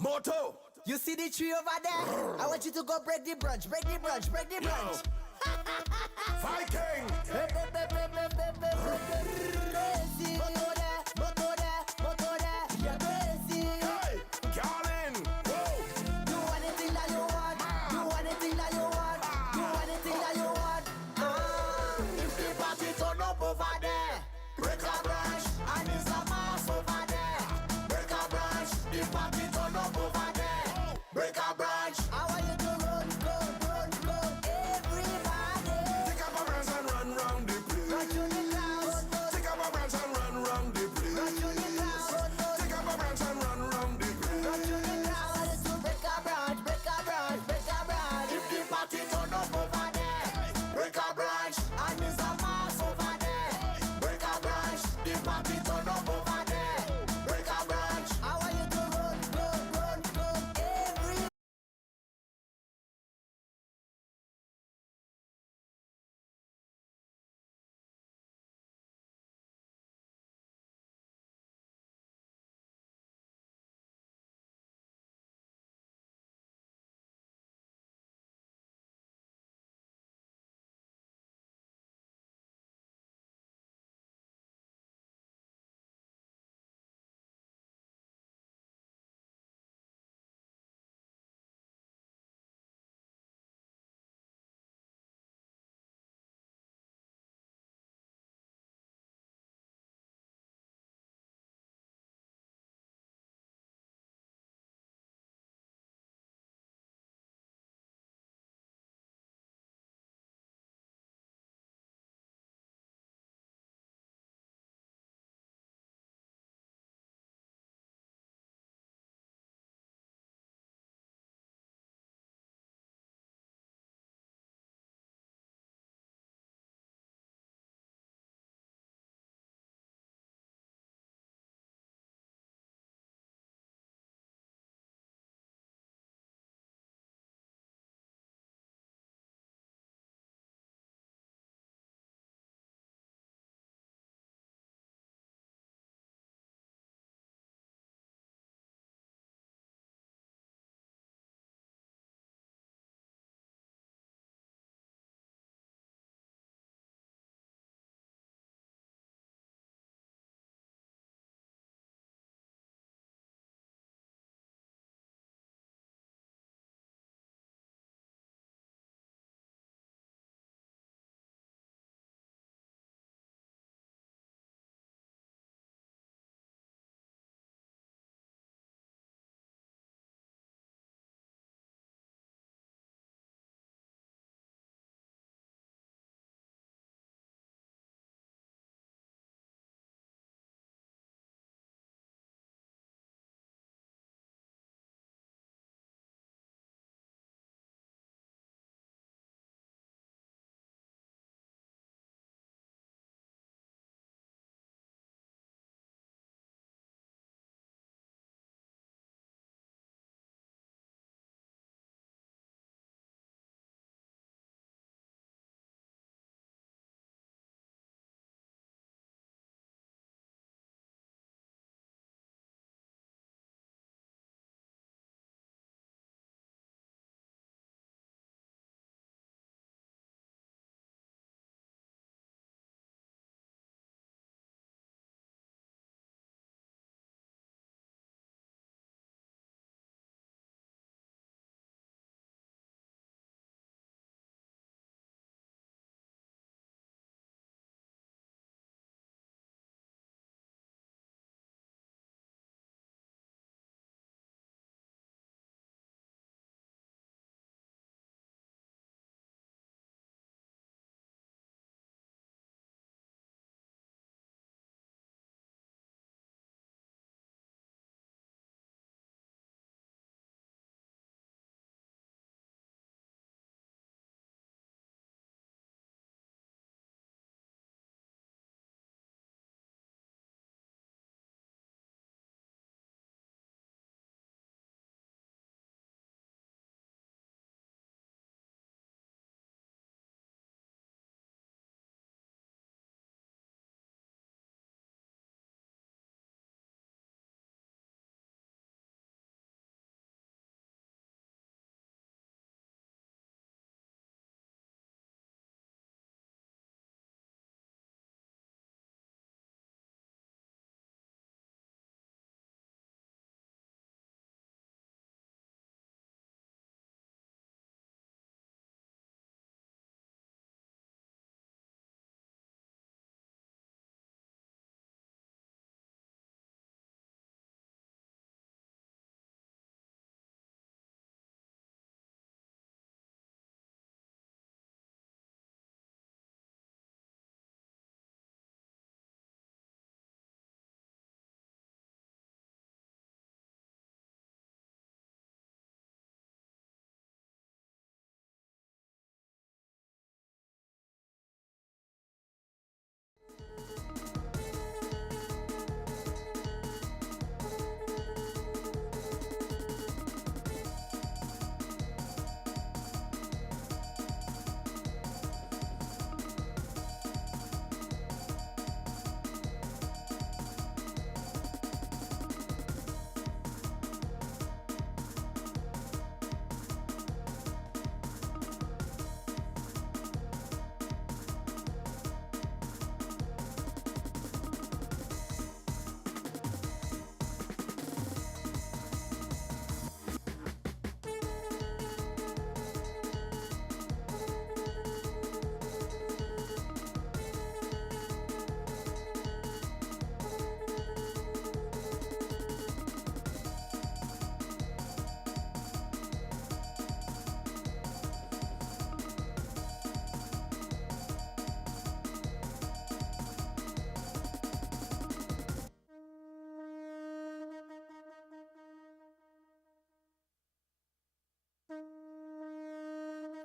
Moto. You see the tree over there? I want you to go break the branch, break the branch, break the branch. Viking. Crazy. Moto there, moto there, moto there. You're crazy. Hey, Carlin. Whoa. Do anything that you want. Do anything that you want. Do anything that you want. If the party turn up over there, break a branch and it's a mass over there. Break a branch, the party turn up over there. Break a branch. I want you to run, run, run, run. Everybody. Take a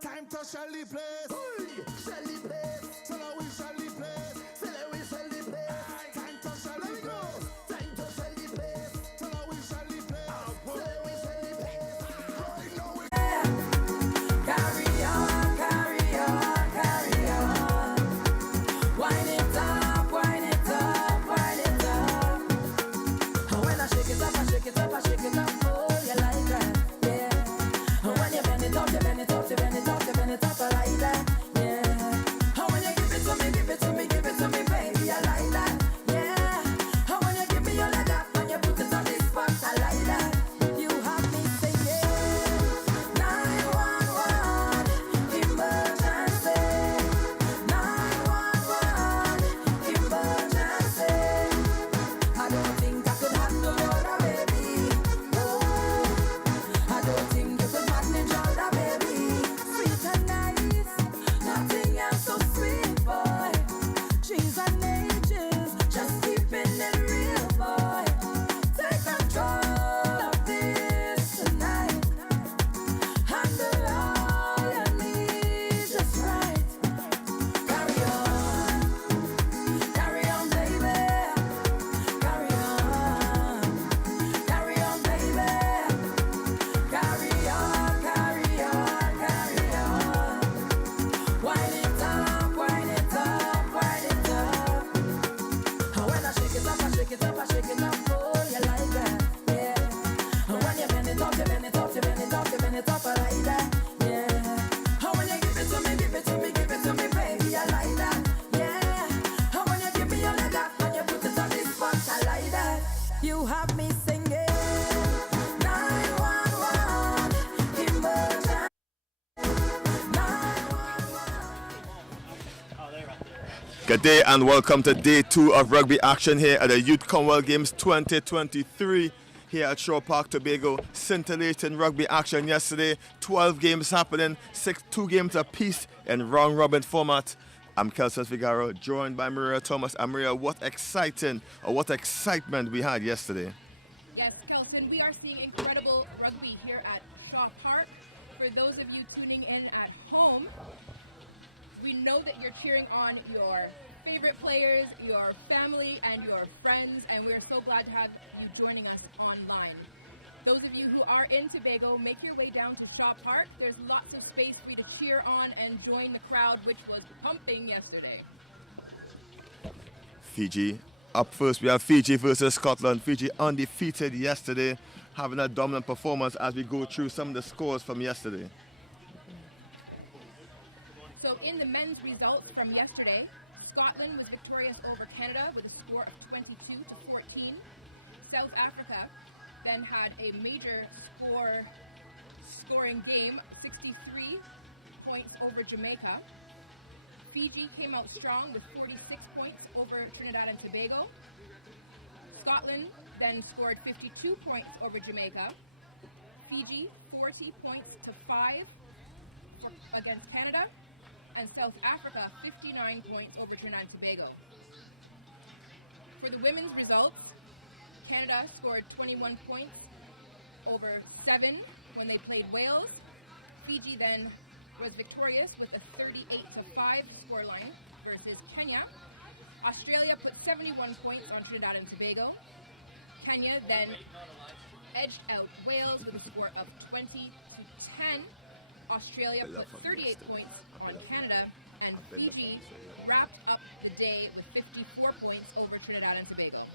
Time to Shelly place. Shelly place. Tell her we Shelly place. Shelly place. Time to Shelly place. Time to Shelly place. Tell her we Shelly place. Shelly place. Right now we Carry on, carry on, carry on. Wind it up, wind it up, wind it up. And when I shake it up, I shake it up, I shake it up. Oh, you like that, yeah. And when you bend it up, you bend it up, you bend it up, you bend it up, I like that, yeah. And when you give it to me, give it to me, give it to me, baby, I like that, yeah. And when you give me all of that, when you put it on this spot, I like that. You have me singing 911 emergency, 911 emergency. I don't think I could handle your baby. Oh, I don't think you could manage all that, baby. Sweet and nice, nothing else so sweet, boy. Trees and ages, just keeping it real, boy. Take control of this tonight. Handle all you need just right. Carry on, baby. Carry on, baby. Carry on, carry on, carry on. Wind it up, wind it up, wind it up. And when I shake it up, I shake it up, I shake it up. Oh, you like that, yeah. And when you bend it up, you bend it up, you bend it up, you bend it up, I like that, yeah. And when you give it to me, give it to me, give it to me, baby, I like that, yeah. And when you give me all of that, when you put it on this spot, I like that. You have me singing 911 emergency. 911. Good day and welcome to day 2 of rugby action here at the Youth Commonwealth Games 2023 here at Shore Park, Tobago. Scintillating rugby action yesterday. 12 games happening, 2 games apiece in round robin format. I'm Kelson Figaro, joined by Maria Thomas. And Maria, what excitement we had yesterday. Yes, Kelson, we are seeing incredible rugby here at Shaw Park. For those of you tuning in at home, we know that you're cheering on your favorite players, your family, and your friends, and we are so glad to have you joining us online. Those of you who are in Tobago, make your way down to Shaw Park. There's lots of space for you to cheer on and join the crowd, which was pumping yesterday. Fiji. Up first, we have Fiji versus Scotland. Fiji undefeated yesterday, having a dominant performance as we go through some of the scores from yesterday. So in the men's results from yesterday, Scotland was victorious over Canada with a score of 22-14. South Africa then had a major scoring game, 63 points over Jamaica. Fiji came out strong with 46 points over Trinidad and Tobago. Scotland then scored 52 points over Jamaica. Fiji 40 points to 5 against Canada. And South Africa 59 points over Trinidad and Tobago. For the women's results, Canada scored 21 points over 7 when they played Wales. Fiji then was victorious with a 38-5 scoreline versus Kenya. Australia put 71 points on Trinidad and Tobago. Kenya then edged out Wales with a score of 20-10. Australia put 38 points on Canada, and Fiji wrapped up the day with 54 points over Trinidad and Tobago.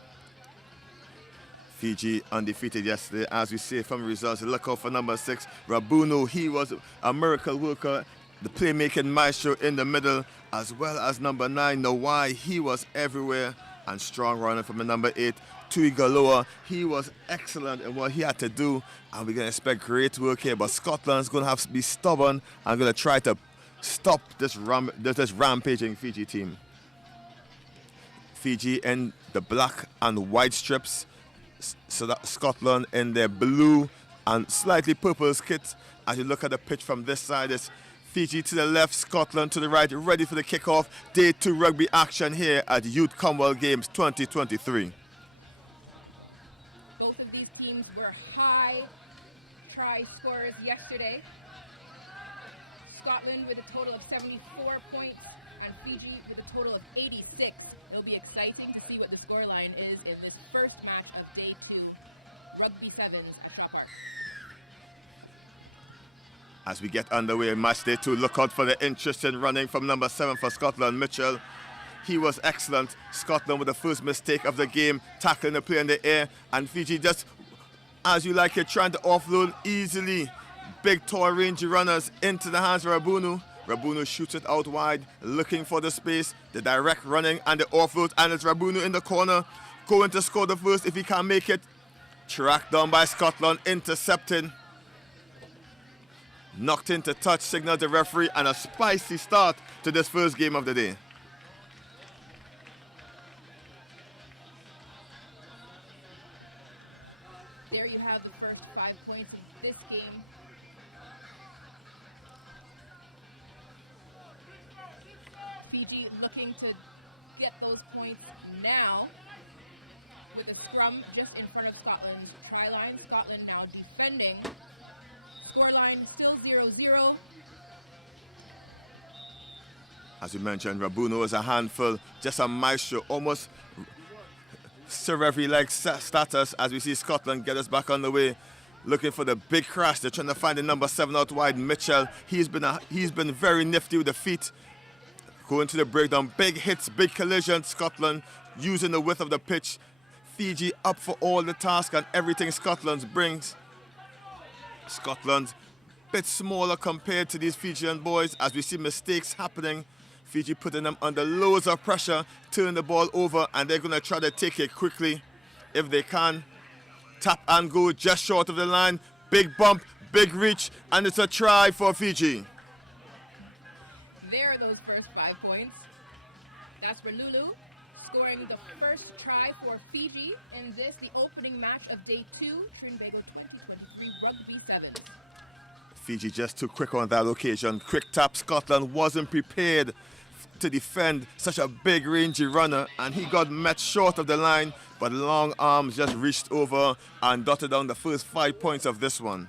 Fiji undefeated yesterday, as we see from the results. Look out for number 6, Rabunu. He was a miracle worker, the playmaking maestro in the middle, as well as number 9, Nawai. He was everywhere, and strong running from the number 8, Tuigaloa. He was excellent in what he had to do, and we're going to expect great work here. But Scotland's going to have to be stubborn and going to try to stop this rampaging Fiji team. Fiji in the black and white strips, so that Scotland in their blue and slightly purple kits. As you look at the pitch from this side, it's Fiji to the left, Scotland to the right, ready for the kickoff. Day 2 rugby action here at Youth Commonwealth Games 2023. Both of these teams were high try scorers yesterday. Scotland with a total of 74 points and Fiji with a total of 86. It'll be exciting to see what the scoreline is in this first match of Day 2 Rugby Sevens at Shaw Park. As we get underway in match Day 2, look out for the interesting running from number 7 for Scotland, Mitchell. He was excellent. Scotland with the first mistake of the game, tackling the play in the air, and Fiji just, as you like it, trying to offload easily. Big, tall, rangy runners into the hands of Rabunu. Rabunu shoots it out wide, looking for the space, the direct running and the offload, and it's Rabunu in the corner, going to score the first if he can make it. Tracked down by Scotland, intercepting. Knocked into touch, signaled the referee, and a spicy start to this first game of the day. There you have the first 5 points of this game. Fiji looking to get those points now with a scrum just in front of Scotland's try line. Scotland now defending. Scoreline still 0-0. As you mentioned, Rabunu is a handful, just a maestro, almost Sir Referee-like status as we see Scotland get us back on the way. Looking for the big crash. They're trying to find the number 7 out wide, Mitchell. He's been very nifty with the feet. Going to the breakdown, big hits, big collisions. Scotland using the width of the pitch. Fiji up for all the task and everything Scotland brings. Scotland a bit smaller compared to these Fijian boys as we see mistakes happening. Fiji putting them under loads of pressure, turn the ball over, and they're going to try to take it quickly if they can. Tap and go just short of the line. Big bump, big reach, and it's a try for Fiji. There are those first 5 points. That's Lulu scoring the first try for Fiji in this, the opening match of Day 2, Trinbago 2023 Rugby Sevens. Fiji just too quick on that occasion. Quick tap. Scotland wasn't prepared to defend such a big rangy runner, and he got met short of the line, but long arms just reached over and dotted down the first 5 points of this one.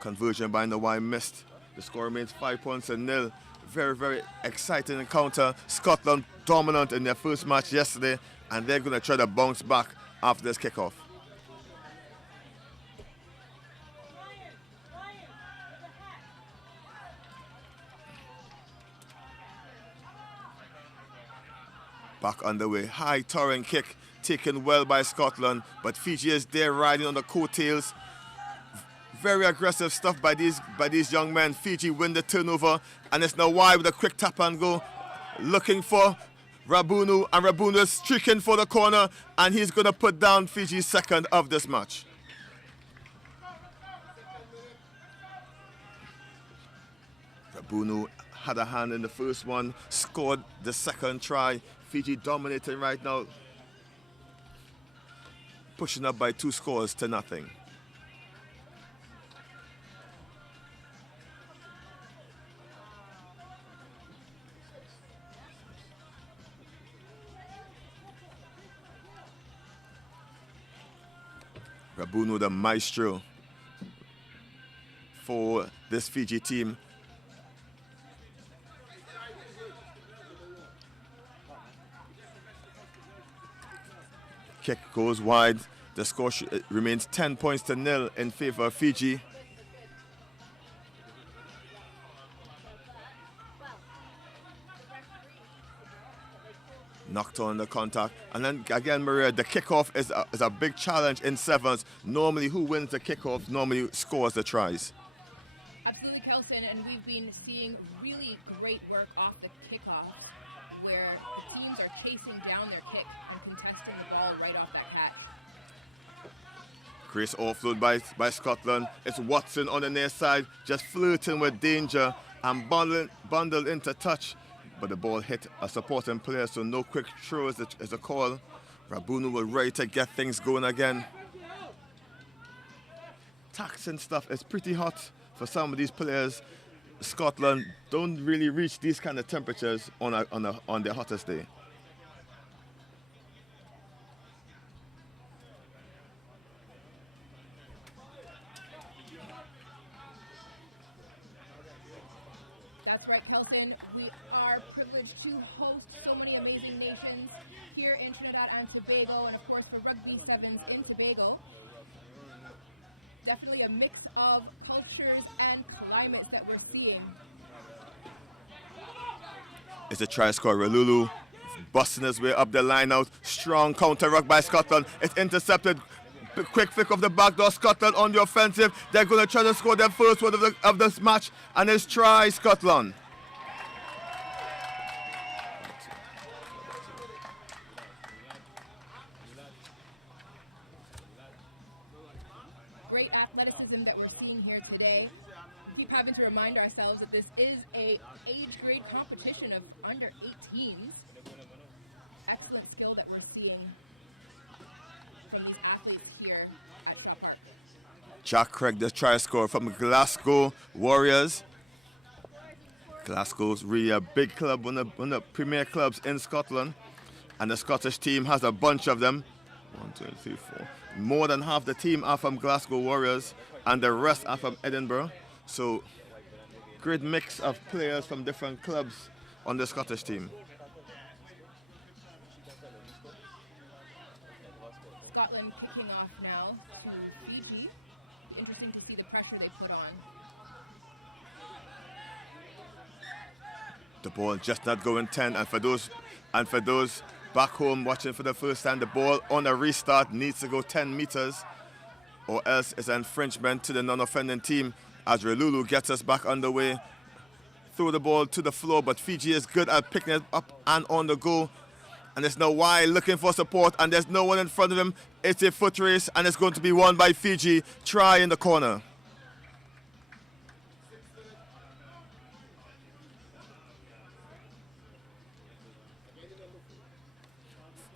Conversion by Nawai missed. The score remains 5-0. Very, very exciting encounter. Scotland dominant in their first match yesterday, and they're going to try to bounce back after this kickoff. Back underway. High towering kick taken well by Scotland, but Fiji is there riding on the coattails. Very aggressive stuff by these young men. Fiji win the turnover, and it's now wide with a quick tap and go, looking for Rabunu, and Rabunu is streaking for the corner, and he's going to put down Fiji's second of this match. Rabunu had a hand in the first one, scored the second try. Fiji dominating right now, pushing up by 2 scores to nothing. Rabunu, the maestro for this Fiji team. Kick goes wide. The score remains 10 points to 0 in favor of Fiji. Knocked on the contact. And then again, Maria, the kickoff is a big challenge in sevens. Normally, who wins the kickoff normally scores the tries. Absolutely, Kelson, and we've been seeing really great work off the kickoffs where the teams are chasing down their kick and contesting the ball right off that catch. Great offload by Scotland. It's Watson on the near side, just flirting with danger and bundled into touch. But the ball hit a supporting player, so no quick throw is a call. Rabunu will ready to get things going again. Taxing stuff is pretty hot for some of these players. Scotland don't really reach these kind of temperatures on their hottest day. That's right, Kelson. We are privileged to host so many amazing nations here in Trinidad and Tobago, and of course for Rugby Sevens in Tobago. Definitely a mix of cultures and climates that we're seeing. It's a try score. Relulu busting his way up the line out. Strong counter ruck by Scotland. It's intercepted. Quick flick of the backdoor. Scotland on the offensive. They're going to try to score their first one of this match. And it's try Scotland. Great athleticism that we're seeing here today. We keep having to remind ourselves that this is a age grade competition of under 18s. Excellent skill that we're seeing from these athletes here at Shaw Park. Jack Craig, the try scorer from Glasgow Warriors. Glasgow's really a big club, one of the premier clubs in Scotland. And the Scottish team has a bunch of them. 1, 2, 3, 4. More than half the team are from Glasgow Warriors, and the rest are from Edinburgh. So, great mix of players from different clubs on the Scottish team. Scotland kicking off now to Fiji. Be interesting to see the pressure they put on. The ball just not going 10, and for those back home watching for the first time, the ball on a restart needs to go 10 meters, or else it's an infringement to the non-offending team as Relulu gets us back underway. Throw the ball to the floor, but Fiji is good at picking it up and on the go. And there's no why looking for support, and there's no one in front of him. It's a foot race, and it's going to be won by Fiji. Try in the corner.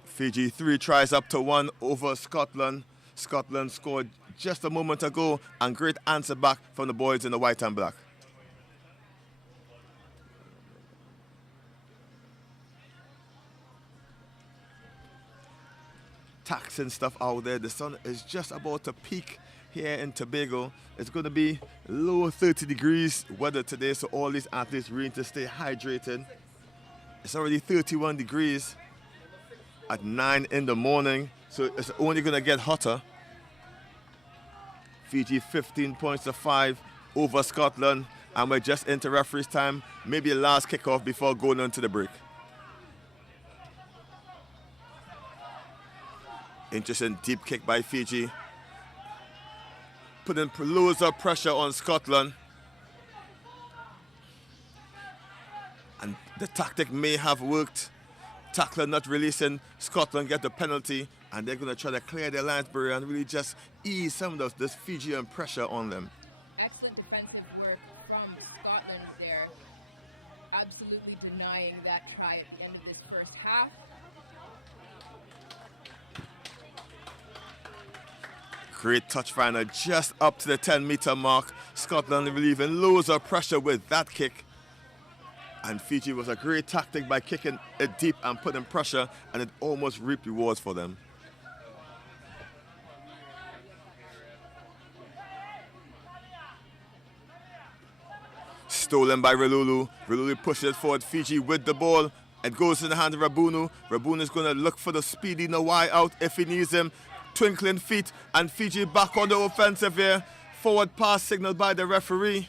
Fiji 3 tries up to 1 over Scotland. Scotland scored just a moment ago, and great answer back from the boys in the white and black. Taxing stuff out there. The sun is just about to peak here in Tobago. It's going to be low 30 degrees weather today, so all these athletes really need to stay hydrated. It's already 31 degrees at 9 in the morning, so it's only going to get hotter. Fiji 15 points to 5 over Scotland, and we're just into referee's time. Maybe a last kickoff before going on to the break. Interesting deep kick by Fiji, putting loads of pressure on Scotland. And the tactic may have worked. Tackler not releasing, Scotland get the penalty, and they're going to try to clear their lines barrier and really just ease some of this Fijian pressure on them. Excellent defensive work from Scotland there. Absolutely denying that try at the end of this first half. Great touch finder just up to the 10-meter mark. Scotland relieving loads of pressure with that kick. And Fiji was a great tactic by kicking it deep and putting pressure, and it almost reaped rewards for them. Stolen by Relulu. Relulu pushes it forward. Fiji with the ball. It goes in the hand of Rabunu. Rabunu is going to look for the speedy Nawai out if he needs him. Twinkling feet, and Fiji back on the offensive here. Forward pass signaled by the referee.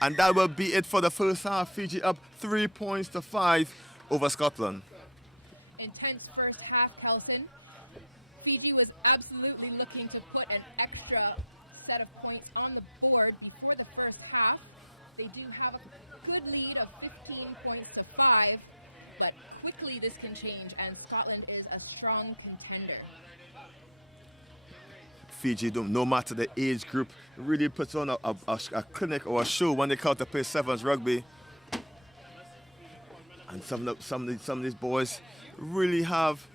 And that will be it for the first half. Fiji up 3 points to 5 over Scotland. Intense first half, Kelson. Fiji was absolutely looking to put an extra set of points on the board before the first half. They do have a good lead of 15 points to 5, but quickly this can change, and Scotland is a strong contender. Fiji, no matter the age group, really puts on a clinic or a show when they come to play sevens rugby. And some of these boys really have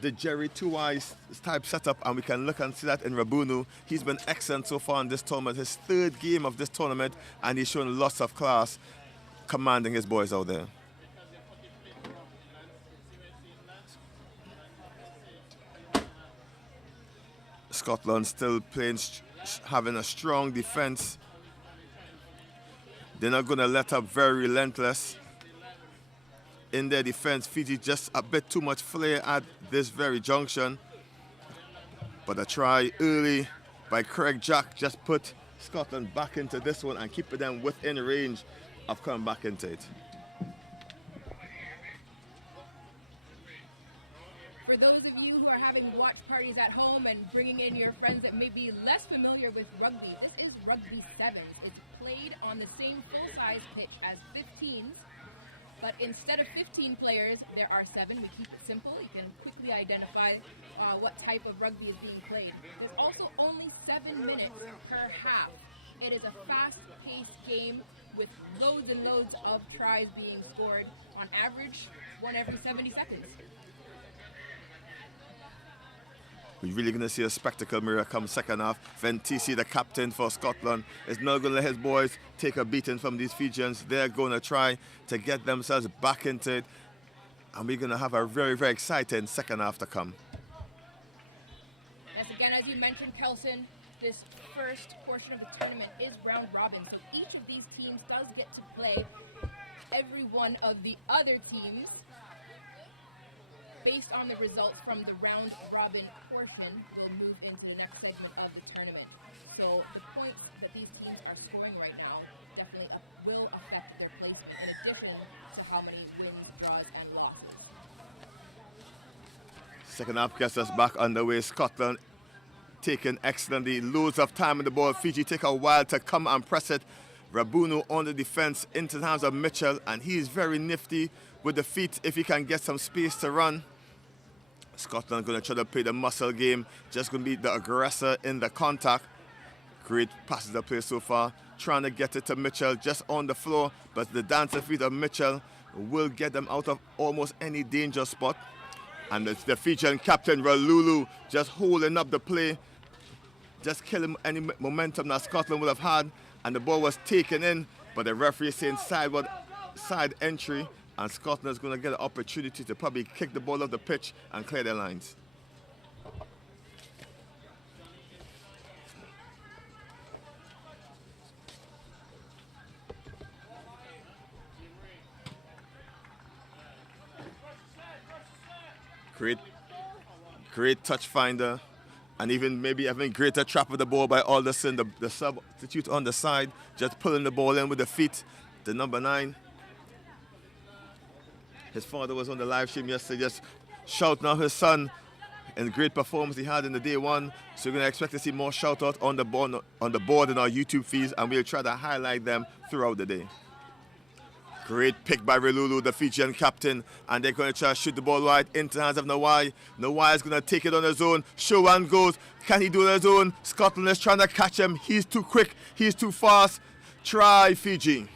the Jerry Two Eyes type setup, and we can look and see that in Rabunu. He's been excellent so far in this tournament, his third game of this tournament, and he's shown lots of class, commanding his boys out there. Scotland still playing, having a strong defense. They're not going to let up, very relentless in their defense. Fiji just a bit too much flair at this very junction. But a try early by Craig Jack just put Scotland back into this one and keeping them within range of coming back into it. For those of you who are having watch parties at home and bringing in your friends that may be less familiar with rugby, this is Rugby Sevens. It's played on the same full-size pitch as 15s, but instead of 15 players, there are 7. We keep it simple. You can quickly identify what type of rugby is being played. There's also only 7 minutes per half. It is a fast-paced game with loads and loads of tries being scored, on average, 1 every 70 seconds. We're really going to see a spectacle mirror come second half. Ventisi, the captain for Scotland, is not going to let his boys take a beating from these Fijians. They're going to try to get themselves back into it. And we're going to have a very, very exciting second half to come. Yes, again, as you mentioned, Kelson, this first portion of the tournament is round robin. So each of these teams does get to play every one of the other teams. Based on the results from the round robin portion, we'll move into the next segment of the tournament. So the points that these teams are scoring right now definitely will affect their placement, in addition to how many wins, draws, and losses. Second half gets us back underway. Scotland taking excellently, loads of time on the ball. Fiji take a while to come and press it. Rabunu on the defense into the hands of Mitchell, and he is very nifty with the feet if he can get some space to run. Scotland going to try to play the muscle game, just going to be the aggressor in the contact. Great passes of play so far, trying to get it to Mitchell just on the floor, but the dancer feet of Mitchell will get them out of almost any danger spot. And the Fijian captain, Ralulu, just holding up the play, just killing any momentum that Scotland would have had, and the ball was taken in, but the referee is saying side entry, and Scotland is going to get an opportunity to probably kick the ball off the pitch and clear their lines. Great touch finder, and even maybe having greater trap of the ball by Alderson, the substitute on the side, just pulling the ball in with the feet. The number 9. His father was on the live stream yesterday, just shouting out his son and the great performance he had in the day one. So we're going to expect to see more shout out on the board in our YouTube feeds, and we'll try to highlight them throughout the day. Great pick by Relulu, the Fijian captain, and they're going to try to shoot the ball wide into the hands of Nawai. Nawai is going to take it on his own. Showan goes. Can he do it on his own? Scotland is trying to catch him. He's too quick. He's too fast. Try Fiji.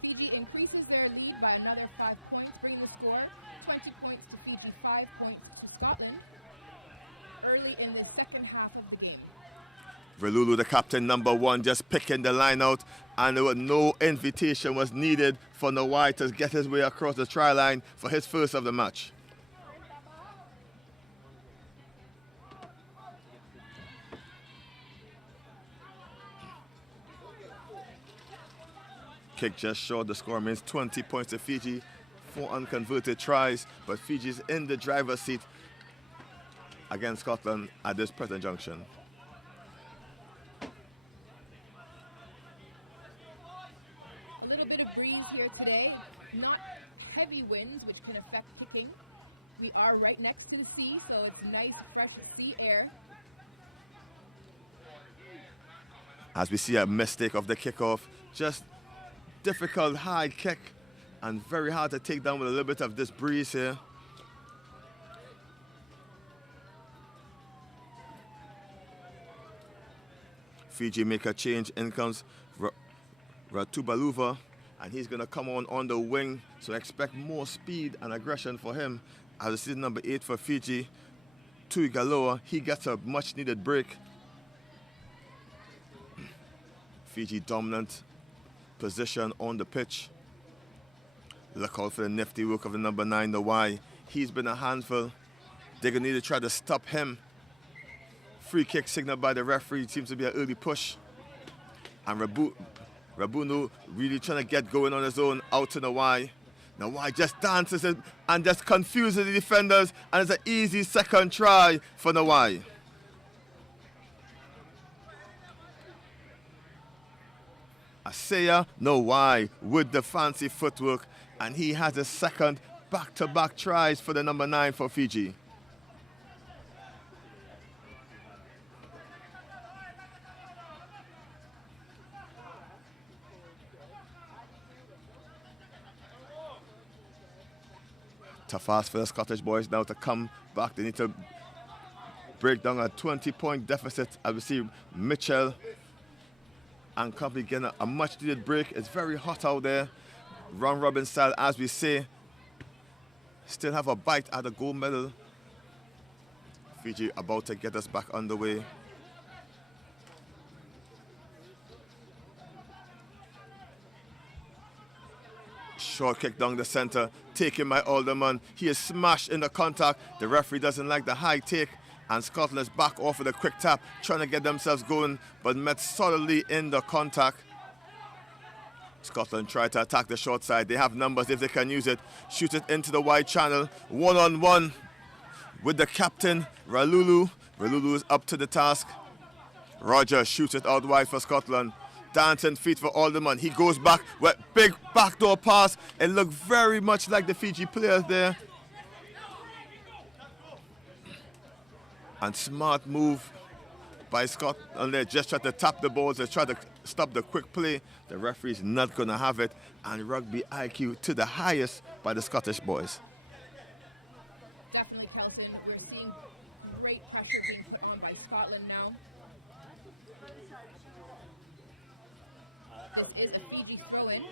Fiji increases their lead by another 5 points, bringing the score 20 points to Fiji, 5 points to Scotland early in the second half of the game. Relulu, the captain, number 1, just picking the line out, and there was no invitation was needed for Nawai to get his way across the try line for his first of the match. Kick just short. The score means 20 points to Fiji. 4 unconverted tries, but Fiji's in the driver's seat against Scotland at this present junction. A little bit of breeze here today. Not heavy winds, which can affect kicking. We are right next to the sea, so it's nice, fresh sea air. As we see a mistake of the kickoff, just difficult high kick and very hard to take down with a little bit of this breeze here. Fiji make a change. In comes Ratubaluva, and he's going to come on the wing, so expect more speed and aggression for him. As this is number 8 for Fiji, Tuigaloa, he gets a much needed break. Fiji dominant position on the pitch. Look out for the nifty work of the number 9, the Y. He's been a handful. They're going to need to try to stop him. Free kick signaled by the referee. It seems to be an early push. And Rabunu really trying to get going on his own out to the Y. The Y just dances it and just confuses the defenders, and it's an easy second try for the Y. Asaya Nawai with the fancy footwork, and he has his second back-to-back tries for the number 9 for Fiji. Tough ask for the Scottish boys now to come back. They need to break down a 20-point deficit. As we see Mitchell and company getting a much-needed break. It's very hot out there. Round robin style, as we say. Still have a bite at the gold medal. Fiji about to get us back underway. Short kick down the center, taken by Alderman. He is smashed in the contact. The referee doesn't like the high take, and Scotland is back off with a quick tap, trying to get themselves going, but met solidly in the contact. Scotland try to attack the short side. They have numbers if they can use it. Shoot it into the wide channel. One-on-one with the captain, Ralulu. Ralulu is up to the task. Roger shoots it out wide for Scotland. Dancing feet for Alderman. He goes back with big backdoor pass. It looked very much like the Fiji players there. And smart move by Scotland. They just try to tap the balls. They try to stop the quick play. The referee's not going to have it. And rugby IQ to the highest by the Scottish boys. Definitely, Kelson. We're seeing great pressure being put on by Scotland now. This is a Fiji throw-in.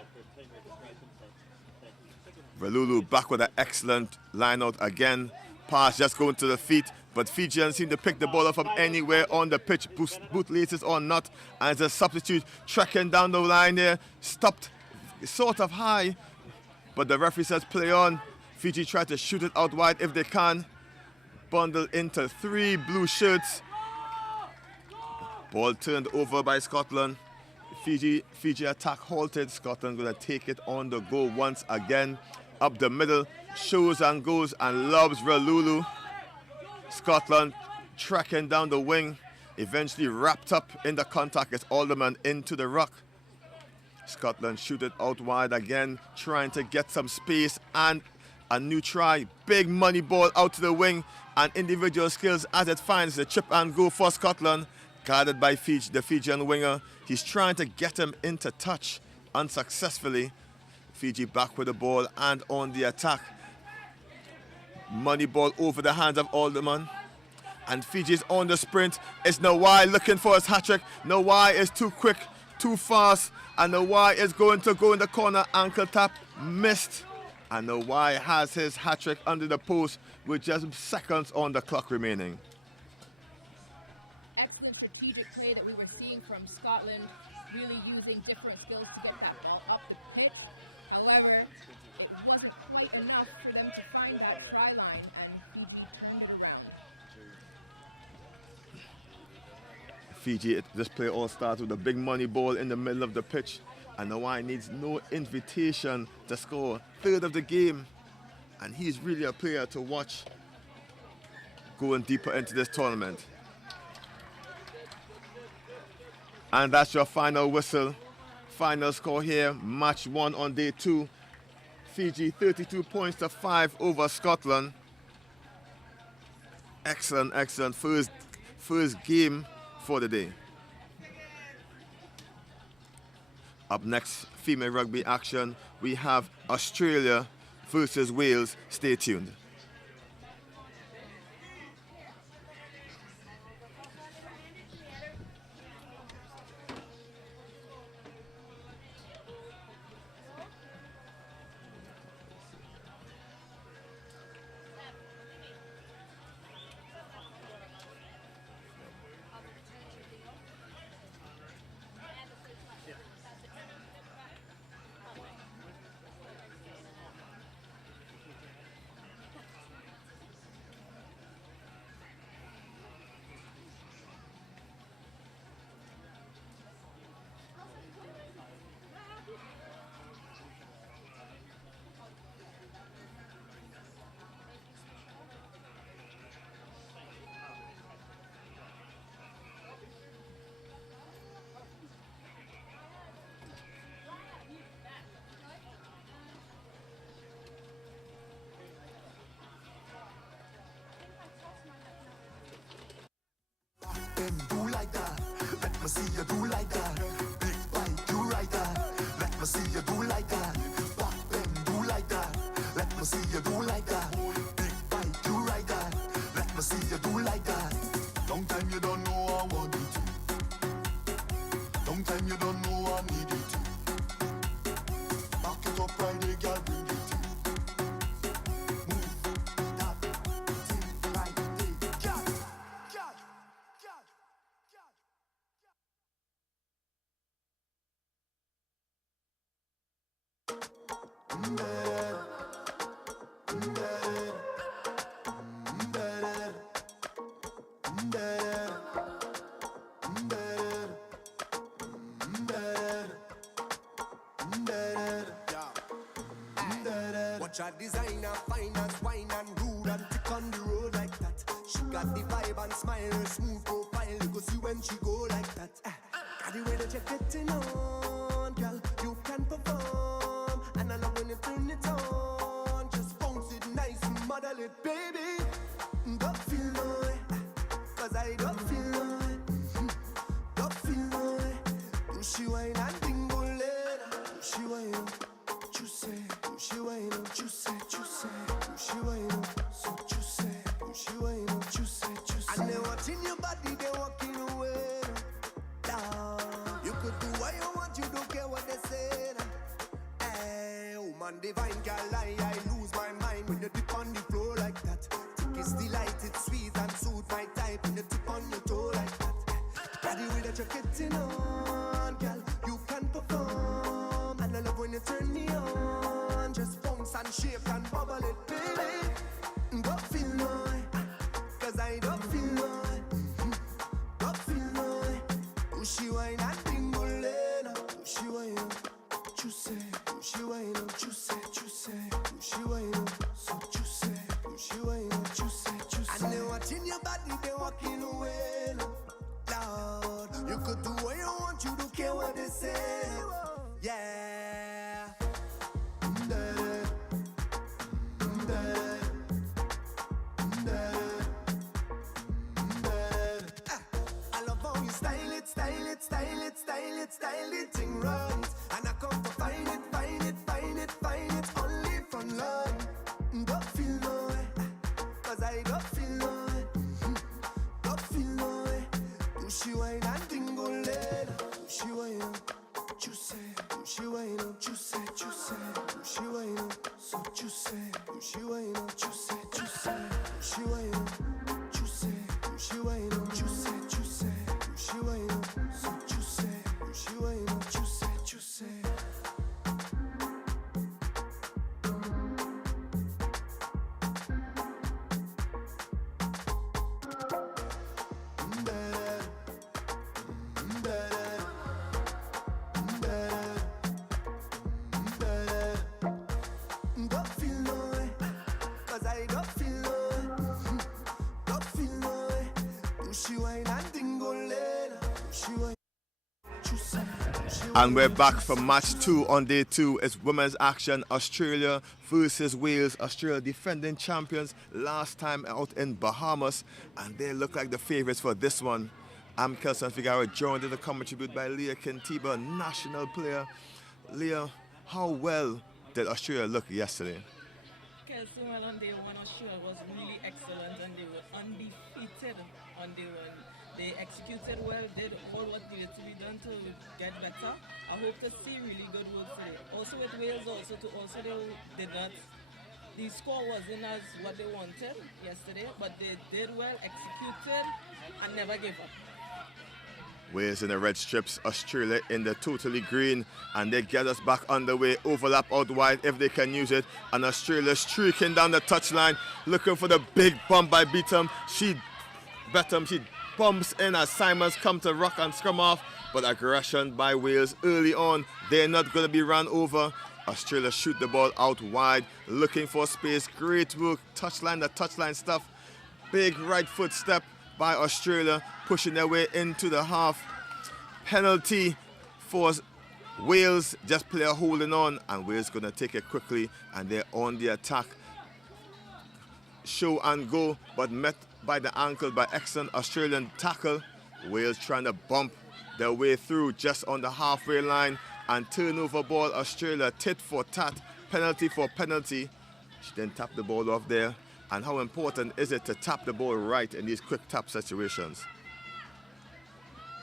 Velulu back with an excellent line out again. Pass just going to the feet, but Fijians seem to pick the ball up from anywhere on the pitch, bootlaces or not. And as a substitute trekking down the line there, stopped sort of high, but the referee says play on. Fiji try to shoot it out wide if they can. Bundled into 3 blue shirts. Ball turned over by Scotland. Fiji attack halted. Scotland going to take it on the go once again. Up the middle, shows and goes and lobs Ralulu. Scotland tracking down the wing, eventually wrapped up in the contact as Alderman into the ruck. Scotland shoot it out wide again, trying to get some space and a new try. Big money ball out to the wing, and individual skills as it finds the chip and go for Scotland. Guarded by Fiji, the Fijian winger. He's trying to get him into touch unsuccessfully. Fiji back with the ball and on the attack. Money ball over the hands of Alderman. And Fiji's on the sprint. It's Nawai looking for his hat-trick. Nawai is too quick, too fast. And Nawai is going to go in the corner. Ankle tap, missed. And Nawai has his hat-trick under the post with just seconds on the clock remaining. Excellent strategic play that we were seeing from Scotland, really using different skills to get that ball up the pitch. However, it wasn't quite enough for them to find that try line, and Fiji turned it around. Fiji, this play all starts with a big money ball in the middle of the pitch, and Hawaii needs no invitation to score. Third of the game, and he's really a player to watch going deeper into this tournament. And that's your final whistle. Final score here, match 1 on day 2. Fiji 32 points to 5 over Scotland. Excellent, excellent first game for the day. Up next, female rugby action. We have Australia versus Wales. Stay tuned. Then do like that. Let me see you do like that. Big bite, do like that. Let me see you do like that. Back then, do like that. Let me see you do like that. Big bite, do like that. Let me see you do like that. Long time you don't know I want you to. Long time you don't know I need you to. Back it up right there, girl, bring it to. Move that thing right there, girl. Watch a designer, finance, wine and rude and tick on the road like that. She got the vibe and smile, her smooth profile. You go see when she go like that. Got the way that you're getting on, girl. You can perform, and I love when you turn it on. Just bounce it nice and model it, baby. Don't feel no way, 'cause I don't feel no way. Don't feel no way. Do she wine and dingle later? Do she wine? You say, do she wine? You say, do she wine? So you say, do she wine? You say. And they watching your body, they walking away. Down. You could do what you want, you don't care what they say. Hey, woman divine, girl, I lose my mind when you dip on the floor like that. Think it's delight, it's sweet and suit my type when you tip on your toe like that. Got the way that you're getting on, girl, you can perform. And I love when you turn me on. Just bounce and shake and bubble it, baby. Don't feel no way, 'cause I don't feel no way. Don't feel no way. Do she wine and dingle later? Do she wine? You say, do she wine? You say, do she wine? So you say, do she wine? You say. And they watching your body, they walking away. Lord, you could do what you want, you don't care what they say. Yeah. I love how you style it, style it, style it, style it, style it, thing right. And I come to find it, find it, find it, find it, only from line. Don't feel no way, 'cause I don't feel no way. Don't feel no way. Do she wine and dingle later? Do she wine? You say, do she wine? You say, do she wine? So you say, do she wine? You say, do she wine? You say, do she wine? You say, do she wine? So you say, do she wine? You say, you say. And we're back for match 2 on day 2. It's women's action. Australia versus Wales. Australia defending champions last time out in Bahamas. And they look like the favourites for this one. I'm Kelson Figueroa, joined in the commentary booth by Leah Kintiba, national player. Leah, how well did Australia look yesterday? Kelson, well, on day 1, Australia was really excellent and they were undefeated on day 1. They executed well, did all what needed to be done to get better. I hope to see really good work today. Also with Wales, they did not. The score wasn't as what they wanted yesterday, but they did well, executed, and never gave up. Wales in the red strips, Australia in the totally green, and they get us back underway. Overlap out wide if they can use it, and Australia streaking down the touchline, looking for the big bump by Beetham. She bumps in as Simons come to rock and scrum off, but aggression by Wales early on. They're not going to be run over. Australia shoot the ball out wide, looking for space. Great work, the touchline stuff. Big right foot step by Australia, pushing their way into the half. Penalty for Wales, just player holding on, and Wales going to take it quickly, and they're on the attack. Show and go, but met by the ankle by excellent Australian tackle. Wales trying to bump their way through just on the halfway line, and turnover ball. Australia tit for tat, penalty for penalty. She didn't tap the ball off there. And how important is it to tap the ball right in these quick tap situations?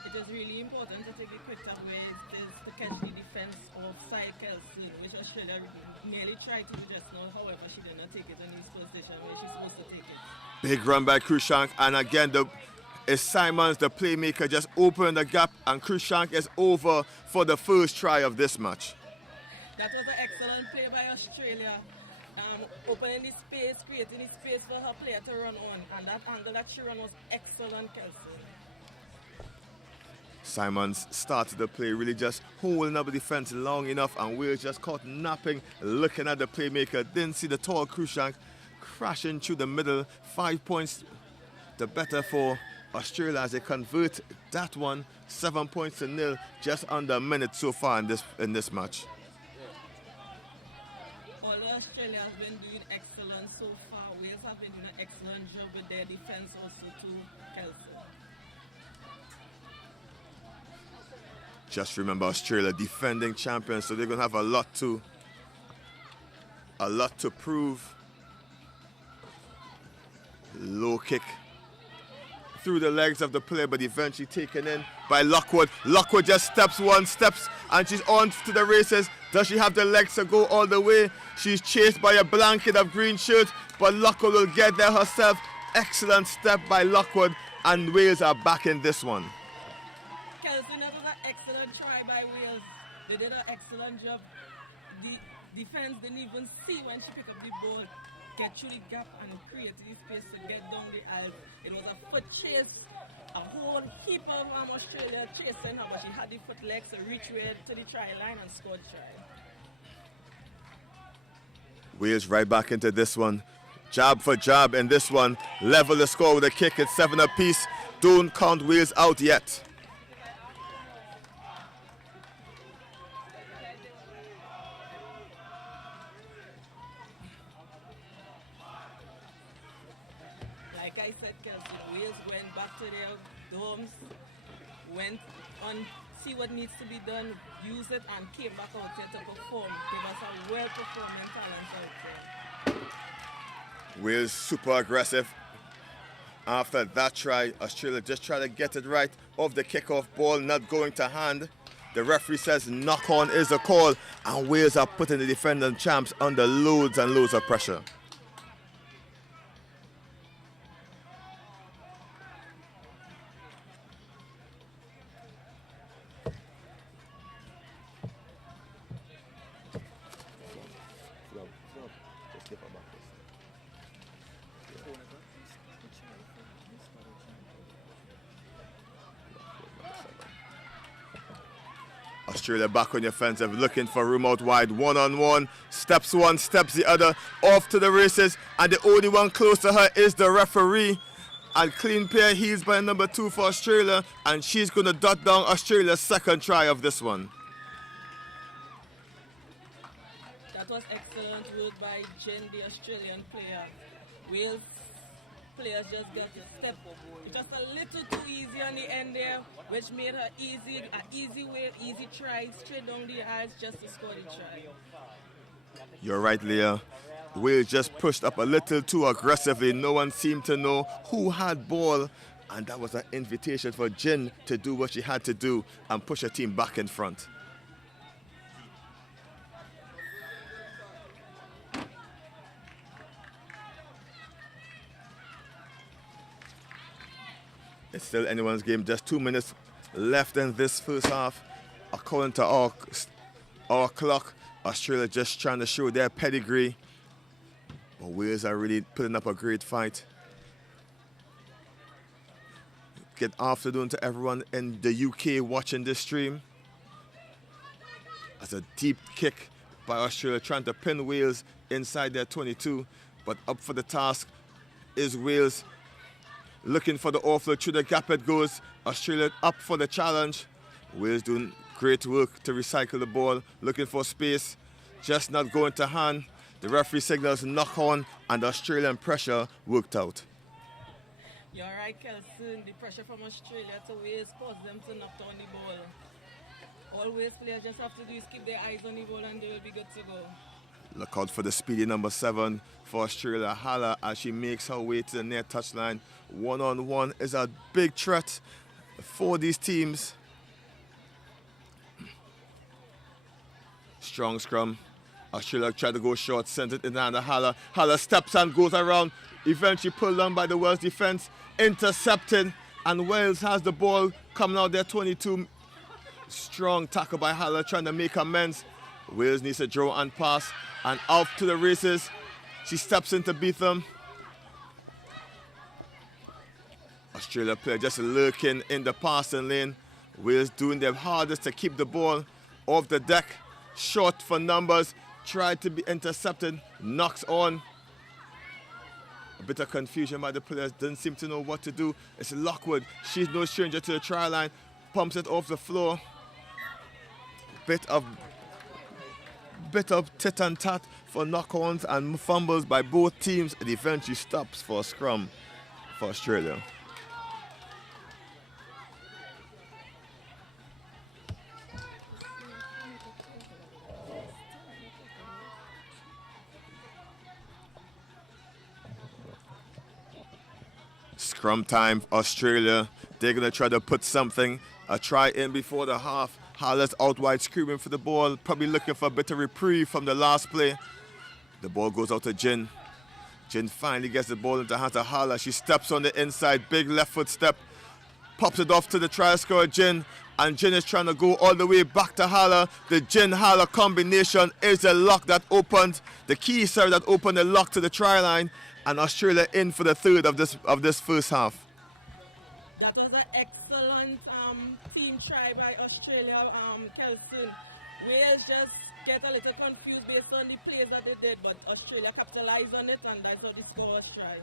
It is really important to take the quick tap where it is to catch the defense of side Kelson, which Australia nearly tried to do just now. However, she did not take it on the position where she's supposed to take it. Big run by Cruikshank, and again it's Simons, the playmaker, just opened the gap, and Cruikshank is over for the first try of this match. That was an excellent play by Australia. Opening the space, creating the space for her player to run on, and that angle that she ran was excellent, Kelson. Simons started the play, really just holding up the defense long enough, and Wales just caught napping, looking at the playmaker. Didn't see the tall Cruikshank crashing through the middle. 5 points the better for Australia as they convert that one. 7 points to 0, just under a minute so far in this match. Although Australia has been doing excellent so far, Wales have been doing an excellent job with their defense also too, Kelson. Just remember, Australia defending champions, so they're going to have a lot to prove. Low kick through the legs of the player, but eventually taken in by Lockwood. Lockwood just steps, and she's on to the races. Does she have the legs to go all the way? She's chased by a blanket of green shirts, but Lockwood will get there herself. Excellent step by Lockwood, and Wales are back in this one. Kelson, that was an excellent try by Wales. They did an excellent job. The defense didn't even see when she picked up the ball, get through the gap and create the space to get down the aisles. It was a foot chase, a whole heap of Australia chasing her, but she had the foot legs to reach to the try line and score the try. Wales right back into this one. Jab for jab in this one. Level the score with a kick. It's 7 apiece. Don't count Wales out yet. Like I said, Kelson, Wales went back to their dorms, went on, see what needs to be done, use it, and came back out here to perform. Give us a well-performing talent out there. Wales super aggressive. After that try, Australia just tried to get it right off the kickoff ball, not going to hand. The referee says knock on is the call, and Wales are putting the defending champs under loads and loads of pressure. Australia back on the offensive, looking for room out wide, one-on-one, steps one, steps the other, off to the races, and the only one close to her is the referee. And clean pair heels by number 2 for Australia, and she's going to dot down Australia's second try of this one. That was excellent work by Jen, the Australian player. Wales players just got to step just a little too easy on the end there, which made her easy try, straight down the eyes just to score the try. You're right, Leah. Wales just pushed up a little too aggressively. No one seemed to know who had ball, and that was an invitation for Jen to do what she had to do and push her team back in front. It's still anyone's game. Just 2 minutes left in this first half. According to our clock, Australia just trying to show their pedigree. But Wales are really putting up a great fight. Good afternoon to everyone in the UK watching this stream. That's a deep kick by Australia trying to pin Wales inside their 22. But up for the task is Wales. Looking for the offload, through the gap it goes. Australia up for the challenge. Wales doing great work to recycle the ball, looking for space, just not going to hand. The referee signals knock on, and the Australian pressure worked out. You're right, Kelson. The pressure from Australia to Wales caused them to knock down the ball. All Wales players just have to do is keep their eyes on the ball and they will be good to go. Look out for the speedy number 7 for Australia, Hala, as she makes her way to the near touchline. One-on-one is a big threat for these teams. Strong scrum. Australia tried to go short, sent it in the hand of Hala. Hala steps and goes around, eventually pulled down by the Wales defense, intercepted, and Wales has the ball coming out there 22. Strong tackle by Hala, trying to make amends. Wales needs to draw and pass, and off to the races. She steps in to beat them. Australia player just lurking in the passing lane. Wales doing their hardest to keep the ball off the deck. Short for numbers, tried to be intercepted, knocks on. A bit of confusion by the players, didn't seem to know what to do. It's Lockwood, she's no stranger to the try line, pumps it off the floor. Bit of tit and tat for knock-ons and fumbles by both teams. It eventually stops for a scrum for Australia. Scrum time for Australia. They're going to try to put a try in before the half. Hala's out wide screaming for the ball, probably looking for a bit of reprieve from the last play. The ball goes out to Jin. Jin finally gets the ball into the hands of Hala. She steps on the inside, big left foot step, pops it off to the try scorer Jin, and Jin is trying to go all the way back to Hala. The Jin-Hala combination is the lock that opened, the key serve that opened the lock to the try line, and Australia in for the third of this first half. That was an excellent team try by Australia, Kelson. Wales just get a little confused based on the plays that they did, but Australia capitalized on it, and that's how the score was try.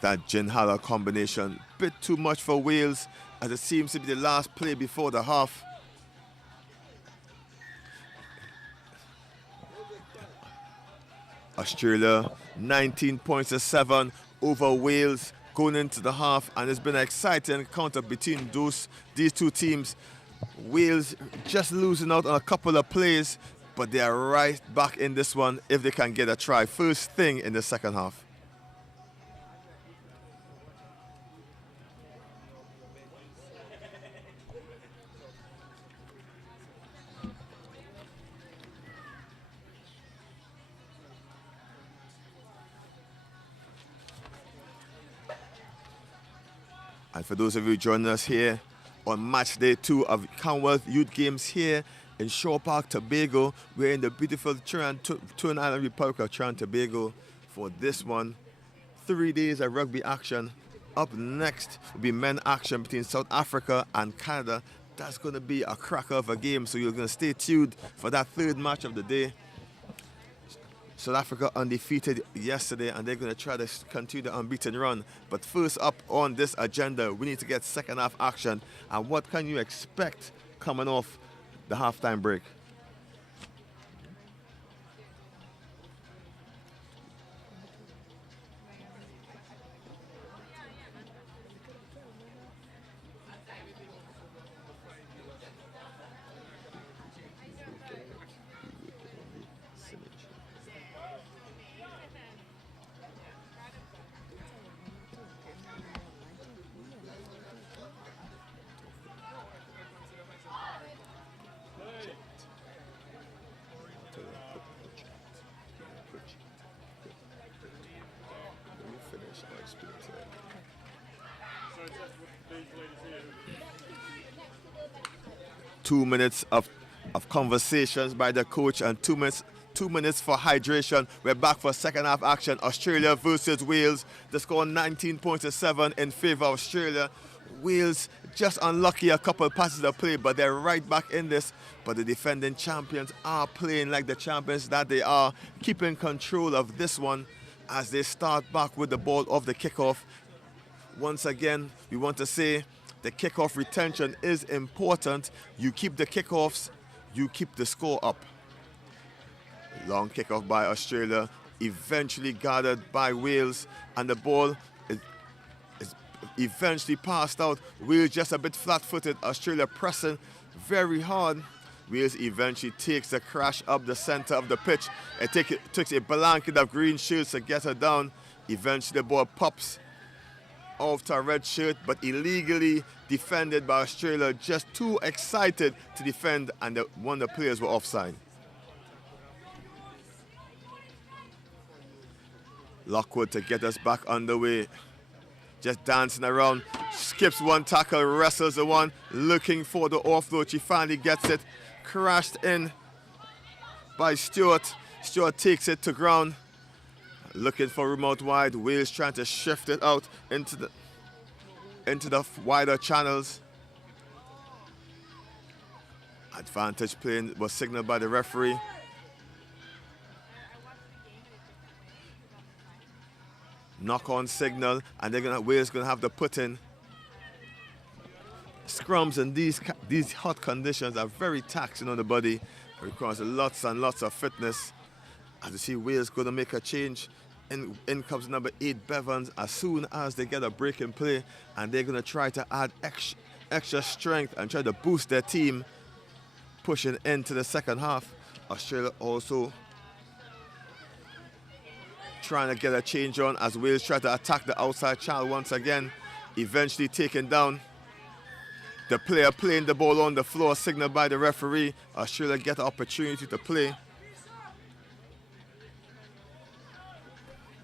That Jin-Hala combination, bit too much for Wales, as it seems to be the last play before the half. Australia 19 points to 7 over Wales going into the half, and it's been an exciting encounter between these two teams. Wales just losing out on a couple of plays, but they are right back in this one if they can get a try first thing in the second half. And for those of you joining us here on match day 2 of Commonwealth Youth Games here in Shore Park, Tobago, we're in the beautiful Trinidad Island Republic of Trinidad and Tobago for this one. 3 days of rugby action. Up next will be men action between South Africa and Canada. That's going to be a cracker of a game, so you're going to stay tuned for that third match of the day. South Africa undefeated yesterday, and they're going to try to continue the unbeaten run. But first up on this agenda, we need to get second half action. And what can you expect coming off the halftime break? 2 minutes of conversations by the coach and 2 minutes for hydration. We're back for second half action. Australia versus Wales. The score 19 points to 7 in favor of Australia. Wales just unlucky a couple passes of play, but they're right back in this. But the defending champions are playing like the champions that they are, keeping control of this one as they start back with the ball of the kickoff. Once again, we want to say the kickoff retention is important. You keep the kickoffs, you keep the score up. Long kickoff by Australia, eventually gathered by Wales, and the ball is eventually passed out. Wales just a bit flat-footed. Australia pressing very hard. Wales eventually takes the crash up the center of the pitch. It takes a blanket of green shirts to get her down. Eventually the ball pops off to a red shirt, but illegally defended by Australia. Just too excited to defend, and one of the players were offside. Lockwood to get us back underway. Just dancing around, skips one tackle, wrestles the one, looking for the offload. She finally gets it, crashed in by Stewart. Stewart takes it to ground, looking for room out wide. Wales trying to shift it out into the wider channels. Advantage play was signaled by the referee. Knock-on signal, and Wales gonna have to put in. Scrums in these hot conditions are very taxing on the body. It requires lots and lots of fitness. As you see, Wales gonna make a change. In comes number 8 Bevans as soon as they get a break in play, and they're gonna try to add extra strength and try to boost their team, pushing into the second half. Australia also trying to get a change on as Wales try to attack the outside channel once again, eventually taken down. The player playing the ball on the floor, signaled by the referee. Australia get the opportunity to play.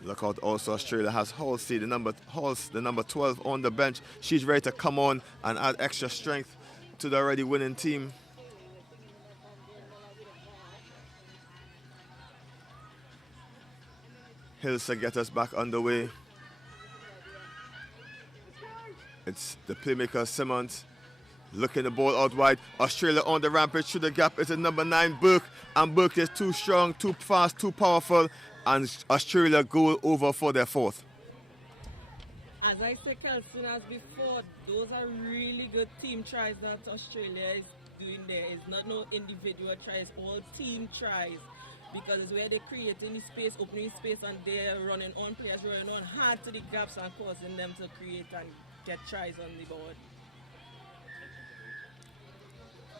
Look out also, Australia has Halsey, the number 12 on the bench. She's ready to come on and add extra strength to the already winning team. Hills to get us back underway. It's the playmaker Simmons looking the ball out wide. Australia on the rampage through the gap. It's a number 9 Burke, and Burke is too strong, too fast, too powerful, and Australia go over for their 4th. As I said, Kelson, as before, those are really good team tries that Australia is doing there. It's not no individual tries, all team tries. Because it's where they're creating the space, opening space, and they're running on, players running on hard to the gaps and causing them to create and get tries on the board.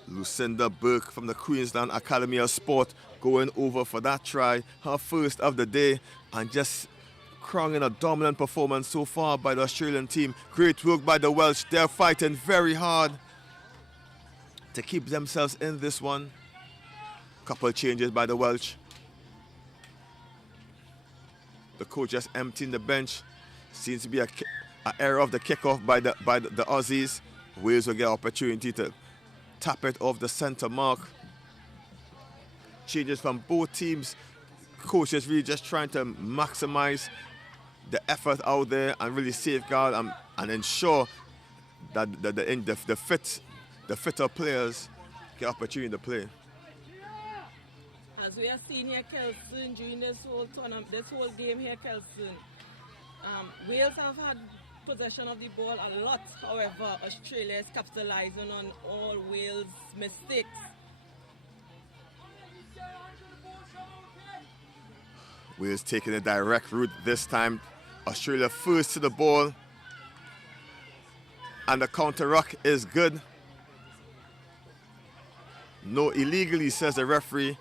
Lucinda Burke from the Queensland Academy of Sport going over for that try, her first of the day, and just crowning a dominant performance so far by the Australian team. Great work by the Welsh. They're fighting very hard to keep themselves in this one. Couple changes by the Welsh. The coach just emptying the bench. Seems to be an error of the kickoff by the Aussies. Wales will get opportunity to tap it off the center mark. Changes from both teams. Coaches really just trying to maximize the effort out there and really safeguard and ensure that the fitter players get opportunity to play. As we are seeing here, Kelson, during this whole tournament, this whole game here, Kelson, Wales have had possession of the ball a lot. However, Australia is capitalizing on all Wales' mistakes. Wales taking a direct route this time. Australia first to the ball, and the counter ruck is good. No illegally, says the referee.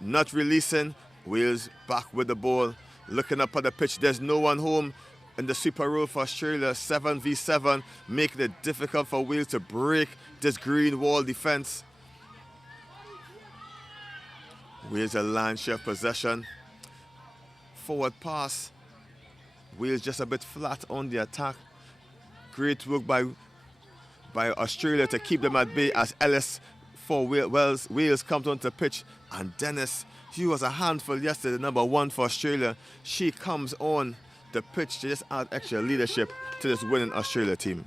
Not releasing. Wales back with the ball. Looking up at the pitch. There's no one home in the super rule for Australia. 7v7, making it difficult for Wales to break this green wall defense. Wales a land share possession. Forward pass. Wales just a bit flat on the attack. Great work by by Australia to keep them at bay as Ellis for Wales comes onto the pitch. And Dennis, she was a handful yesterday, number 1 for Australia. She comes on the pitch to just add extra leadership to this winning Australia team.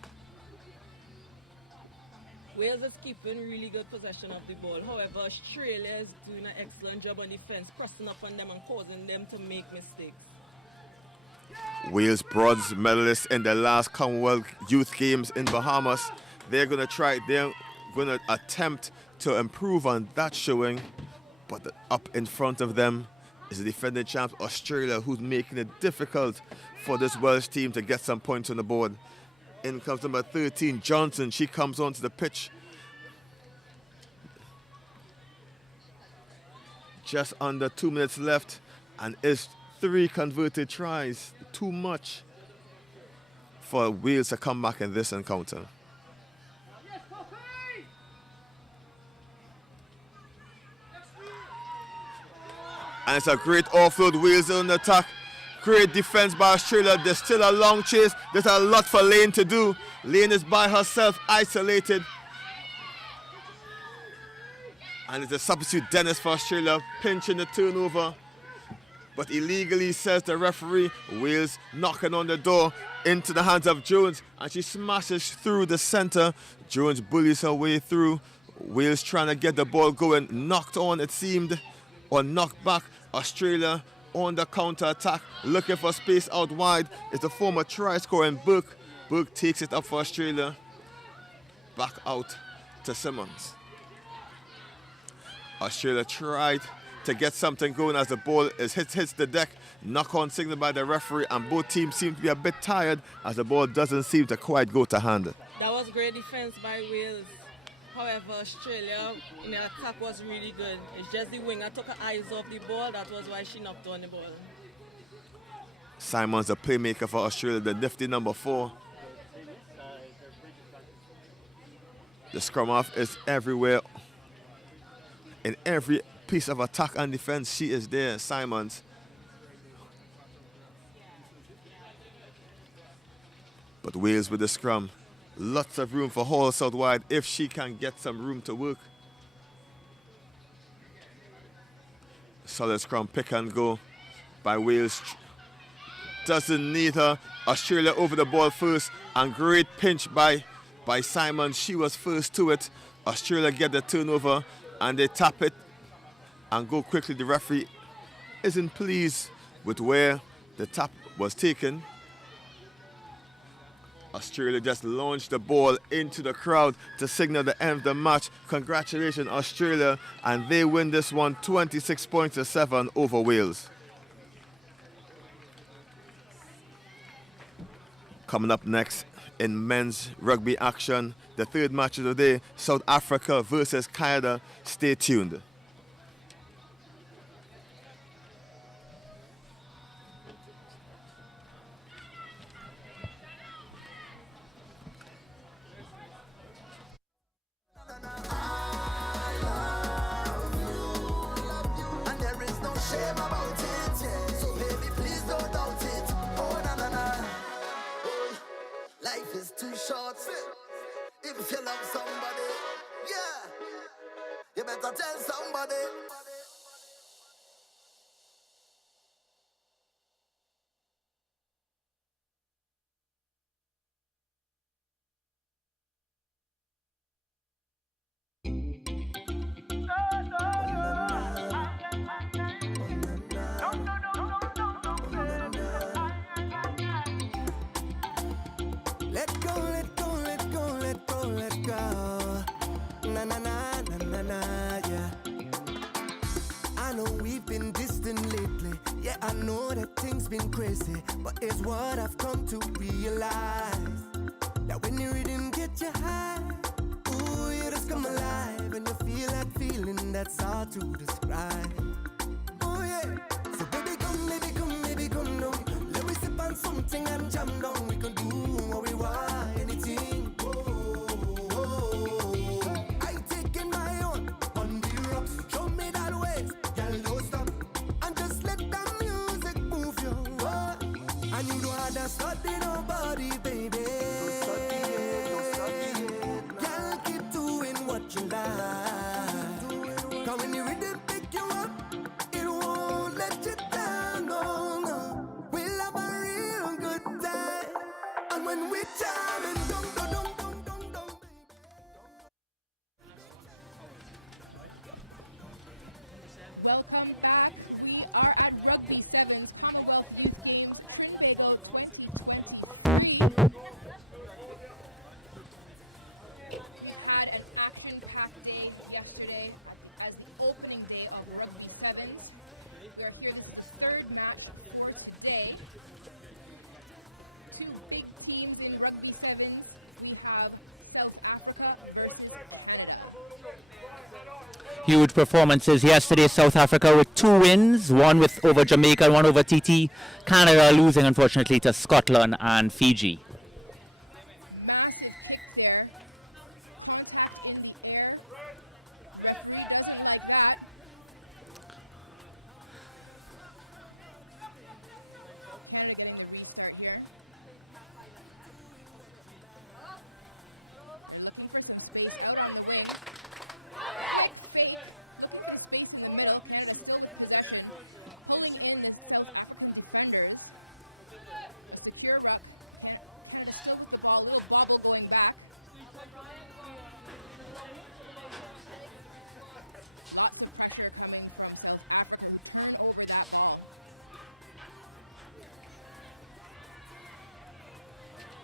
Wales is keeping really good possession of the ball. However, Australia is doing an excellent job on defense, pressing up on them and causing them to make mistakes. Wales bronze medalists in the last Commonwealth Youth Games in Bahamas. They're going to attempt to improve on that showing, but up in front of them is the defending champs Australia, who's making it difficult for this Welsh team to get some points on the board. In comes number 13, Johnson. She comes onto the pitch. Just under 2 minutes left, and is 3 converted tries. Too much for Wales to come back in this encounter. And it's a great offload. Wales on the attack. Great defense by Australia. There's still a long chase. There's a lot for Lane to do. Lane is by herself, isolated. And it's a substitute, Dennis, for Australia, pinching the turnover. But illegally, says the referee. Wales knocking on the door into the hands of Jones. And she smashes through the center. Jones bullies her way through. Wales trying to get the ball going. Knocked on, it seemed, or knocked back. Australia on the counter-attack, looking for space out wide. It's the former try-scoring Burke. Burke takes it up for Australia. Back out to Simmons. Australia tried to get something going as the ball hits the deck. Knock-on signal by the referee, and both teams seem to be a bit tired as the ball doesn't seem to quite go to hand. That was great defense by Wales. However, Australia in the attack was really good. It's just the winger took her eyes off the ball. That was why she knocked on the ball. Simons, the playmaker for Australia, the nifty number 4. The scrum half is everywhere. In every piece of attack and defense, she is there, Simons. But Wales with the scrum. Lots of room for Halls out wide if she can get some room to work. Solid scrum, pick and go by Wales. Doesn't need her. Australia over the ball first, and great pinch by Simon. She was first to it. Australia get the turnover and they tap it and go quickly. The referee isn't pleased with where the tap was taken. Australia just launched the ball into the crowd to signal the end of the match. Congratulations, Australia, and they win this one 26 points to 7 over Wales. Coming up next in men's rugby action, the third match of the day, South Africa versus Canada. Stay tuned. Life is too short. If you love somebody, yeah, you better tell somebody. I know that things been crazy, but it's what I've come to realize. That when you rhythm get you high, ooh, you just come alive, and you feel that feeling that's hard to describe. Oh yeah, so baby come, baby come, baby come down. Let me sip on something and jam down. We can do what we want, anything. I taking my own on the rocks. Show me that way, girl, don't stop. And just let that music move you. And you don't have to study nobody, baby. Come when the rhythm pick you up, it won't let you down, no, no. We'll have a real good time. And when we jam and dum, Welcome back. We are at Rugby Sevens Commonwealth Youth Games Trinbago 2023. We've had an action-packed day yesterday as the opening day of Rugby Sevens. We are here. This is the third match for today. Two big teams in Rugby Sevens. We have South Africa versus Canada. Huge performances yesterday. South Africa with 2 wins, one with over Jamaica and one over TT. Canada losing, unfortunately, to Scotland and Fiji. Massive kick there. Contact in the air. Referee doesn't like that. Canada getting the restart here. They're looking for some space out on the wing. Quick fake, looking for the space in the middle. Canada still with possession, pulling in the South African defenders. A secure ruck. Canada still with the ball, little bobble going back. Lots of pressure coming from South Africa, who turn over that ball.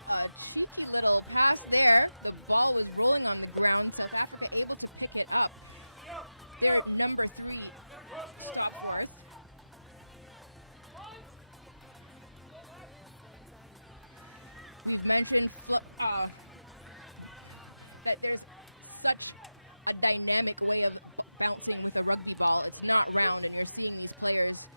A cheeky little pass there. The ball was rolling on the ground. South Africa able to pick it up. Their number 3 stop forth. We've mentioned that there's such a dynamic way of bouncing with a rugby ball. It's not round, and you're seeing these players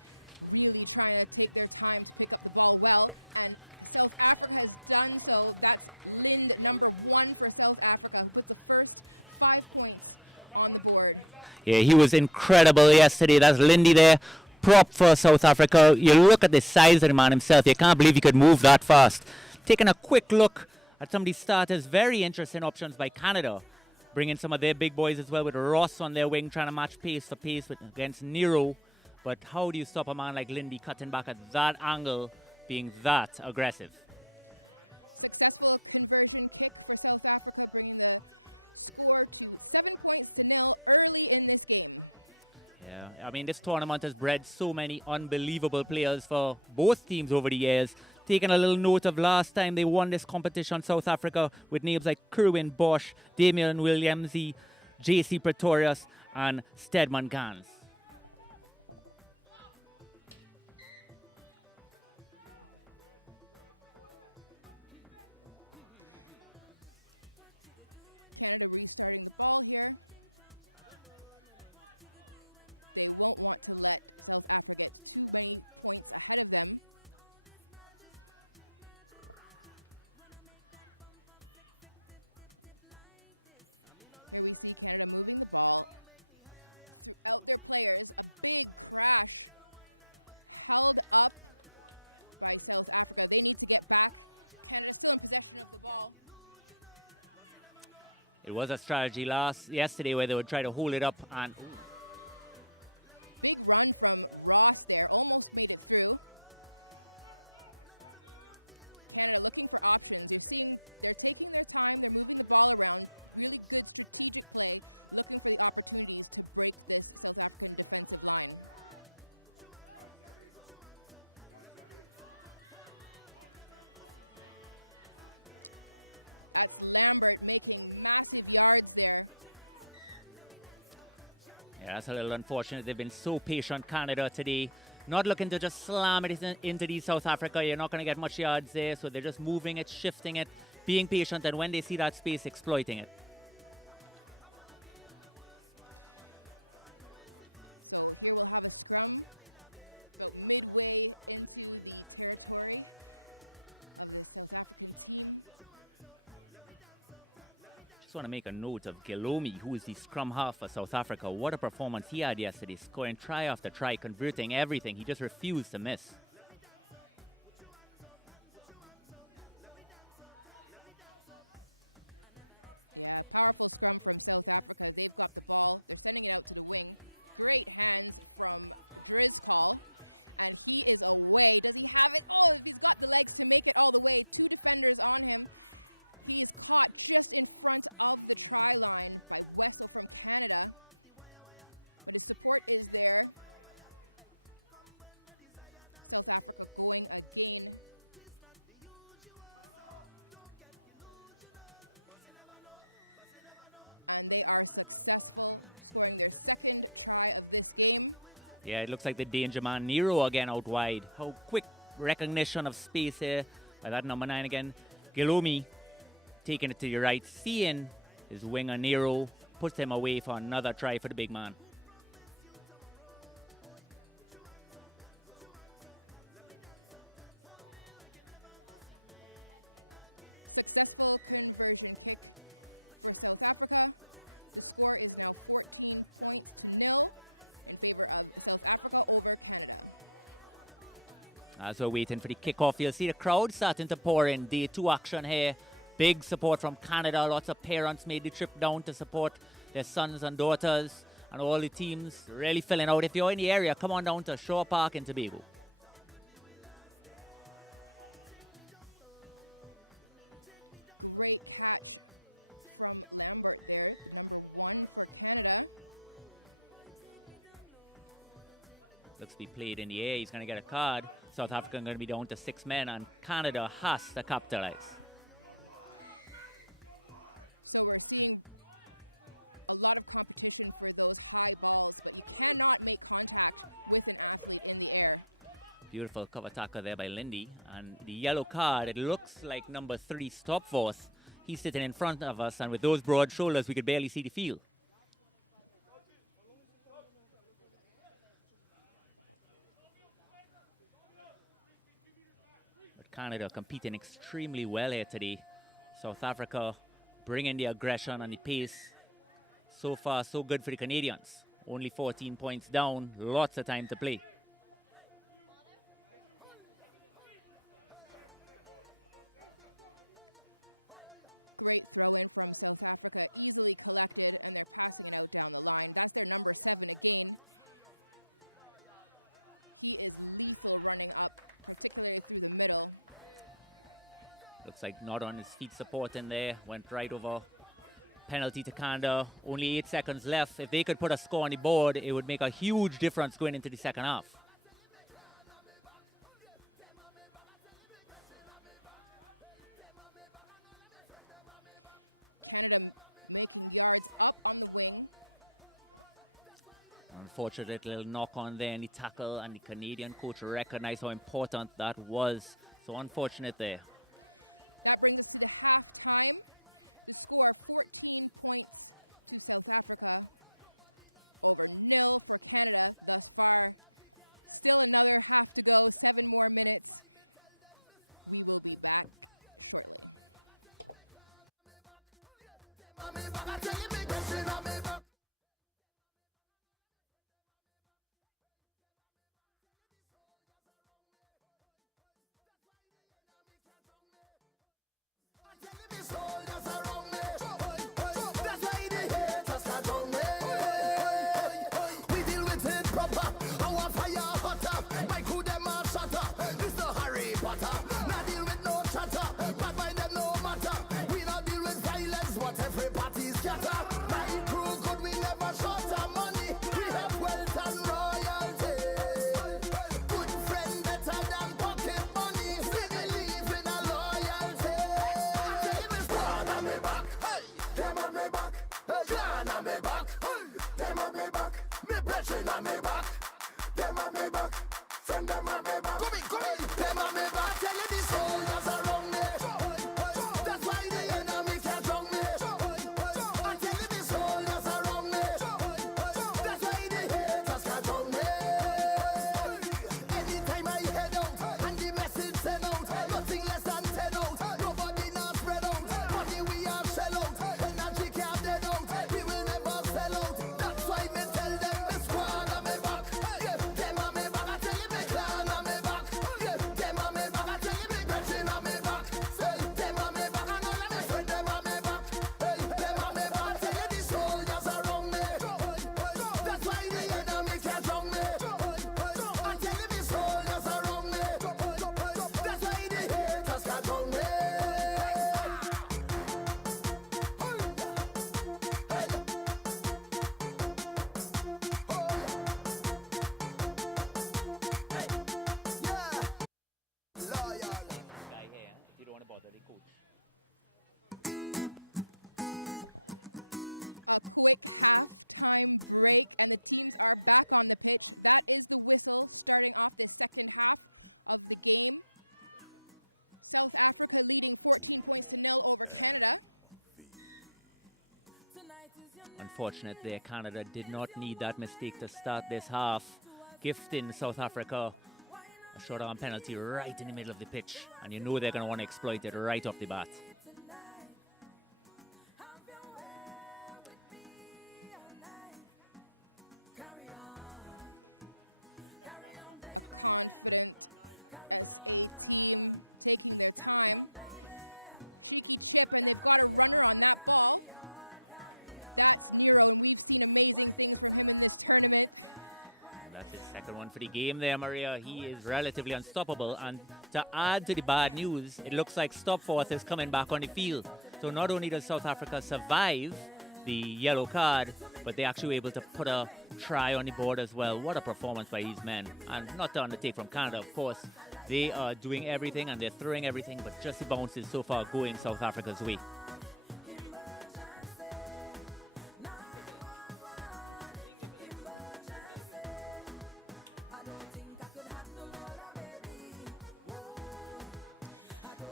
really trying to take their time to pick up the ball well, and South Africa has done so. That's Lind, number 1 for South Africa, who puts the first 5 points on the board. Yeah, he was incredible yesterday. That's Lindy there, prop for South Africa. You look at the size of the man himself. You can't believe he could move that fast. Taking a quick look at some of these starters, very interesting options by Canada. Bringing some of their big boys as well, with Ross on their wing, trying to match pace for pace against Nero. But how do you stop a man like Lindy cutting back at that angle, being that aggressive? Successful conversion kick for South Africa, bringing the score to 7-0 early in this game. Yeah, I mean, this tournament has bred so many unbelievable players for both teams over the years. Taking a little note of last time they won this competition, South Africa, with names like Kerwin Bosch, Damian Williamsy, JC Pretorius, and Stedman Gans. Canada restarting the ball here. They won't want to let South Africa get too many points ahead of them. Here we see Canada moving the ball throughout their players. A big crash held up by South Africa. They need to get back. Canada still in possession of the ball. It was a strategy yesterday where they would try to hold it up and... Big run from Ross there, almost made it through. Canada looking for options. You're seeing they're taking their time, they're moving the ball around. Really good strategic play, looking for the opportunities to break this South African defensive line. That's Lambert making massive yards there. Yeah, that's a little unfortunate. They've been so patient, Canada, today. Not looking to just slam it into the South Africa. You're not going to get much yards there, so they're just moving it, shifting it, being patient, and when they see that space, exploiting it. So here we'll have a scrum about midway into the territory of the South African team. Just want to make a note of Gelomi, who is the scrum half for South Africa. What a performance he had yesterday, scoring try after try, converting everything. He just refused to miss. Yeah, powerful scrum from South Africa. They've got the ball. They're sending it out to the wing. Great hands from Drizkal. And he is away. Does he have it? Oh, if he's got the legs to make it all the way. 2 defenders on him. He is caught just in front of the try line by Wesso from Canada. But his support is there. South Africa going again. And they are successful, scoring their second try of this game. Yeah, it looks like the danger man Nero again out wide. How quick recognition of space here by that number 9 again. Gilomi taking it to the right, seeing his winger Nero, puts him away for another try for the big man. Successful conversion kick for South Africa. The score is now 14 points to 0 in favor of South Africa over Canada. As we're waiting for the kickoff, you'll see the crowd starting to pour in. Day 2 action here. Big support from Canada. Lots of parents made the trip down to support their sons and daughters. And all the teams really filling out. If you're in the area, come on down to Shore Park in Tobago. Great catch from Lambert there, the number 1 for Canada. Looks to be played in the air. He's going to get a card. South Africa going to be down to 6 men, and Canada has to capitalize. So we're seeing a lot of competition for those high balls, but you cannot make contact with an athlete in the air. Beautiful cover tackle there by Lindy. And the yellow card, it looks like number 3, Stopforth. He's sitting in front of us, and with those broad shoulders, we could barely see the field. But Canada competing extremely well here today. South Africa bringing the aggression and the pace. So far, so good for the Canadians. Only 14 points down, lots of time to play. Great throw in from South Africa, easily collected, and they're passing it out down the line. That's their number 7 again. He is lethal running up, particularly through the middle. Looks like not on his feet supporting there, went right over. Penalty to Canada, only 8 seconds left. If they could put a score on the board, it would make a huge difference going into the second half. Canada making yards up on the wing. Unfortunate little knock on there in the tackle, and the Canadian coach recognized how important that was. So unfortunate there. That brings us to the halftime. The score 14 points to South Africa over 0 for Canada thus far. Still another half to go, 7 more minutes. We will be back shortly. This no Harry Potter. Now deal with no chatter. Bad mind them A quick halftime break, and the teams are back on the pitch. That is the whistle starting off this second half of the game. South Africa leading 14 points to nil over Canada. Unfortunately, Canada did not need that mistake to start this half, gifting South Africa a short-arm penalty right in the middle of the pitch. And you know they're going to want to exploit it right off the bat. A confident SA team taking their time. Cheeky chip, and they've got a runner on that ball. That's Nero, and we've seen amazing things from him in this tournament. And that's his second one for the game there, Maria. He is relatively unstoppable. And to add to the bad news, it looks like Stopforth is coming back on the field. So not only does South Africa survive the yellow card, but they actually were able to put a try on the board as well. What a performance by these men. And not to undertake from Canada, of course. They are doing everything and they're throwing everything, but just the bounces so far going South Africa's way.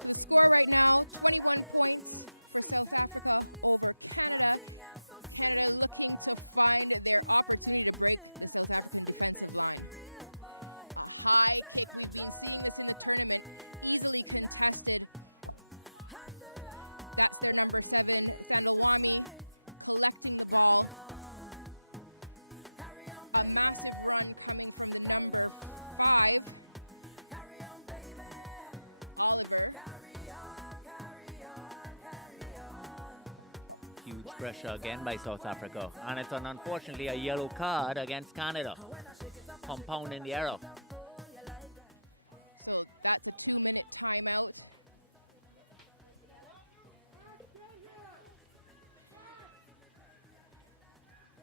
So the score right now, 21 points for South Africa over Canada. Canada looking to find their opportunity to break the South African defensive line. A high kick, we've been seeing this in the tournament, easily contested. That's their number 7, Thandalwami, collecting the ball. A massive run coming from the number 5, Oliver. Huge pressure again by South Africa. And it's unfortunately a yellow card against Canada, compounding the error. So that's a 2-minute timeout.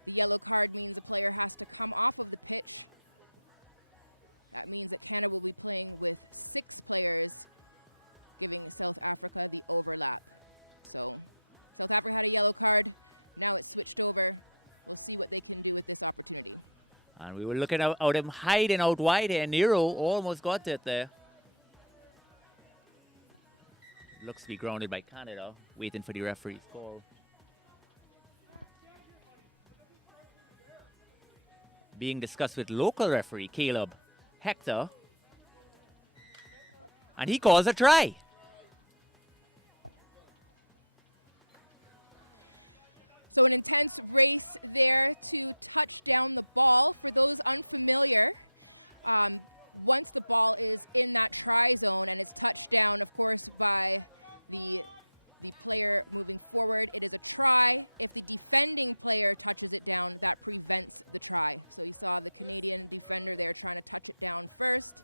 The yellow card means the player has to come off of the pitch. That means that Canada will be playing with 6 players, giving South Africa the overlap. So South Africa had a yellow card. Now it's switched over. We'll see what they can do with this opportunity. And we were looking at him hiding out wide here. Nero almost got it there. Looks to be grounded by Canada, waiting for the referee's call. Being discussed with local referee Caleb Hector. And he calls a try. So an intense race there to touch down the ball. For those unfamiliar, once the ball is in that try zone and it's touched down, of course, by the player moving forward, it is a try. If the defending player touches it down, that prevents the try. So you saw the Canadian defender there trying to touch it down first,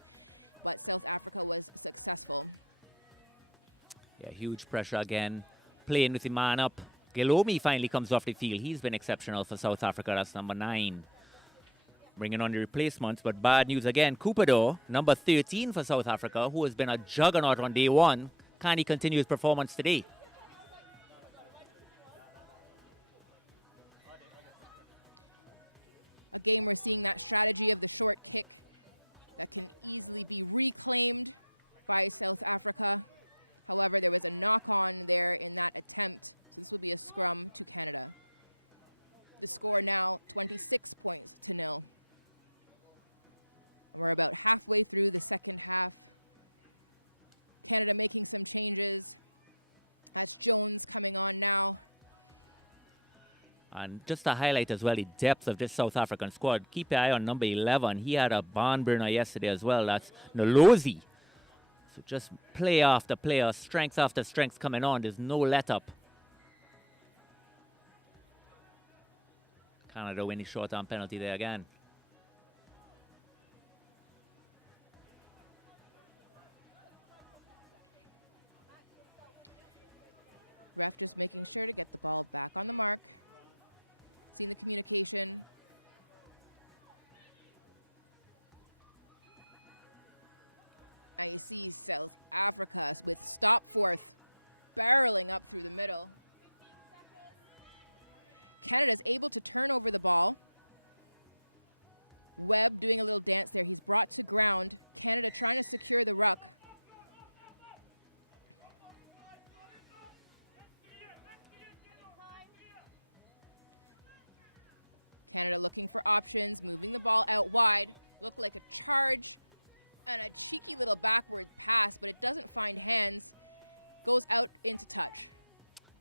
but South Africa was successful. Yeah, huge pressure again. Playing with the man up. Gelomi finally comes off the field. He's been exceptional for South Africa. That's number 9. Bringing on the replacements, but bad news again. Cupido, number 13 for South Africa, who has been a juggernaut on day 1. Can he continue his performance today? Again, we're seeing that strategy of the short kick that can easily be reclaimed by South Africa. However, there was a knock-on there in that attempt. So this will be a scrum to Canada. The score now 26 points to nil. And we're about halfway through the second half. Canada making some changes. That's Jones coming on now. And just to highlight as well the depth of this South African squad, keep your eye on number 11. He had a barn burner yesterday as well. That's Nolozi. So just player after player, strength after strength coming on. There's no let-up. Canada winning short-arm penalty there again. Ref just making sure to get the ball back on the mark. Seeing the communication. Now you see South Africa with Stopforth barreling up through the middle. Canada's able to turn over the ball. Webb doing a little dance there. He's brought to ground. Canada trying to secure the ruck. Canada looking for options, moving the ball out wide. Looked like a charge and a cheeky little backward pass, but it doesn't find hands. Goes out into touch.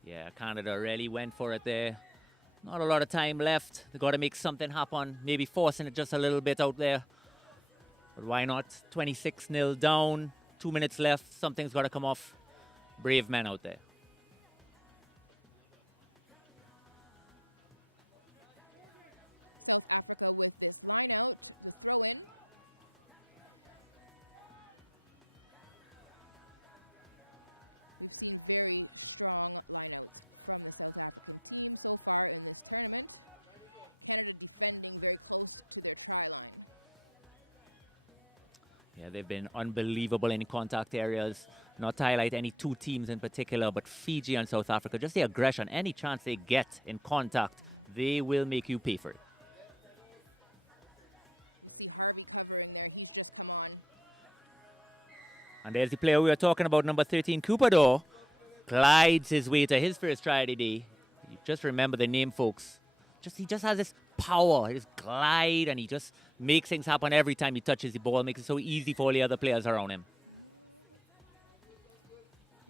Yeah, Canada really went for it there. Not a lot of time left. They got to make something happen. Maybe forcing it just a little bit out there. But why not? 26-0 down. 2 minutes left. Something's got to come off. Brave men out there. South Africa with this line out, the throw in. We've seen very strong lineouts from the South African team so far in this tournament. Canada defending very close to their try line. Yeah, they've been unbelievable in contact areas. Not to highlight any two teams in particular, but Fiji and South Africa, just the aggression, any chance they get in contact, they will make you pay for it. We see Harvey covering there. He's just come on. And there's the player we were talking about, number 13, Cooper, glides his way to his first try of the day. You just remember the name, folks. He just has this power, his glide, and he just makes things happen every time he touches the ball, makes it so easy for all the other players around him.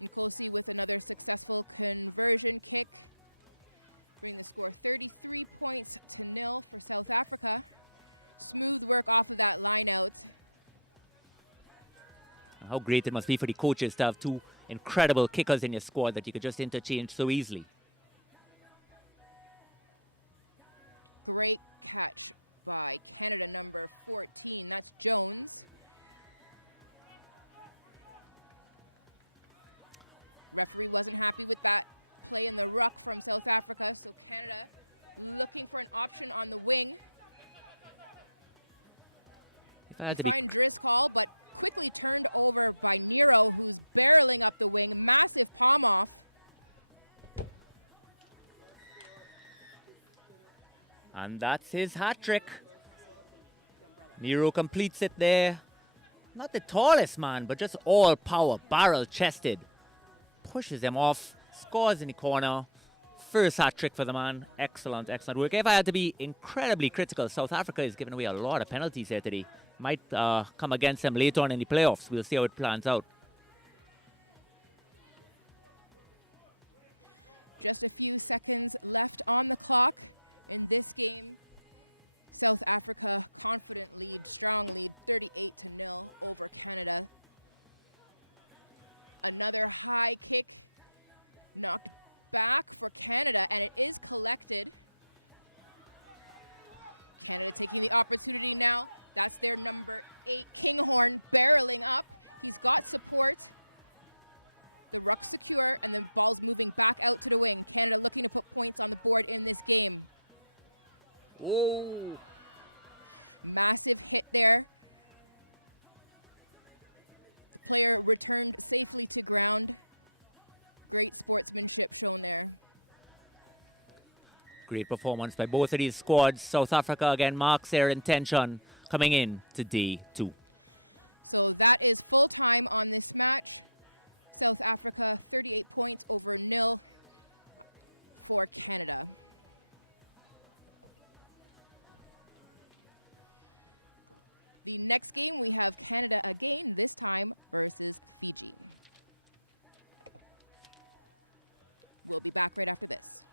Nkosi with another successful conversion kick. Bring the score 33 points to 0 for South Africa. Smooth work off of that line out. How great it must be for the coaches to have two incredible kickers in your squad that you could just interchange so easily. Great catch by Canada number 14. That's Jones. Referee wasn't happy with that play in the ruck from South Africa, so Canada looking for an option on the wing. They find Driscoll, but quickly turned over by Nero, who's barreling up the wing. Massive palm off. And that's his hat trick. Nero completes it there. Not the tallest man, but just all power, barrel chested. Pushes them off, scores in the corner. First hat trick for the man. Excellent, excellent work. If I had to be incredibly critical, South Africa is giving away a lot of penalties here today. Might come against them later on in the playoffs. We'll see how it plans out. Just a few seconds left on the clock in this game. South Africa, confident lead, strong lead, 38-0 over Canada. Another high kick knocked back for Canada, and it is collected. Canada taking the opportunity now. That's their number 8, Kinghorn, barreling up. He's got support. The ruck secure, and the ball's moving back out to the wing. Canada looking to put points on the board in this game. Whoa. Massive hit there. The player returned safely to ground. Great sportsmanship shown there. Great performance by both of these squads. South Africa again marks their intention coming in to day 2. So that is full time on this match. South Africa 38 points over 0 for Canada. The next game we have Canada again, this time versus Fiji. We'll be back right after this.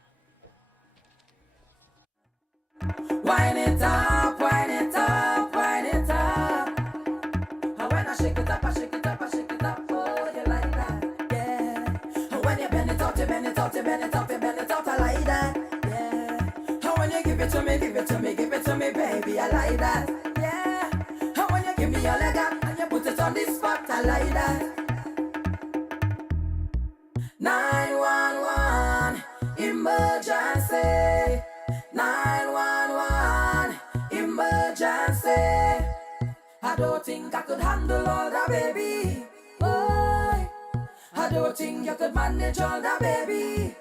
Wind it up, wind it up, wind it up. And when I shake it up, I shake it up, I shake it up. Oh, you like that, yeah. And when you bend it up, you bend it up, you bend it up, you bend it up, I like that, yeah. And when you give it to me, give it to me, give it to me, baby, I like that, yeah. And when you give me your leg up and you put it on this spot, I like that. 911, emergency. 911, emergency. I don't think I could handle all that, baby. Boy, I don't think you could manage all that, baby.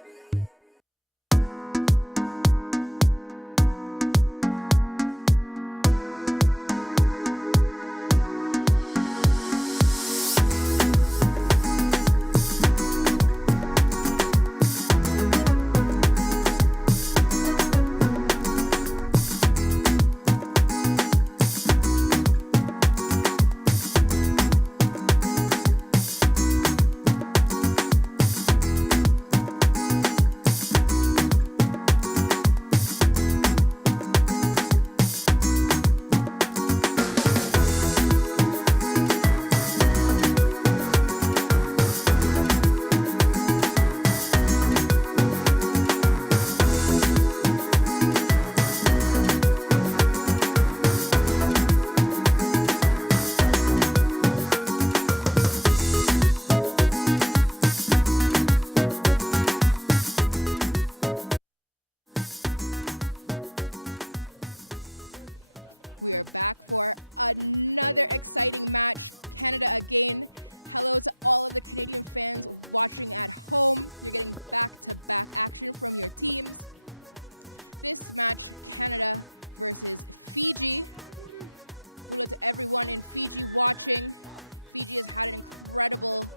We are back for another exciting match. Canada again. Hello to all of the Canadian fans watching at home. You're getting back-to-back action from your teams. This match, Canada versus Fiji. Hello to everyone in Fiji watching. Fiji has had an incredible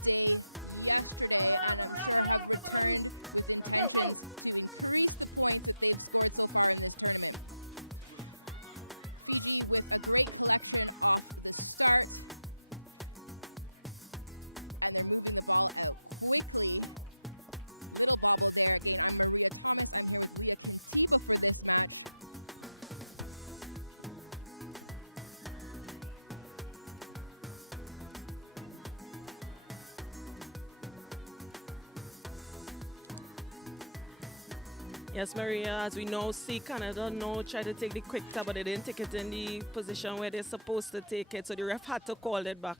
day yesterday, and I'm sure have returned with intentions to increase the points that they've scored so far in this tournament. Fiji with a great collection off the start, and they're moving the ball out quickly. Little bobble there. Again, I'm Maria Thomas. I'm here with Leah Kintiba for this match. Yes, Maria, as we know, see Canada now try to take the quick tap, but they didn't take it in the position where they're supposed to take it, so the ref had to call it back.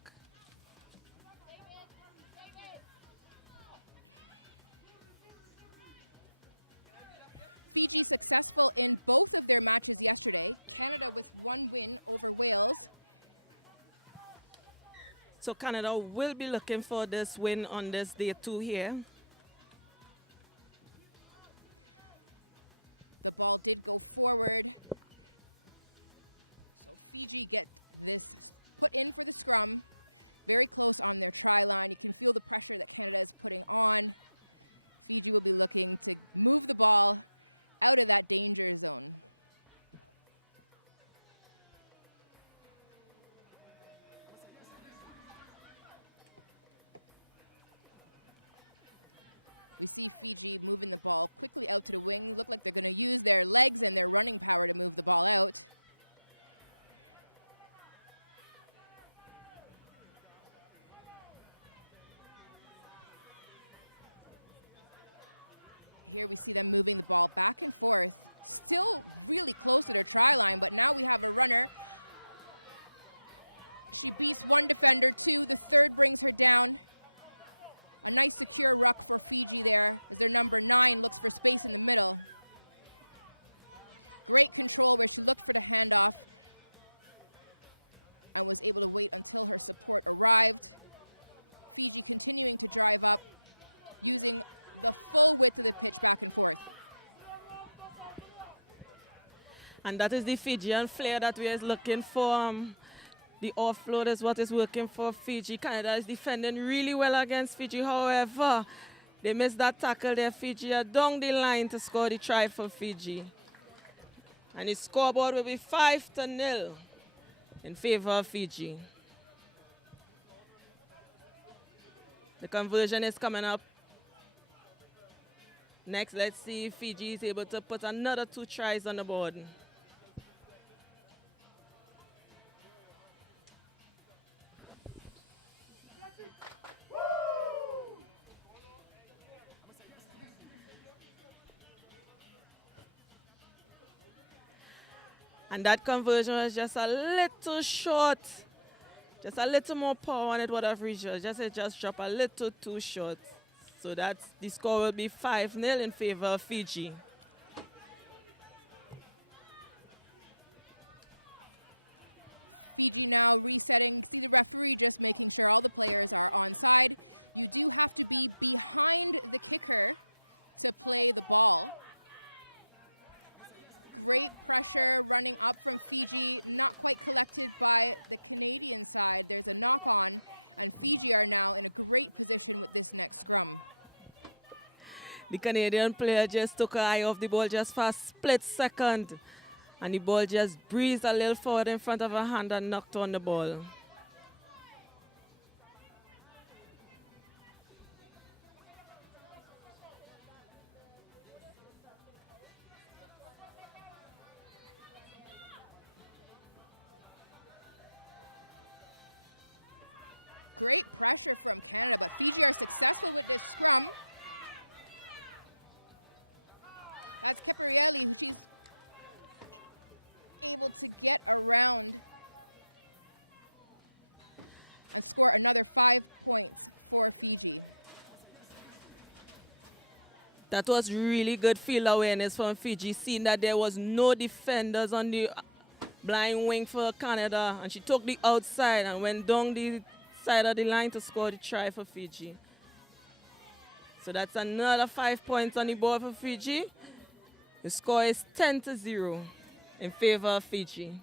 Fiji successful in both of their matches yesterday. Canada with one win over Wales. So Canada will be looking for this win on this day 2 here. The ball did go forward. So Fiji get this put in for the scrum. Very close on their try line. You can feel the pressure that Canada is putting on. Fiji will be looking to move the ball out of that danger zone. We see Fiji moving the ball quickly out to the wing. Look like they're going to use their legs and their running power to move the ball out. Here we see them moving the ball back and forth. Still really close to their try line, but now we have a runner. She beats one defender, 2. The third brings her down. A nice secure ruck for Fiji there as their number 9 looks for space in the middle. Great control where she looked for the handoff and was able to wait until her support arrived. Fiji continuing to drive up, using the full width of the pitch back and forth. And that is the Fijian flair that we are looking for. The offload is what is working for Fiji. Canada is defending really well against Fiji. However, they missed that tackle there. Fiji are down the line to score the try for Fiji. And the scoreboard will be 5-0 in favor of Fiji. The conversion is coming up. Next, let's see if Fiji is able to put another 2 tries on the board. And that conversion was just a little short. Just a little more power on it would have reached. Just drop a little too short. So that's the score will be 5-0 in favor of Fiji. Fiji now resetting. See the referee just making sure all the players are onside. You do have to be behind the kicker to play the ball. Great pressure running up from Fiji, not quite collected by the Canadian side. There's a knock on, and Fiji are now in a great position with this next scrum. The Canadian player just took an eye off the ball just for a split second, and the ball just breezed a little forward in front of her hand and knocked on the ball. Great pressure from Canada, but Fiji are successful with this scrum. That's Keparielli, who she's able to get around and score another 5 points for Fiji. That was really good field awareness from Fiji, seeing that there was no defenders on the blind wing for Canada, and she took the outside and went down the side of the line to score the try for Fiji. So that's another 5 points on the board for Fiji. The score is 10-0 in favor of Fiji.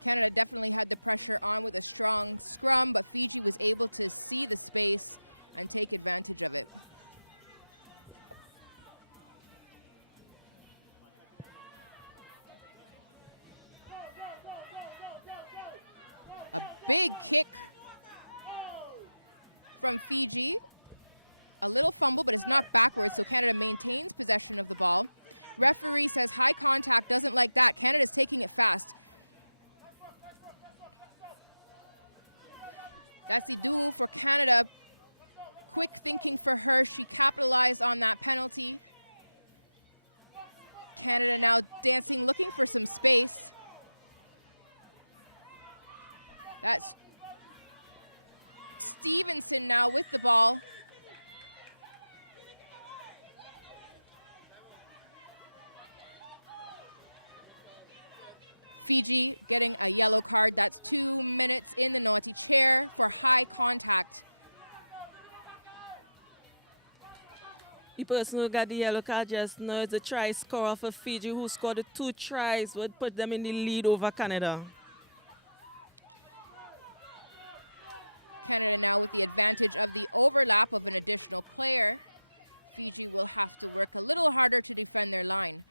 Canada definitely had the pressure on with a strong scrum, but Fiji was able to see the space and take advantage of it. A big kick from Fiji. A little fumble, but it's knocked backwards, so Canada maintains possession of the ball. Referee says high contact, doesn't like that. Canada's taking it fast. That's the duel for Canada. Quick thinking for her. She capitalized on that penalty. Canada now dancing, looking for some space. That's Stevenson now with the ball. Fiji getting a yellow card. That's 2 minutes in the naughty chair for high contact. The person who got the yellow card just now is a try scorer for Fiji, who scored the 2 tries, would put them in the lead over Canada. Canada now with the advantage of the overlap of an additional player. Fiji will have to work a little harder to defend their line.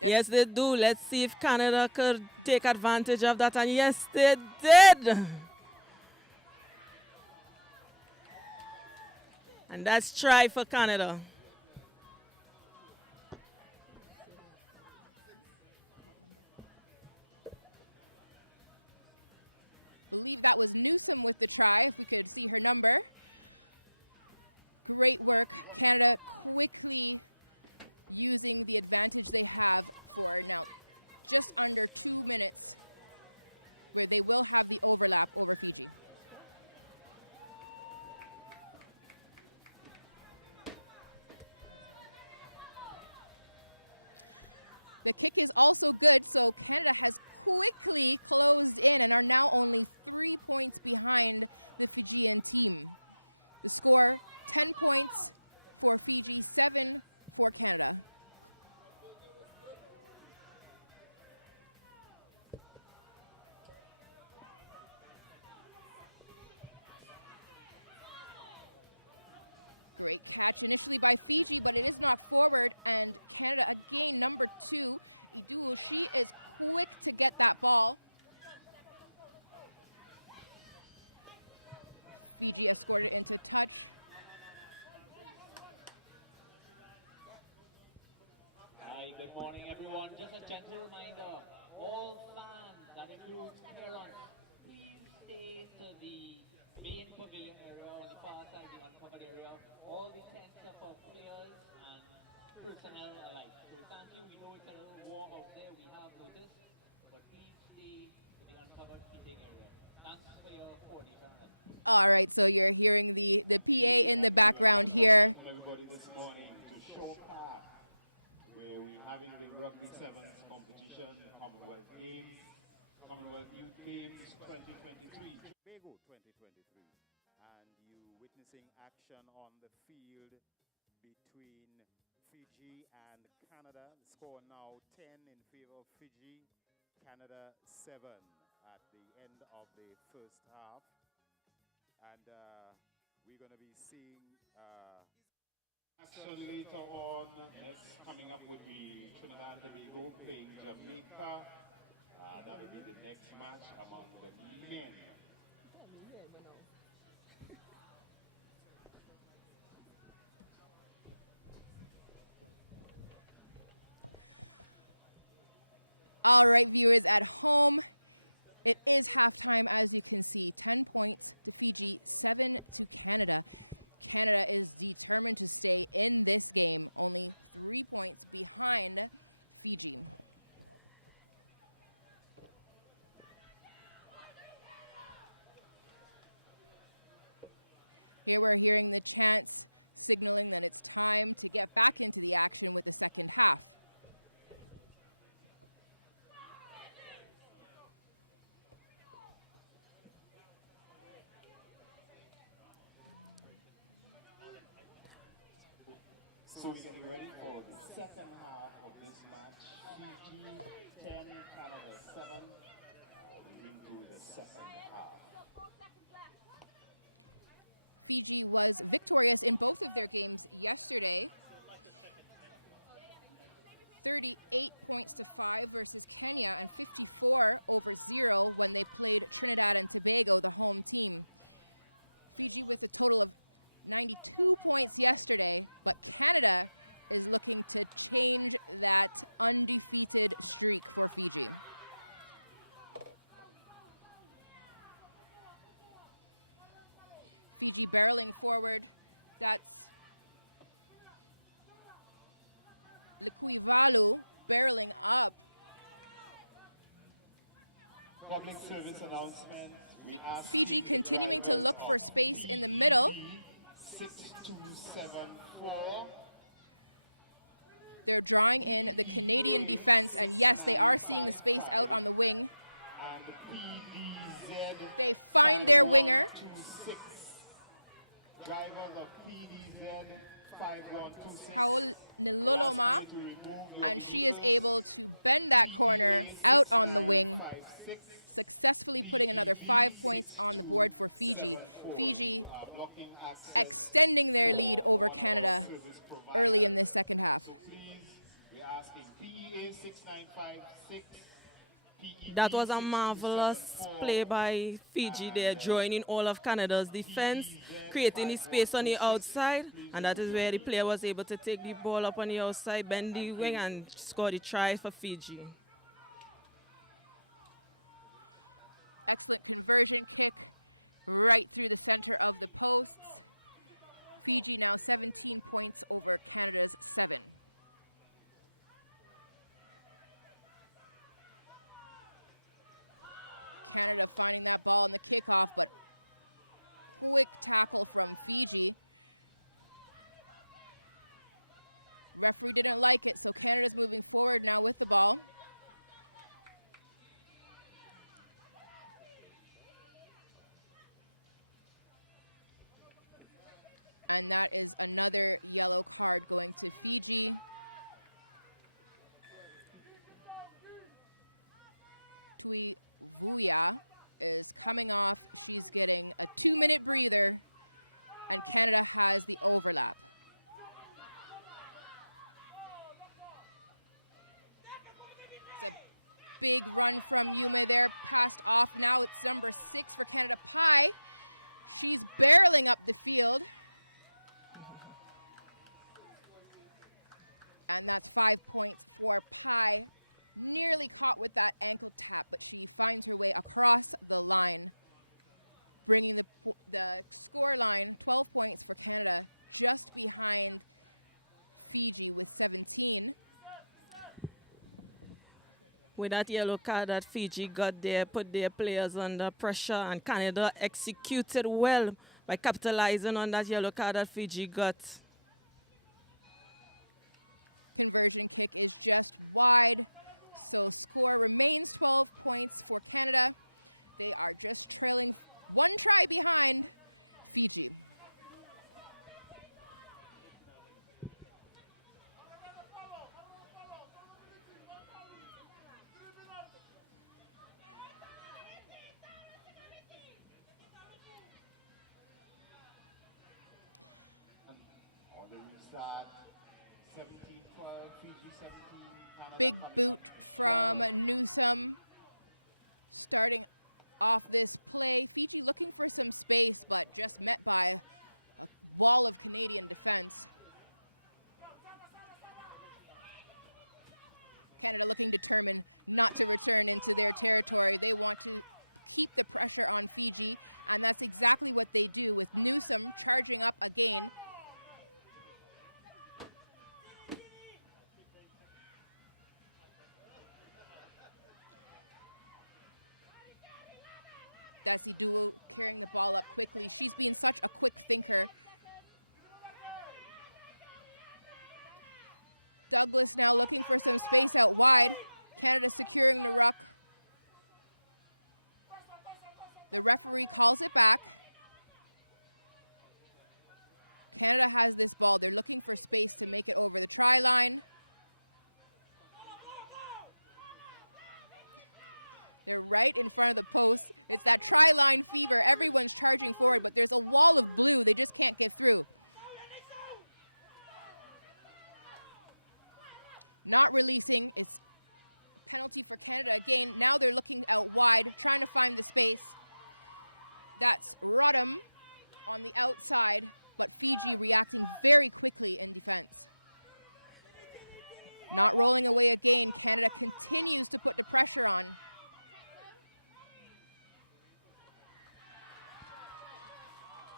Yes, they do. Let's see if Canada could take advantage of that. And yes, they did. And that's try for Canada. Believe that was Newsom with the try, if we could see her number. Great work. Canada quickly using the advantage they have for now just under 2 minutes, where they will have the overlap over Fiji. The kick is also good, so Canada has quickly closed in and are now only 3 points behind the Fijian team. The score, 10 points for Fiji, 7 for Canada. Great catch initially by Fiji, but it is knocked forward, and Canada again, number 2, Idu, she is quick to get that ball. Fiji escorted into touch. Hi, good morning everyone. Just a gentle reminder, all fans, that includes parents, please stay to the main pavilion area on the far side, the uncovered area. All the tents are for players and personnel alike. So thank you. We know it's a little warm out there, we have noticed, but please stay to the uncovered seating area. Thanks for your coordination. All right, so you're hearing the PA in the background here. Welcome everybody this morning to Show Park, where we're having the Rugby Sevens competition, Commonwealth Games, Commonwealth Youth Games 2023. Tobago 2023, and you witnessing action on the field between Fiji and Canada. The score now 10 in favor of Fiji, Canada 7 at the end of the first half. And we're going to be seeing Action later on, that's coming up with the Trinidad and Tobago playing Jamaica. That will be the next match among the men. All right, viewers at home, it is halftime, as you can see. 10 points to Fiji, 7 to Canada. Canada is determined to stay in this game, only 3 points behind Fiji. Here we're hearing the chants signaling that it's time to get back into the action with the second half. So we're getting ready for the second half of this match. Fiji 10, Canada 7. We're into the second half. Fiji was victorious in both of their games yesterday. 38 points to 5 versus Kenya and 54-0 when they played Trinidad and Tobago, the home team. Fiji with a total of 92 points yesterday, but Canada is looking to change that undefeated streak for Fiji. Fiji barreling forward. That's Likuivalu barreling up. Public service announcement. We ask Fiji continuing to look for space in the middle. 6274. They're drawing in the Canadian defense, and yes, they are seeing the space out on the wing. And PDZ. They find their winger. 5126. Drivers of PDZ 5126. Paul Niloloma, and she is able to bend that corner out on the wing, successfully putting another 5 points on the board for Fiji. Fiji extending their lead over Canada early in this second half. That was a marvelous play by Fiji there, joining all of Canada's defense, creating the space on the outside, and that is where the player was able to take the ball up on the outside, bend the wing, and score the try for Fiji. Excellent conversion kick right through the center of the posts. Fiji now 17 points over Canada's 7. Canada finding that ball in the kickoff, but quick tackle from Fiji. Referee didn't like it, so Canada's moving forward now with the ball. And that is another yellow card going to Fiji. Tui Vuya is coming off. She's getting a 2-minute breather, and Canada has the overlap. It's a big run from Yuma there, passed off. Now it's number 6 for Canada, Pai. She's barreling up the field. And that's 5 points for Pai. Nearly caught with that ankle tap, but she finds her way across the line, bringing the score line 12 points for Canada, just behind Fiji with 17. With that yellow card that Fiji got there, put their players under pressure, and Canada executed well by capitalizing on that yellow card that Fiji got. Conversion kick is just wide. So score remains 12 points for Canada. They are just trailing 1 try behind Fiji. On the restart, 17-12, Fiji 17. Big boot from Newsom starting off this play. Fiji looking for some space, but just met by a wall of Canadian defense. Canada looking determined not to return into their territory. They want to keep the pressure on Fiji, and that's exactly what they do with Newsom charging up again. Desi Duo carrying the ball up quickly. She's been such a quick thinker. Douglas now looking for some space out wide. Canada securing the ruck. The referee calls it back. Canada has this ball. They're looking for space to make it over the try line. They're right in front of the post. It's that try line fever. Everyone's charging forward, but there's a wall of blue. They just can't get through. Not releasing. It's penalty for Canada again. Now they're looking out wide, trying to find the space. That's Rodham on the outside, but Fiji reacting very quickly in defense. Not rolling away again. Canada continues to put the pressure on.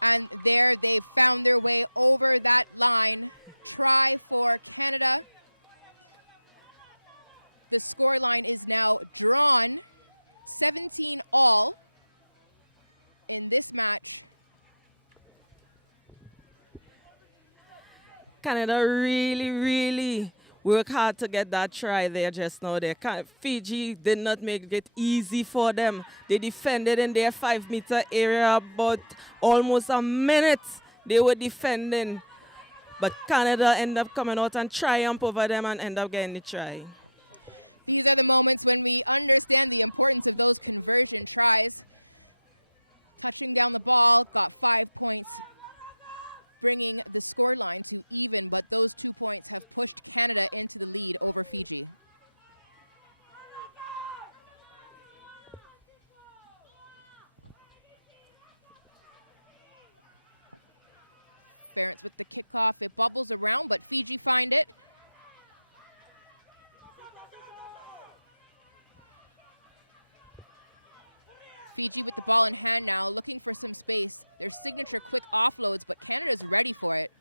And there they've found their way over that line. Try for Canada. The scoreline is now drawn, 17 all in this match. Canada really work hard to get that try there just now. Fiji did not make it easy for them. They defended in their 5-meter area, but almost a minute they were defending. But Canada ended up coming out and triumph over them and end up getting the try. These are the moments when we understand the importance of those conversion tries. Touching down the ball, got 5 points, bringing the scoreline to even, but those 2 points have pushed Canada into the lead over Fiji. Ference with the kickoff. It bubbles around, but Fiji find it. Fiji with the ball in hand now, looking for some space. Their signature quick offloads, but Canada's ready for it.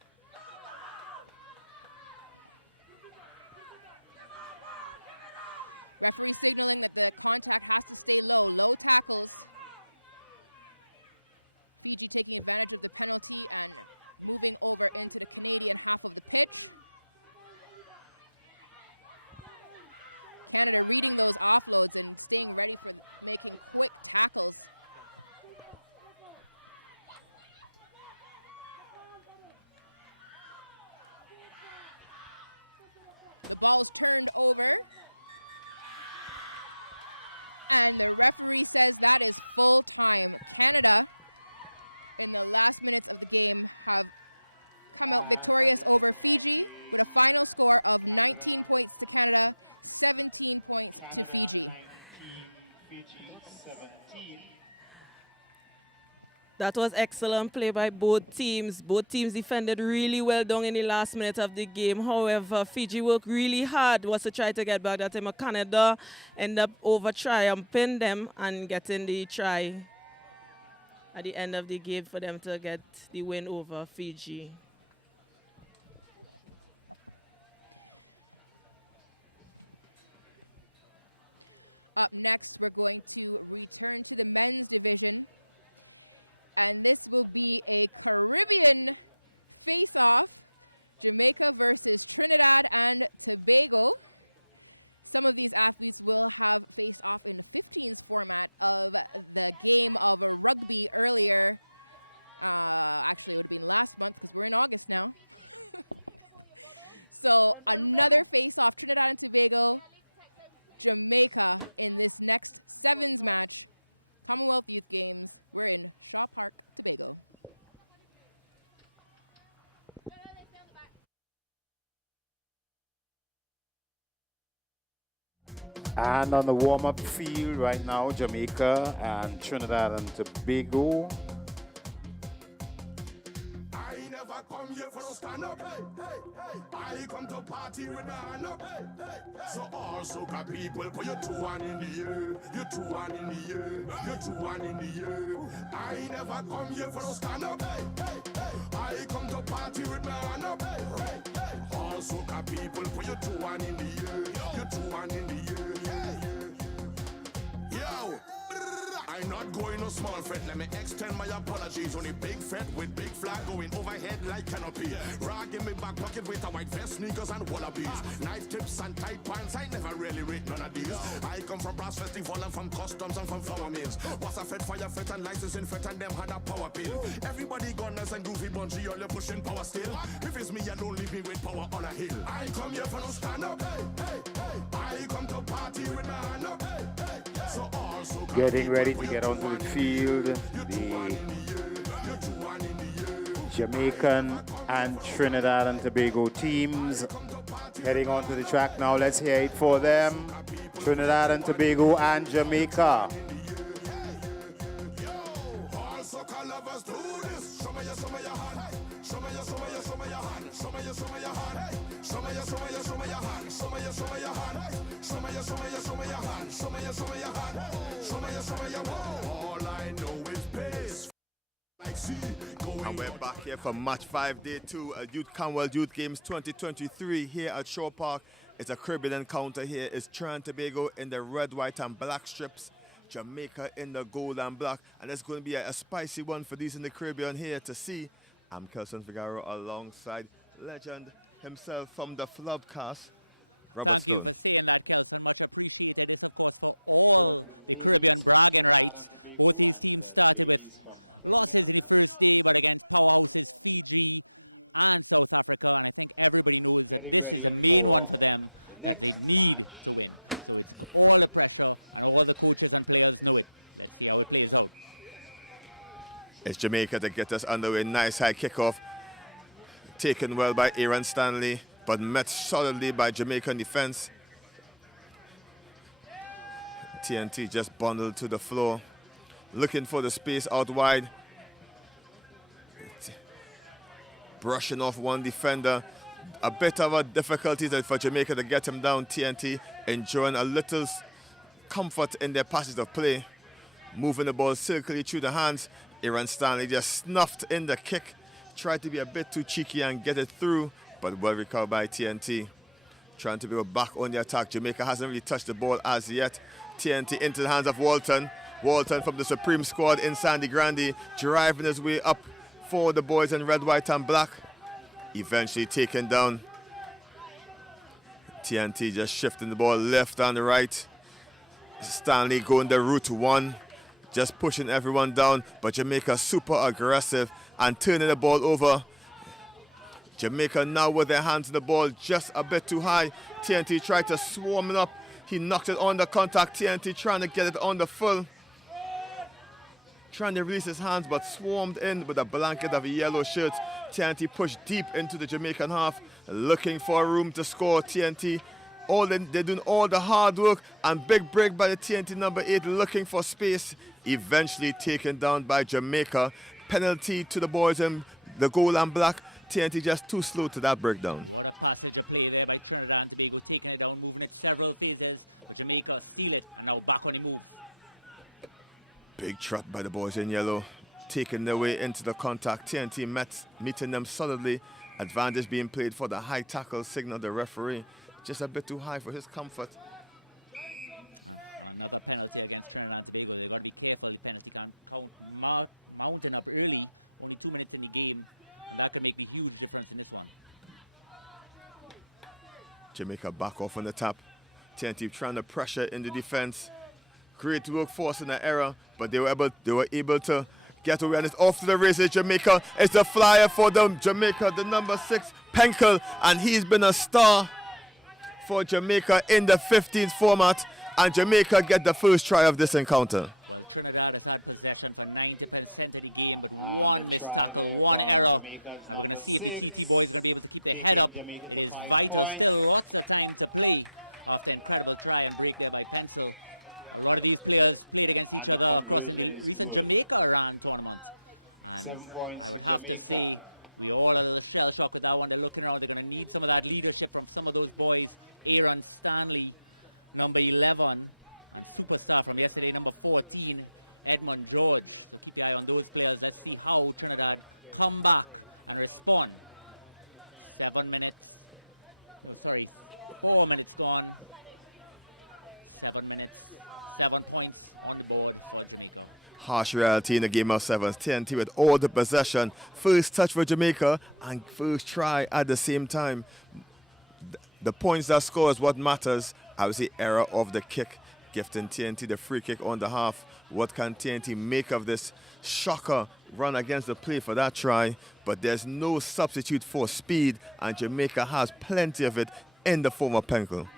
Referee signaling that the contact has to stay low. Low tackles. Fiji taking advantage of the penalty and moving over into the Canadian half of the pitch. Canada reading those offloads and staying ready for making quick tackles. The ball's turned over. And the referee says that is full time. Canada, in the last minutes of the game, have come out victorious over Fiji with a final score of 19 points to Canada, 17 points to Fiji. That was excellent play by both teams. Both teams defended really well down in the last minute of the game. However, Fiji worked really hard was to try to get back that time. Canada ended up over triumphing them and getting the try at the end of the game for them to get the win over Fiji. Up next, we're going to return to the men's division. And this will be a Caribbean face-off. Jamaica versus Trinidad and Tobago. Some of these athletes will have faced off in the 15s format of the game of rugby earlier. Actually, it would have been last month because we're in August now. So another face-off, Trinidad and Tobago, Jamaica in this next sevens match. Commonwealth Youth Games. We're in Shaw Park, Tobago. And on the warm-up field right now, Jamaica and Trinidad and Tobago. I never come here for no stand up. Hey, hey, hey. I come to party with my hand up. Hey, hey, hey. So all soca people, put your 2 hand in the air. Your 2 hand in the air. Your 2 hand in the air. I never come here for no stand up. Hey, hey, hey. I come to party with my hand up. Hey, hey, hey. All soca people, put your 2 hand in the air. Your 2 hand in the air. Yo, I'm not going no small fret. Let me extend my apologies. Only big fret with big flag going overhead like canopy. Rag in my back pocket with a white vest, sneakers and wallabies. Knife tips and tight pants. I never really rate none of these. I come from brass festival and from customs and from flower mills. Was a fed fire fet and licensing fet and them had a power pill. Everybody gunners and goofy bungee, all you pushing power still. If it's me, you don't leave me with power on a hill. I come here for no stand up. I come to party with my hand up. So also Getting ready to get onto the field, the Jamaican and Trinidad and Tobago teams heading onto the track now. Let's hear it for them. Trinidad and Tobago and Jamaica. And we're back here for match 5, day 2 at Commonwealth Youth Games 2023 here at Shore Park. It's a Caribbean encounter here. It's Trinidad and Tobago in the red, white and black strips. Jamaica in the gold and black. And it's going to be a spicy one for these in the Caribbean here to see. I'm Kelson Figaro alongside legend himself from the Flubcast. Thank you for saying that, Kelson. Much appreciated. This, of course, for all the Caribbean bragging rights. Both these teams started with losses in the first day, but against powerhouses Fiji and South Africa. And I think everybody knows that this is a main one for them that they need to win. So it's all the pressure, and all the coaches and players know it. Let's see how it plays out. It's Jamaica to get us underway. Nice high kickoff. Taken well by Aaron Stanley, but met solidly by Jamaican defense. TNT just bundled to the floor, looking for the space out wide. Brushing off one defender. A bit of a difficulty for Jamaica to get him down. TNT enjoying a little comfort in their passage of play. Moving the ball silkily through the hands. Aaron Stanley just snuffed in the kick. Tried to be a bit too cheeky and get it through, but well recovered by TNT. Trying to be back on the attack. Jamaica hasn't really touched the ball as yet. TNT into the hands of Walton. Walton from the Supreme Squad in Sandy Grande, driving his way up for the boys in red, white and black. Eventually taken down. TNT just shifting the ball left and right. Stanley going the route one, just pushing everyone down, but Jamaica super aggressive and turning the ball over. Jamaica now with their hands on the ball just a bit too high. TNT tried to swarm it up. He knocked it on the contact. TNT trying to get it on the full. Trying to release his hands, but swarmed in with a blanket of a yellow shirt. TNT pushed deep into the Jamaican half, looking for a room to score. TNT, they're doing all the hard work, and big break by the TNT number 8, looking for space. Eventually taken down by Jamaica. Penalty to the boys in the gold and black. TNT just too slow to that breakdown. What a passage of play there by Trinidad and Tobago, taking it down, moving it several phases, but Jamaica steal it, and now back on the move. Big trot by the boys in yellow, taking their way into the contact. TNT meeting them solidly. Advantage being played for the high tackle signal, the referee. Just a bit too high for his comfort. And another penalty against Trinidad and Tobago. They've got to be careful. The penalty can't count mounting up early, only 2 minutes in the game, and that could make a huge difference in this one. Jamaica back off on the tap. TNT trying to pressure in the defense. Great work forcing the error, but they were able to get away, and it's off to the races. Jamaica, it's the flyer for them. Jamaica, the number 6, Penkel, and he's been a star for Jamaica in the 15th format, and Jamaica get the first try of this encounter. Well, Trinidad has had possession for 90% of the game, but one missed tackle, one error, and we're going to see if the TT boys are going to be able to keep their head up. It is vital. Still lots of time to play after incredible try and break there by Pencil. A lot of these players played against each other across in the recent Jamaica Run tournament. And I would have to say, we all are a little shell shocked with that one. They're looking around. They're going to need some of that leadership from some of those boys. Aaron Stanley, number 11, and superstar from yesterday, number 14, Edmund George. So keep your eye on those players. Let's see how Trinidad come back and respond. 4 minutes gone. 7 minutes, 7 points on the board for Jamaica. Harsh reality in the game of sevens. TNT with all the possession. First touch for Jamaica and first try at the same time. The points that score is what matters. I would say error of the kick, gifting TNT the free kick on the half. What can TNT make of this shocker run against the play for that try? But there's no substitute for speed, and Jamaica has plenty of it in the form of Penkel.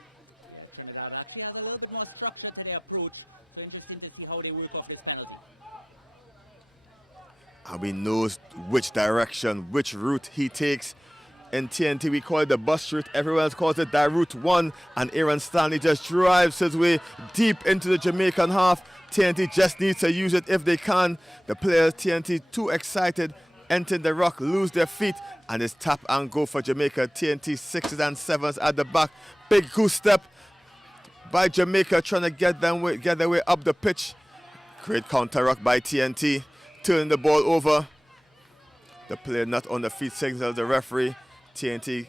Yeah, Trinidad actually has a little bit more structure to their approach, so interesting to see how they work off this penalty. And we knows which direction, which route he takes. In TNT, we call it the bus route. Everyone else calls it that route 1. And Aaron Stanley just drives his way deep into the Jamaican half. TNT just needs to use it if they can. The players, TNT, too excited, enter the ruck, lose their feet, and it's tap and go for Jamaica. TNT 6s and 7s at the back. Big goose step by Jamaica, trying to get their way up the pitch. Great counter ruck by TNT. Turning the ball over. The player not on the feet signals the referee. TNT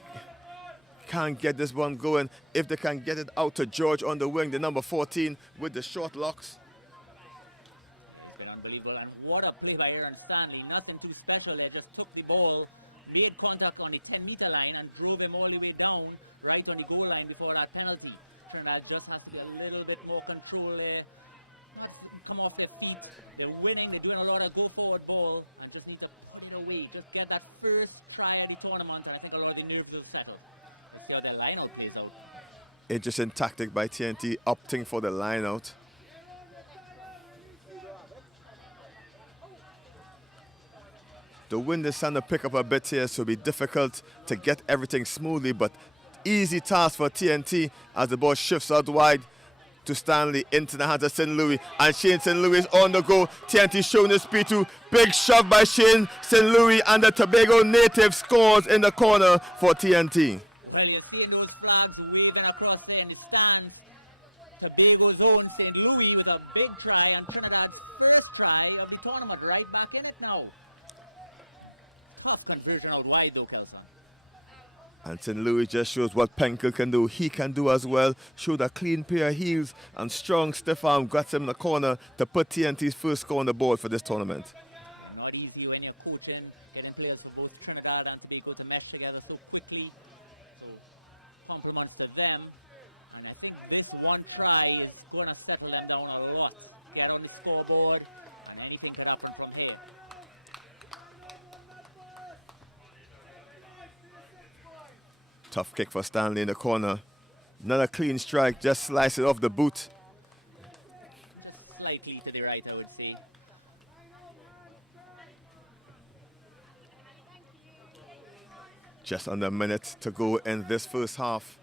can't get this one going. If they can get it out to George on the wing, the number 14 with the short locks. Yeah, he's been unbelievable. And what a play by Aaron Stanley. Nothing too special there. Just took the ball, made contact on the 10-meter line, and drove him all the way down right on the goal line before that penalty. Trinidad just has to be a little bit more control there. Not come off their feet. They're winning. They're doing a lot of go-forward ball and just need to put it away. Just get that first try of the tournament, and I think a lot of the nerves will settle. Let's see how their line-out plays out. Interesting tactic by TNT, opting for the line-out. The wind is starting to pick up a bit here, so it'll be difficult to get everything smoothly, but easy task for TNT as the ball shifts out wide to Stanley into the hands of St. Louis, and Shane St. Louis is on the go. TNT showing the speed too. Big shove by Shane St. Louis, and the Tobago native scores in the corner for TNT. Well, you're seeing those flags waving across there in the stands. Tobago's own St. Louis with a big try, and Trinidad's first try of the tournament, right back in it now. Tough conversion out wide though, Kelson. And St. Louis just shows what Penkel can do. He can do as well. Showed a clean pair of heels and strong stiff arm. Got him in the corner to put TNT's first score on the board for this tournament. And not easy when you're coaching, getting players for both Trinidad and Tobago to mesh together so quickly. So compliments to them. And I think this one try is going to settle them down a lot. Get on the scoreboard, and anything could happen from here. Tough kick for Stanley in the corner. Not a clean strike, just slice it off the boot. Just slightly to the right, I would say. Just under a minute to go in this first half.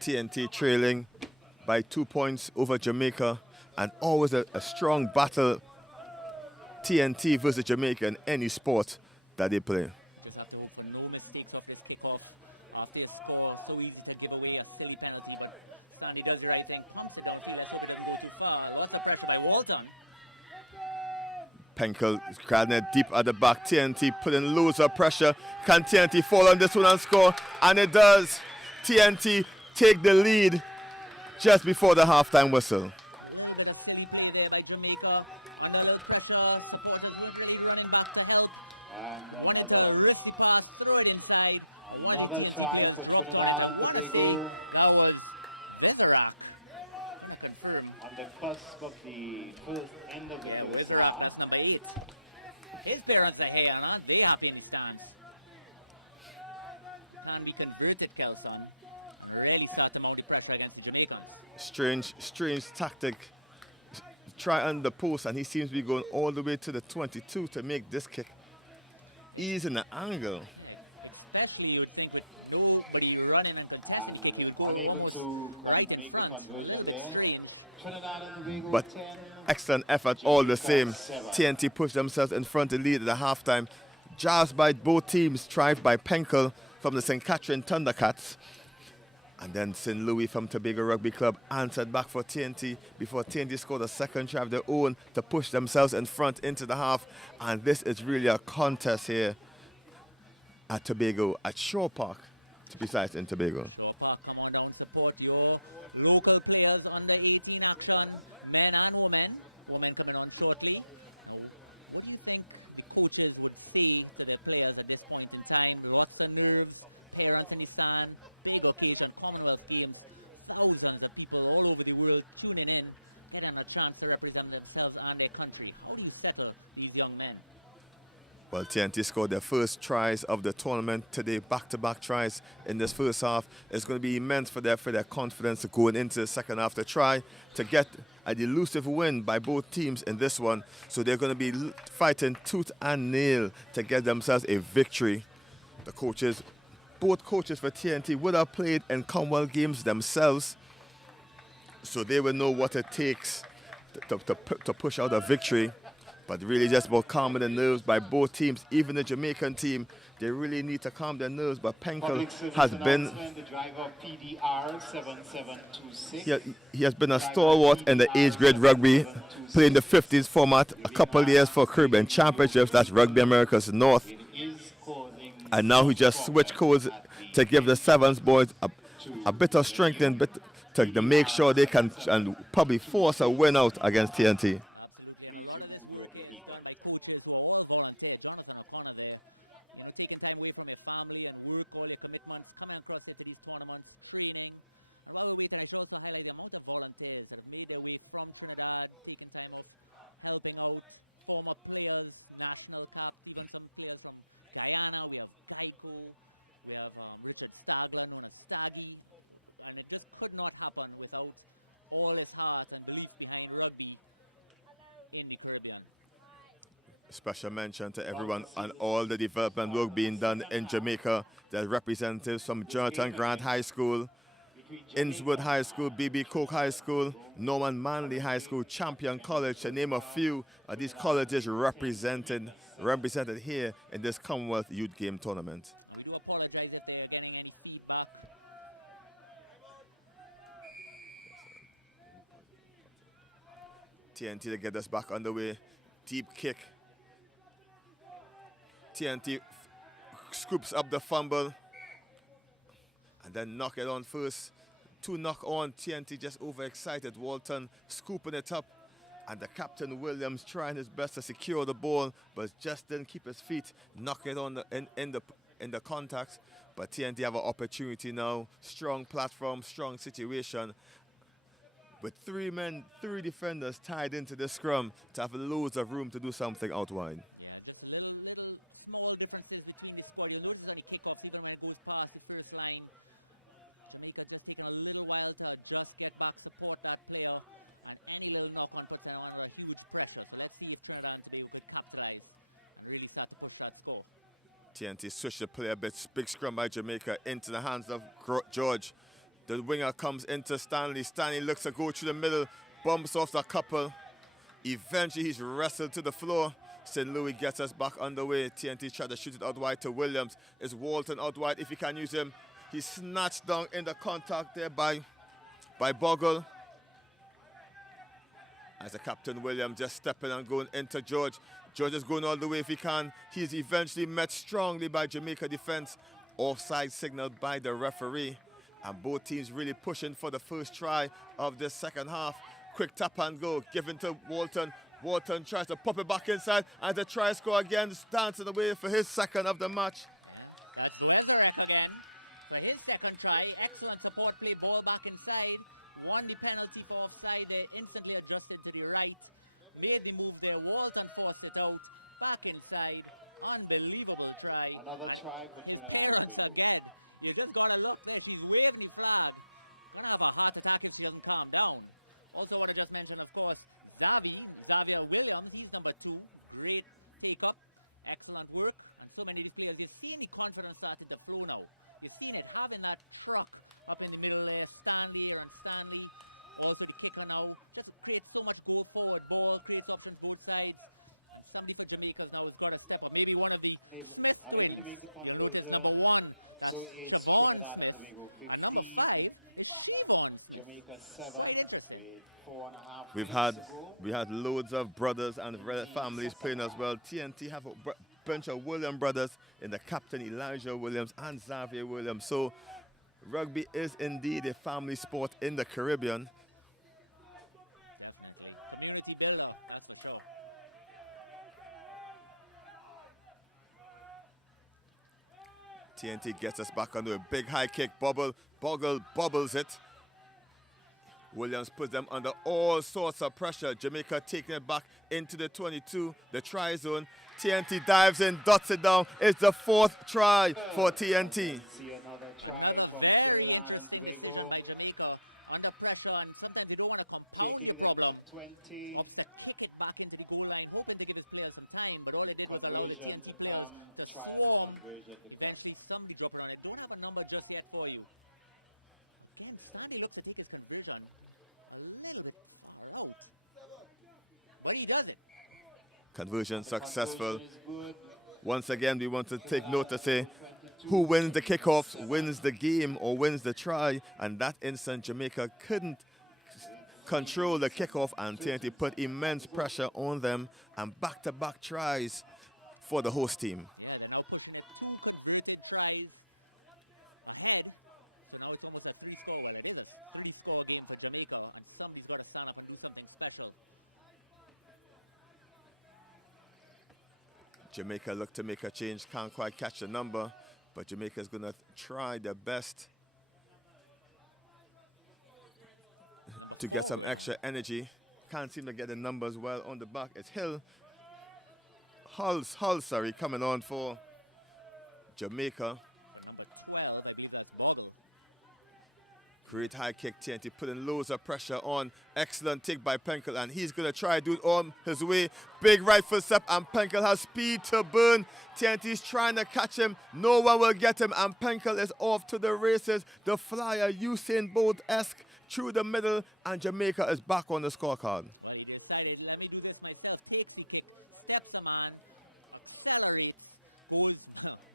TNT trailing by 2 points over Jamaica, and always a strong battle, TNT versus Jamaica in any sport that they play. Just have to hope for no mistakes off this kickoff. After a score, so easy to give away a silly penalty, but Stanley does the right thing, pumps it downfield. Let's hope it doesn't go too far. Lots of pressure by Walton. Penkel is crowding it deep at the back. TNT putting loads of pressure. Can TNT fall on this one and score? And it does. TNT take the lead just before the halftime whistle. A little bit of silly play there by Jamaica. Under a little pressure, supporters weren't really running back to help. Wanted to risk the pass, throw it inside. And one of the TNT players dropped on it. I want to say that was Vizarak. I'm going to confirm. Yeah, Vizarak, that's number 8. His parents are here, and aren't they happy in the stands? Can be converted, Kelson, and really start to mount the pressure against the Jamaicans. Strange tactic. Try under the post, and he seems to be going all the way to the 22 to make this kick. Ease in the angle. Yeah, especially you would think with nobody running and contesting the kick, he would go almost right in front. A little bit strange. But excellent effort all the same. TNT pushed themselves in front to lead at the halftime. Jabs by both teams, tried by Penkel from the St. Catherine Thundercats. And then St. Louis from Tobago Rugby Club answered back for TNT before TNT scored a second try of their own to push themselves in front into the half. And this is really a contest here at Tobago, at Shore Park, to be precise, in Tobago. Shore Park, come on down, support your local players under 18 action, men and women. Women coming on shortly. Now, what do you think the coaches would say to their players at this point in time? Lots of nerves, parents in the stand, big occasion, Commonwealth Games, thousands of people all over the world tuning in, getting a chance to represent themselves and their country. How do you settle these young men? Well, TNT scored their first tries of the tournament today, back-to-back tries in this first half. It's going to be immense for their confidence going into the second half to try to get an elusive win by both teams in this one. So they're going to be fighting tooth and nail to get themselves a victory. The coaches, both coaches for TNT would have played in Commonwealth Games themselves, so they will know what it takes to push out a victory. But really just about calming the nerves by both teams. Even the Jamaican team, they really need to calm their nerves. But Penkel has been... The driver PDR 7726. He has been a stalwart in the age grade rugby, playing the 50s format a couple of years for Caribbean Championships. That's Rugby Americas North. And now he just switched codes to give the Sevens boys a bit of strength and to make sure they can and probably force a win out against TNT. Absolutely, and a lot of this work here is done by coaches who are all volunteer. Jonathan O'Connor there, you know, taking time away from your family and work, all your commitments, coming across here to these tournaments, training. And while we're waiting, I should also highlight the amount of volunteers that have made their way from Trinidad, taking time off, helping out, former players, national cap, even some players from Guyana. We have Geico, we have Richard Stagler, known as Staggy. And it just could not happen without all his heart and belief behind rugby in the Caribbean. Special mention to everyone and all the development work being done in Jamaica. There's representatives from Jonathan Grant High School, Innswood High School, B.B. Coke High School, Norman Manley High School, Champion College, to name a few of these colleges represented here in this Commonwealth Youth Game Tournament. And we do apologize if they are getting any feedback. TNT to get us back underway. Deep kick. TNT scoops up the fumble and then knock it on first. Two knock on. TNT just overexcited. Walton scooping it up, and the captain Williams trying his best to secure the ball, but just didn't keep his feet. Knock it on in the contacts. But TNT have an opportunity now. Strong platform, strong situation. With three defenders tied into the scrum to have loads of room to do something out wide. Yeah, just little small differences between the squad. You'll notice on the kickoffs, even when it goes past the first line, Jamaica just taking a little while to adjust, get back, support that player, and any little knock-on puts them under a huge pressure. So let's see if Trinidad and Tobago could capitalize and really start to push that score. TNT switched the play a bit. Big scrum by Jamaica into the hands of George. The winger comes into Stanley. Stanley looks to go through the middle, bumps off a couple. Eventually, he's wrestled to the floor. St. Louis gets us back underway. TNT tried to shoot it out wide to Williams. It's Walton out wide if he can use him. He's snatched down in the contact there by Bogle. As the captain Williams just stepping and going into George. George is going all the way if he can. He's eventually met strongly by Jamaica defense. Offside signaled by the referee. And both teams really pushing for the first try of this second half. Quick tap and go, given to Walton. Walton tries to pop it back inside, and the try score again, dancing away for his second of the match. Yeah, that's Wezarek again for his second try. Excellent support play, ball back inside. Won the penalty for offside there, instantly adjusted to the right. Made the move there, Walton forced it out, back inside. Unbelievable try. And his parents again. You just got to look there. She's waving the flag. Gonna have a heart attack if she doesn't calm down. Also want to just mention, of course, Xavier Williams. He's number 2. Great take-up. Excellent work. And so many of these players, you're seeing the confidence starting to flow now. You're seeing it, having that truck up in the middle there. Stanley and Stanley. Also the kicker now. Just creates so much go-forward ball. Creates options both sides. And somebody for Jamaica's now has got to step up. Maybe one of the Smith twins. You'll notice number 1, that's Siobhan Smith. And number 5 is Siobhan Smith. Quite interesting. We had loads of brothers and families playing as well. TNT have a bunch of Williams brothers in the captain Elijah Williams and Xavier Williams. So Rugby is indeed a family sport in the Caribbean. Definitely. Community builder, that's for sure. TNT gets us back onto a big high kick. Bogle bubbles it. Williams puts them under all sorts of pressure. Jamaica taking it back into the 22, the try zone. TNT dives in, dots it down. It's the 4th try for TNT. Another very interesting decision by Jamaica. Under pressure, and sometimes they don't want to compound your problem. Opts to kick it back into the goal line, hoping to give his players some time, but all it did was allow the TNT players to swarm. Eventually, somebody drop it on it. Don't have a number just yet for you. Again, Stanley looks to take his conversion a little bit far out. But he does it. Conversion successful. Once again, we want to take note to say who wins the kickoffs wins the game or wins the try. And that instant, Jamaica couldn't control the kickoff, and TNT put immense pressure on them, and back-to-back tries for the host team. Yeah, they're now pushing it 2 converted tries ahead. So now it's almost a 3-score. Well, it is a 3-score game for Jamaica, and somebody's got to stand up and do something special. Jamaica look to make a change, can't quite catch the number, but Jamaica's going to try their best to get some extra energy. Can't seem to get the numbers well on the back. It's Hull, coming on for Jamaica. For number 12, I believe that's Bogle. Great high kick, TNT putting loads of pressure on. Excellent take by Penkel, and he's going to try to do it on his way. Big right foot step, and Penkel has speed to burn. TNT's trying to catch him. No one will get him, and Penkel is off to the races. The flyer, Usain Bolt-esque, through the middle, and Jamaica is back on the scorecard. Well, he decided, let me do this myself. Takes the kick, steps a man, accelerates, goes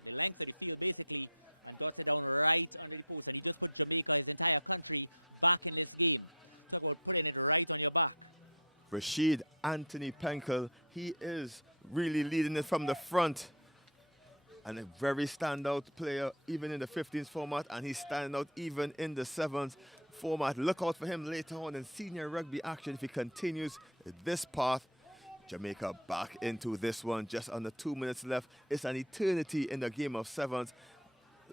the length of the field, basically, and dots it down right under the post. And he just put Jamaica, his entire country, back in this game. Talk about putting it right on your back. Rashid Anthony Penkel, he is really leading it from the front. And a very standout player, even in the 15s format, and he's standing out even in the 7s format. Look out for him later on in senior rugby action if he continues this path. Jamaica back into this one, just under 2 minutes left. It's an eternity in the game of 7s.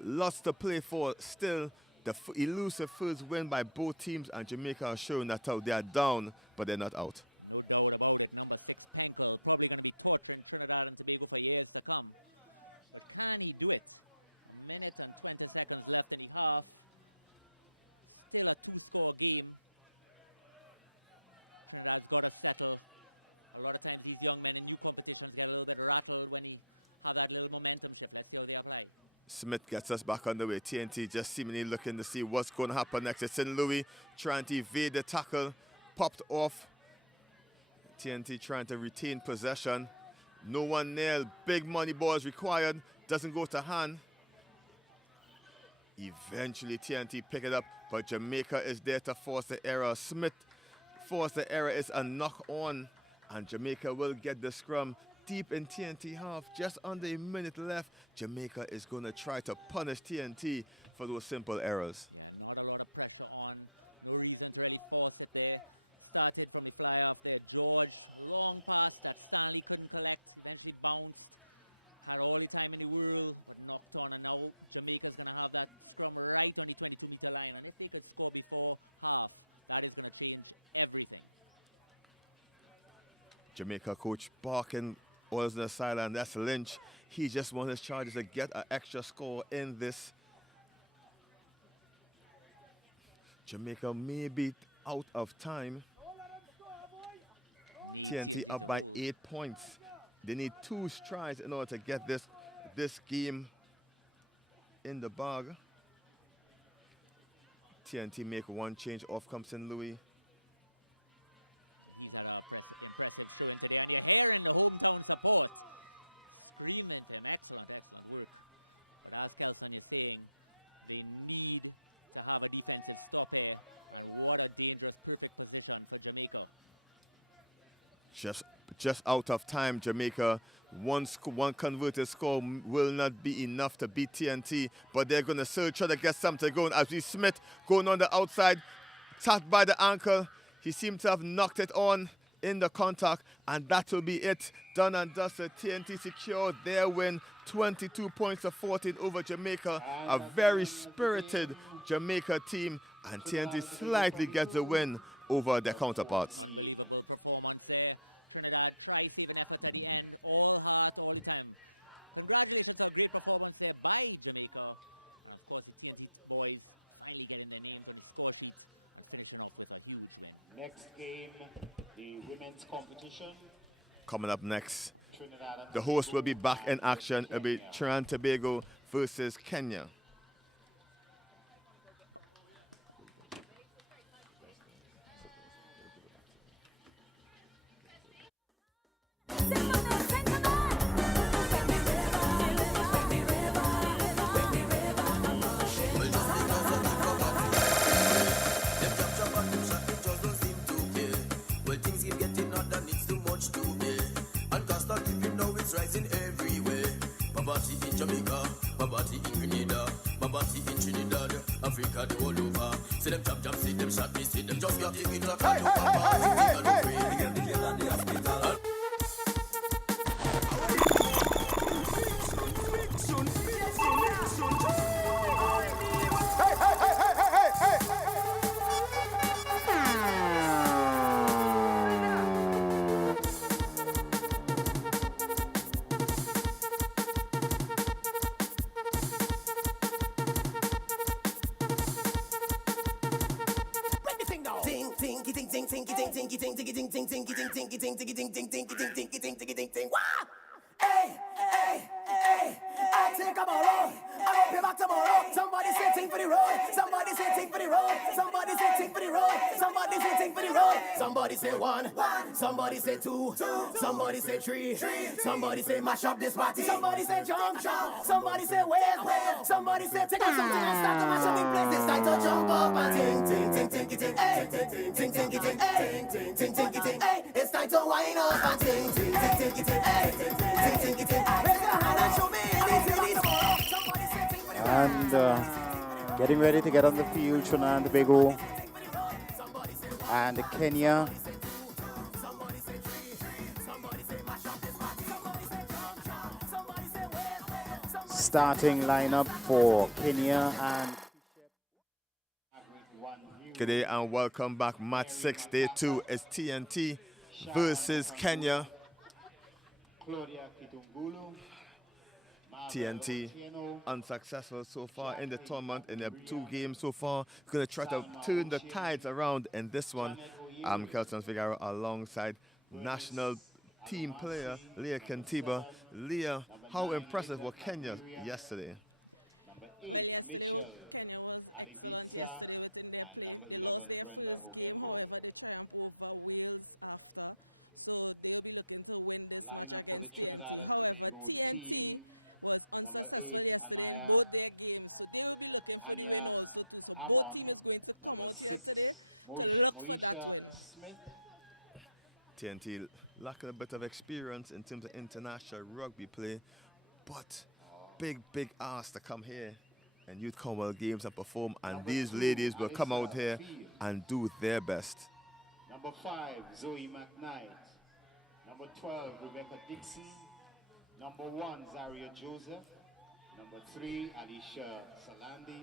Lots to play for still. The elusive first win by both teams, and Jamaica are showing that out. They are down, but they're not out. No doubt about it. Number 6, Penkel, probably going to be torturing Trinidad and Tobago for years to come. But can he do it? 1 minute and 20 seconds left in the half. Still a 2-score game. Trinidad's got to settle. A lot of times these young men in new competitions get a little bit rattled when he have that little momentum shift. Let's see how they apply. Smith gets us back on the way. TNT just seemingly looking to see what's going to happen next. It's in Louis trying to evade the tackle. Popped off. TNT trying to retain possession. No one nailed. Big money balls required. Doesn't go to hand. Eventually TNT pick it up, but Jamaica is there to force the error. Smith forced the error. It's a knock on, and Jamaica will get the scrum. Deep in TNT half, just under a minute left. Jamaica is going to try to punish TNT for those simple errors. Yeah, not a lot of pressure on. No reason to really force it there. Started from the fly off there. George, long pass that Stanley couldn't collect. Eventually bounced. Had all the time in the world, but knocked on. And now Jamaica's going to have that scrum right on the 22-meter line. And if they could score before half, that is going to change everything. Jamaica coach barking orders on the sideline. That's Lynch. He just wants his charges to get an extra score in this. Jamaica may be out of time. TNT up by 8 points. They need 2 strides in order to get this game in the bag. TNT make 1 change. Off comes St. Louis. He's had an impressive showing today, and you're hearing the hometown support screaming for him. Excellent, excellent work. But as Kelson is saying, they need to have a defensive stop here, and what a dangerous, perfect position for Jamaica. Just out of time, Jamaica One converted score will not be enough to beat TNT, but they're going to still try to get something going. As we Smith going on the outside, tapped by the ankle. He seemed to have knocked it on in the contact, and that will be it. Done and dusted. TNT secured their win, 22 points to 14 over Jamaica. A very spirited Jamaica team, and TNT slightly gets the win over their counterparts. Unbelievable performance there. Trinidad try-saving effort at the end, all heart, all the time. Congratulations on a great performance there by Jamaica. And of course, the TNT boys finally getting their names on the score sheet and finishing off with a huge win. Next game, the women's competition. Coming up next, Trinidad and the host will be back in action. It'll be Trinidad and Tobago versus Kenya. Rising everywhere. Poverty in Jamaica, poverty in Grenada, poverty in Trinidad, Africa, the all over. See them jab, see them shot me, see them just got taking to cut to papa, see them get the jail and the hospital. Hey, hey, hey, I take a borrow. I pay back tomorrow. Somebody say ting for the road. Somebody say ting for the road. Somebody say ting for the road. Somebody say ting for the road. Somebody say one. Somebody say two. Somebody say three. Somebody say mash up this party. Somebody say jump. Somebody say wave. Somebody say take out something and start to mash up the place. It's time to jump up and ting ting ting ting ting. Hey, ting ting ting ting. Hey, ting ting ting ting. Hey, it's time to wind up and ting ting ting ting ting. Hey, ting ting ting ting. Raise your hand and show me anything. And getting ready to get on the field, Trinidad and Tobago and Kenya. Starting lineup for Kenya and Good day and welcome back. Match 6, day 2 is TNT versus Kenya. TNT unsuccessful so far in the tournament in their 2 games so far. Going to try to turn the tides around in this one. I'm Kelson Figueroa alongside national team player Leah Kantiba. Leah, how impressive was Kenya yesterday? Well, yesterday, Kenya was excellent yesterday within their play. They lost their first game, however, they triumphed over Wales after. So they'll be looking to win this match against TNT. However, TNT was unsuccessful yesterday in both their games. So they will be looking for the win also too. So both teams is going to come out here today to look for that win. TNT lacking a bit of experience in terms of international rugby play, but big ask to come here and Youth Commonwealth Games and perform, and these ladies will come out here and do their best. Number 5, Zoe McKnight. Number 12, Rebecca Dixon. Number 1, Zaria Joseph. Number 3, Alicia Salandi.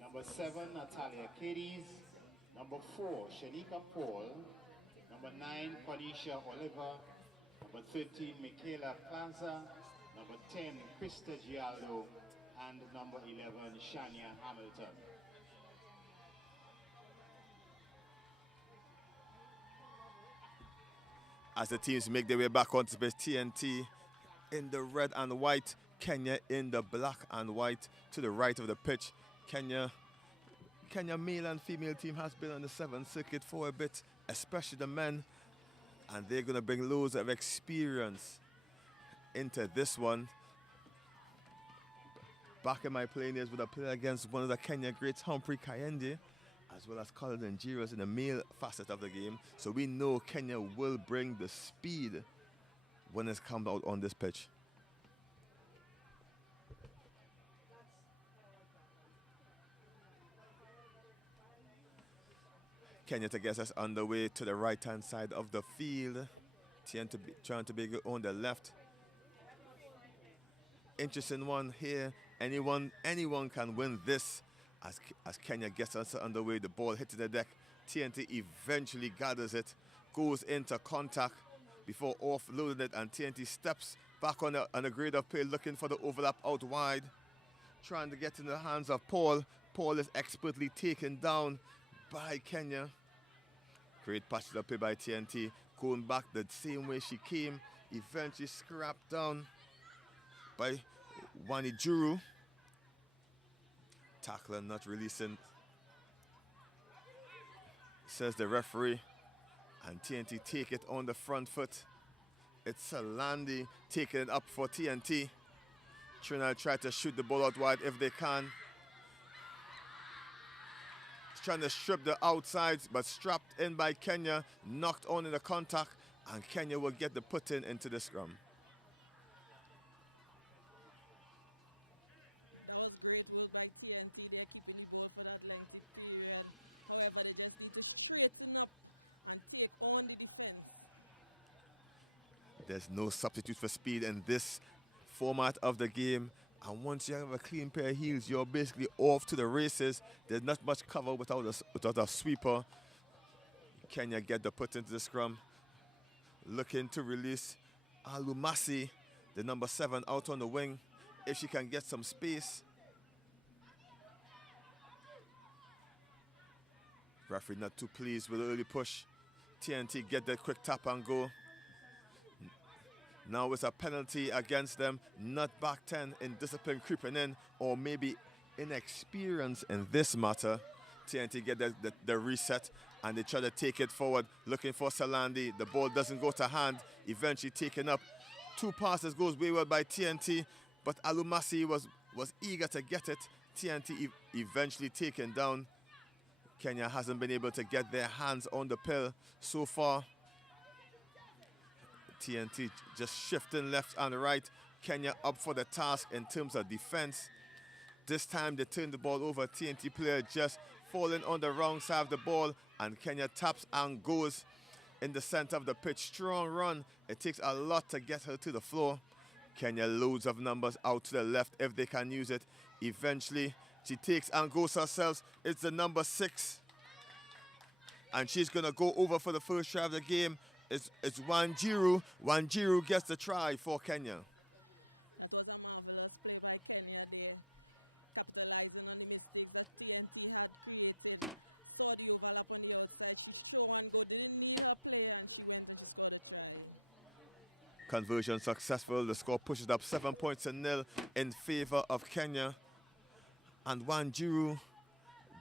Number 7, Natalia Cadiz. Number 4, Shanika Paul. Number 9, Quanisha Oliver. Number 13, Michaela Plaza. Number 10, Krista Gialdo. And number 11, Shania Hamilton. As the teams make their way back onto space, TNT in the red and white, Kenya in the black and white to the right of the pitch. Kenya male and female team has been on the 7th circuit for a bit, especially the men, and they're going to bring loads of experience into this one. Back in my playing days, with a play against one of the Kenya greats, Humphrey Kayende, as well as Colin and in the male facet of the game. So we know Kenya will bring the speed when it's come out on this pitch. Kenya to get us underway to the right-hand side of the field. Trying to be on the left. Interesting one here. Anyone can win this. As Kenya gets us underway, the ball hits the deck. TNT eventually gathers it, goes into contact before offloading it, and TNT steps back on a grade of play, looking for the overlap out wide, trying to get in the hands of Paul. Paul is expertly taken down by Kenya. Great patch of play by TNT, going back the same way she came, eventually scrapped down by Wanijuru. Tackler not releasing, says the referee, and TNT take it on the front foot. It's Salandi taking it up for TNT. Trinidad try to shoot the ball out wide if they can. Trying to strip the outsides, but strapped in by Kenya, knocked on in the contact, and Kenya will get the put in into the scrum. That was great work by TNT. They're keeping the ball for that lengthy period. However, they just need to straighten up and take on the defense. There's no substitute for speed in this format of the game. And once you have a clean pair of heels, you're basically off to the races. There's not much cover without a sweeper. Kenya get the put into the scrum. Looking to release Alumasi, the number 7, out on the wing. If she can get some space. Referee not too pleased with the early push. TNT get that quick tap and go. Now it's a penalty against them, not back 10 in discipline creeping in, or maybe inexperience in this matter. TNT get the reset, and they try to take it forward, looking for Salandi. The ball doesn't go to hand, eventually taken up. 2 passes goes wayward by TNT, but Alumasi was eager to get it. TNT eventually taken down. Kenya hasn't been able to get their hands on the pill so far. TNT just shifting left and right. Kenya up for the task in terms of defense. This time they turn the ball over. TNT player just falling on the wrong side of the ball, and Kenya taps and goes in the center of the pitch. Strong run. It takes a lot to get her to the floor. Kenya loads of numbers out to the left if they can use it. Eventually she takes and goes herself. It's the number 6. And she's going to go over for the first try of the game. It's Wanjiru. Wanjiru gets the try for Kenya. That was a marvelous play by Kenya there, capitalizing on the mistakes that TNT had created. Saw the overlap on the outside. She showed one go, didn't need her play, and she went and she scored a try. Conversion successful. The score pushes up 7 points to 0 in favor of Kenya. And Wanjiru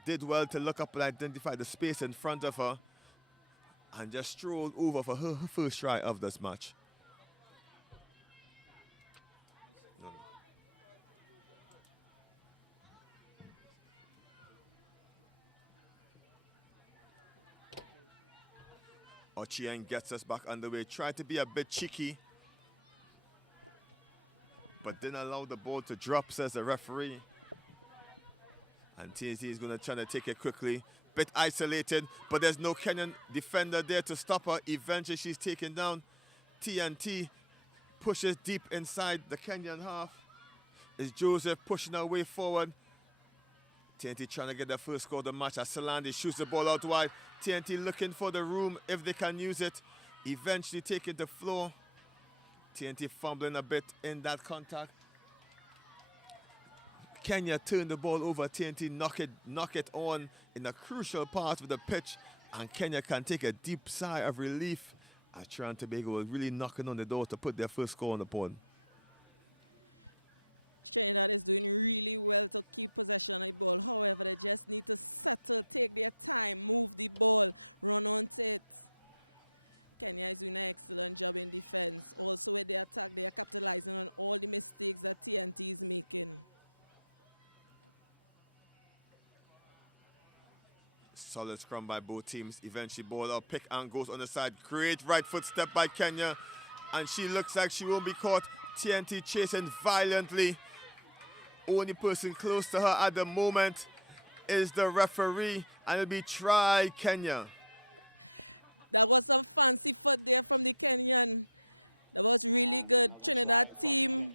did well to look up and identify the space in front of her, and just strolled over for her first try of this match. Ochieng gets us back underway. Tried to be a bit cheeky, but didn't allow the ball to drop, says the referee. And TNT is going to try to take it quickly. Bit isolated, but there's no Kenyan defender there to stop her. Eventually she's taken down. TNT pushes deep inside the Kenyan half. It's Joseph pushing her way forward. TNT trying to get their first score of the match as Salandi shoots the ball out wide. TNT looking for the room if they can use it. Eventually taking the floor. TNT fumbling a bit in that contact. Kenya turned the ball over. TNT knock it on in a crucial part of the pitch, and Kenya can take a deep sigh of relief as Trinidad and Tobago was really knocking on the door to put their first score on the board. Trinidad is doing really well to keep possession of the ball. However, they just need to settle, take their time, move the ball, run onto it. Kenya is doing an excellent job in defense. Also with the attack, they are capitalizing on all the mistakes that TNT is making. Solid scrum by both teams. Eventually ball up, pick and goes on the side. Great right foot step by Kenya. and she looks like she won't be caught. TNT chasing violently. Only person close to her at the moment is the referee, and it'll be try Kenya. That was some fancy foot there from the Kenyan. That was really good. Trinidad team.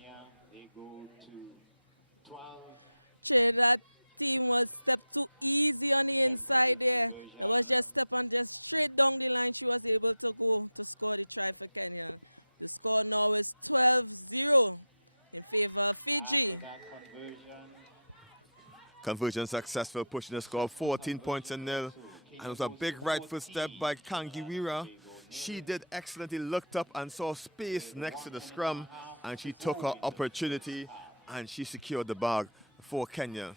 Trinidad team was step too easy on the inside there. That was just step on just straight down the line. She was able to go to score the try for Kenya. The score now is 12-0 in favor of Fiji. Conversion successful, pushing the score 14 points to nil. And it was a big right foot step by Kangiwira. She did excellently, looked up and saw space next to the scrum, and she took her opportunity and she secured the bag for Kenya.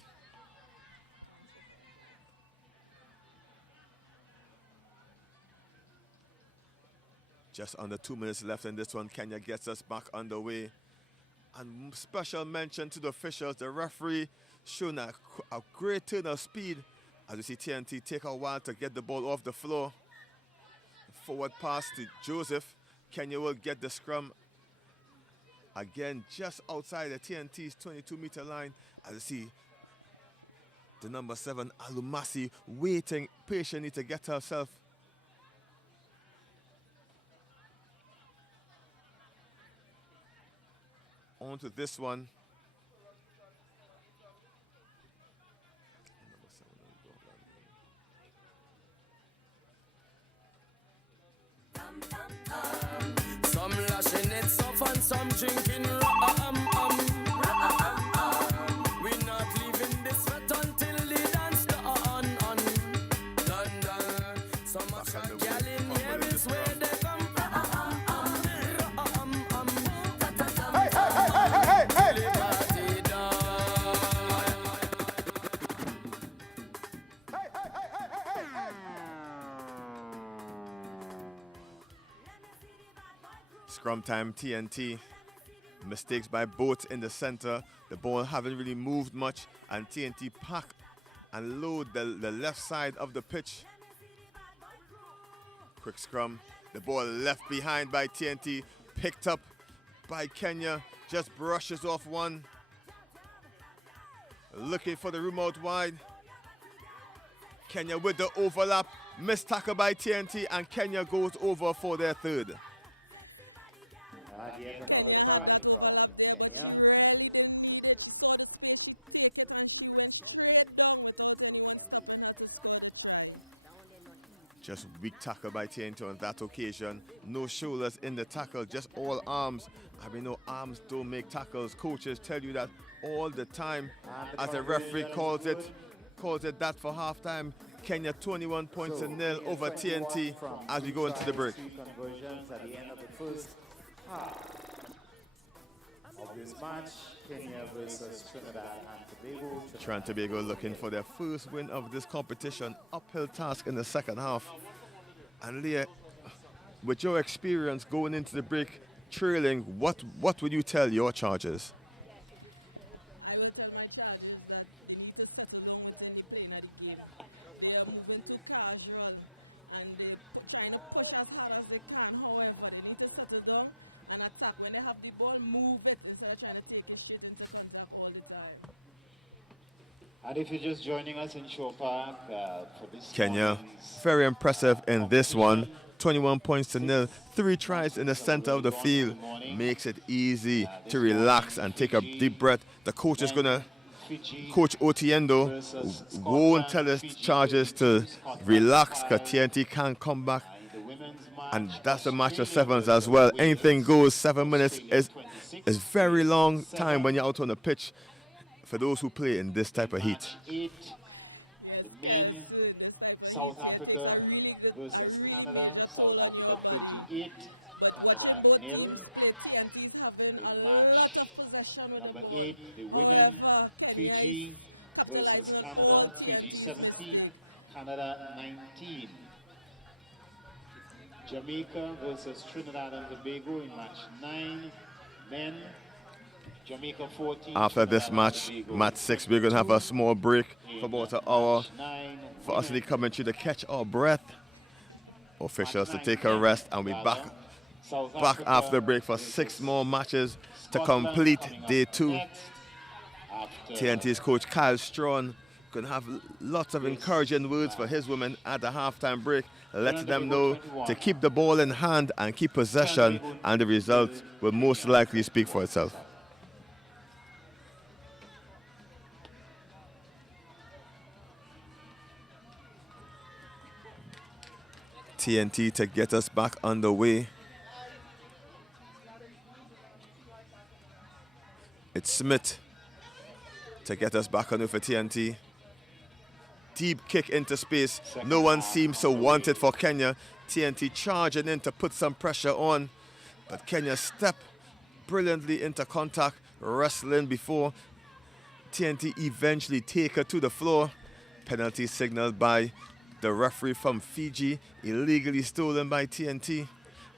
Just under 2 minutes left in this one. Kenya gets us back underway. And special mention to the officials, the referee showing a great turn of speed. As you see TNT take a while to get the ball off the floor. Forward pass to Joseph. Kenya will get the scrum. Again, just outside the TNT's 22-meter line. As you see the number 7, Alumasi, waiting patiently to get herself. On to this one. Some lashing it soft and some drinking we not leaving this sweat until the dance done. Done. Some of our gal in here is where they come Scrum time, TNT. Mistakes by both in the center. The ball haven't really moved much, and TNT pack and load the left side of the pitch. Quick scrum. The ball left behind by TNT. Picked up by Kenya. Just brushes off one. Looking for the room out wide. Kenya with the overlap. Missed tackle by TNT, and Kenya goes over for their third. Kenya had that overlap there, but she really didn't need it. She saw the space, she take it, and she went straight down without anyone stopping her to score the try. Just weak tackle by TNT on that occasion. No shoulders in the tackle, just all arms. And we know arms don't make tackles. Coaches tell you that all the time. As the referee calls it that for halftime. Kenya 21 points to nil over TNT as we go into the break. Conversions at the end of the first half of this match, Kenya versus Trinidad and Tobago. Trinidad and Tobago looking for their first win of this competition. Uphill task in the second half. And Leah, with your experience going into the break, trailing, what would you tell your charges? I will tell my charges that they need to settle down within the playing of the game. They are moving too casual and they're trying to push as hard as they can. However, they need to settle down and attack. When they have the ball, move it instead of trying to take it straight into contact all the time. And if you're just joining us in Shore Park for this Kenya, very impressive in this one. 21 points to nil. 3 tries in the center of the field. Makes it easy to relax and take a deep breath. The coach is going to, Coach Otiendo, won't tell his charges to relax because TNT can't come back. And that's a match of sevens as well. Anything goes. 7 minutes is very long time when you're out on the pitch for those who play in this type of heat. Yes, Kelson, this type of heat here takes a really major toll on your body. But watching both teams play, TNT is having a lot of possession with the ball. However, Kenya is capitalizing on all TNT's mistakes. Canada 19. Jamaica versus Trinidad and Tobago in match 9. Men. Jamaica 14. After this match, match 6, we're going to have a small break for about an hour for us to come into to catch our breath. Officials to take a rest, and we're back South back Africa after break for versus 6 more matches to Scotland complete coming up day 2. next after TNT's coach Kyle Strawn going to have lots of encouraging words for his women at the halftime break, letting them know to keep the ball in hand and keep possession, and the results will most likely speak for itself. TNT to get us back underway. It's Smith to get us back underway for TNT. Deep kick into space. No one seems to want it for Kenya. TNT charging in to put some pressure on. But Kenya step brilliantly into contact, wrestling before TNT eventually take her to the floor. Penalty signaled by the referee from Fiji, illegally stolen by TNT.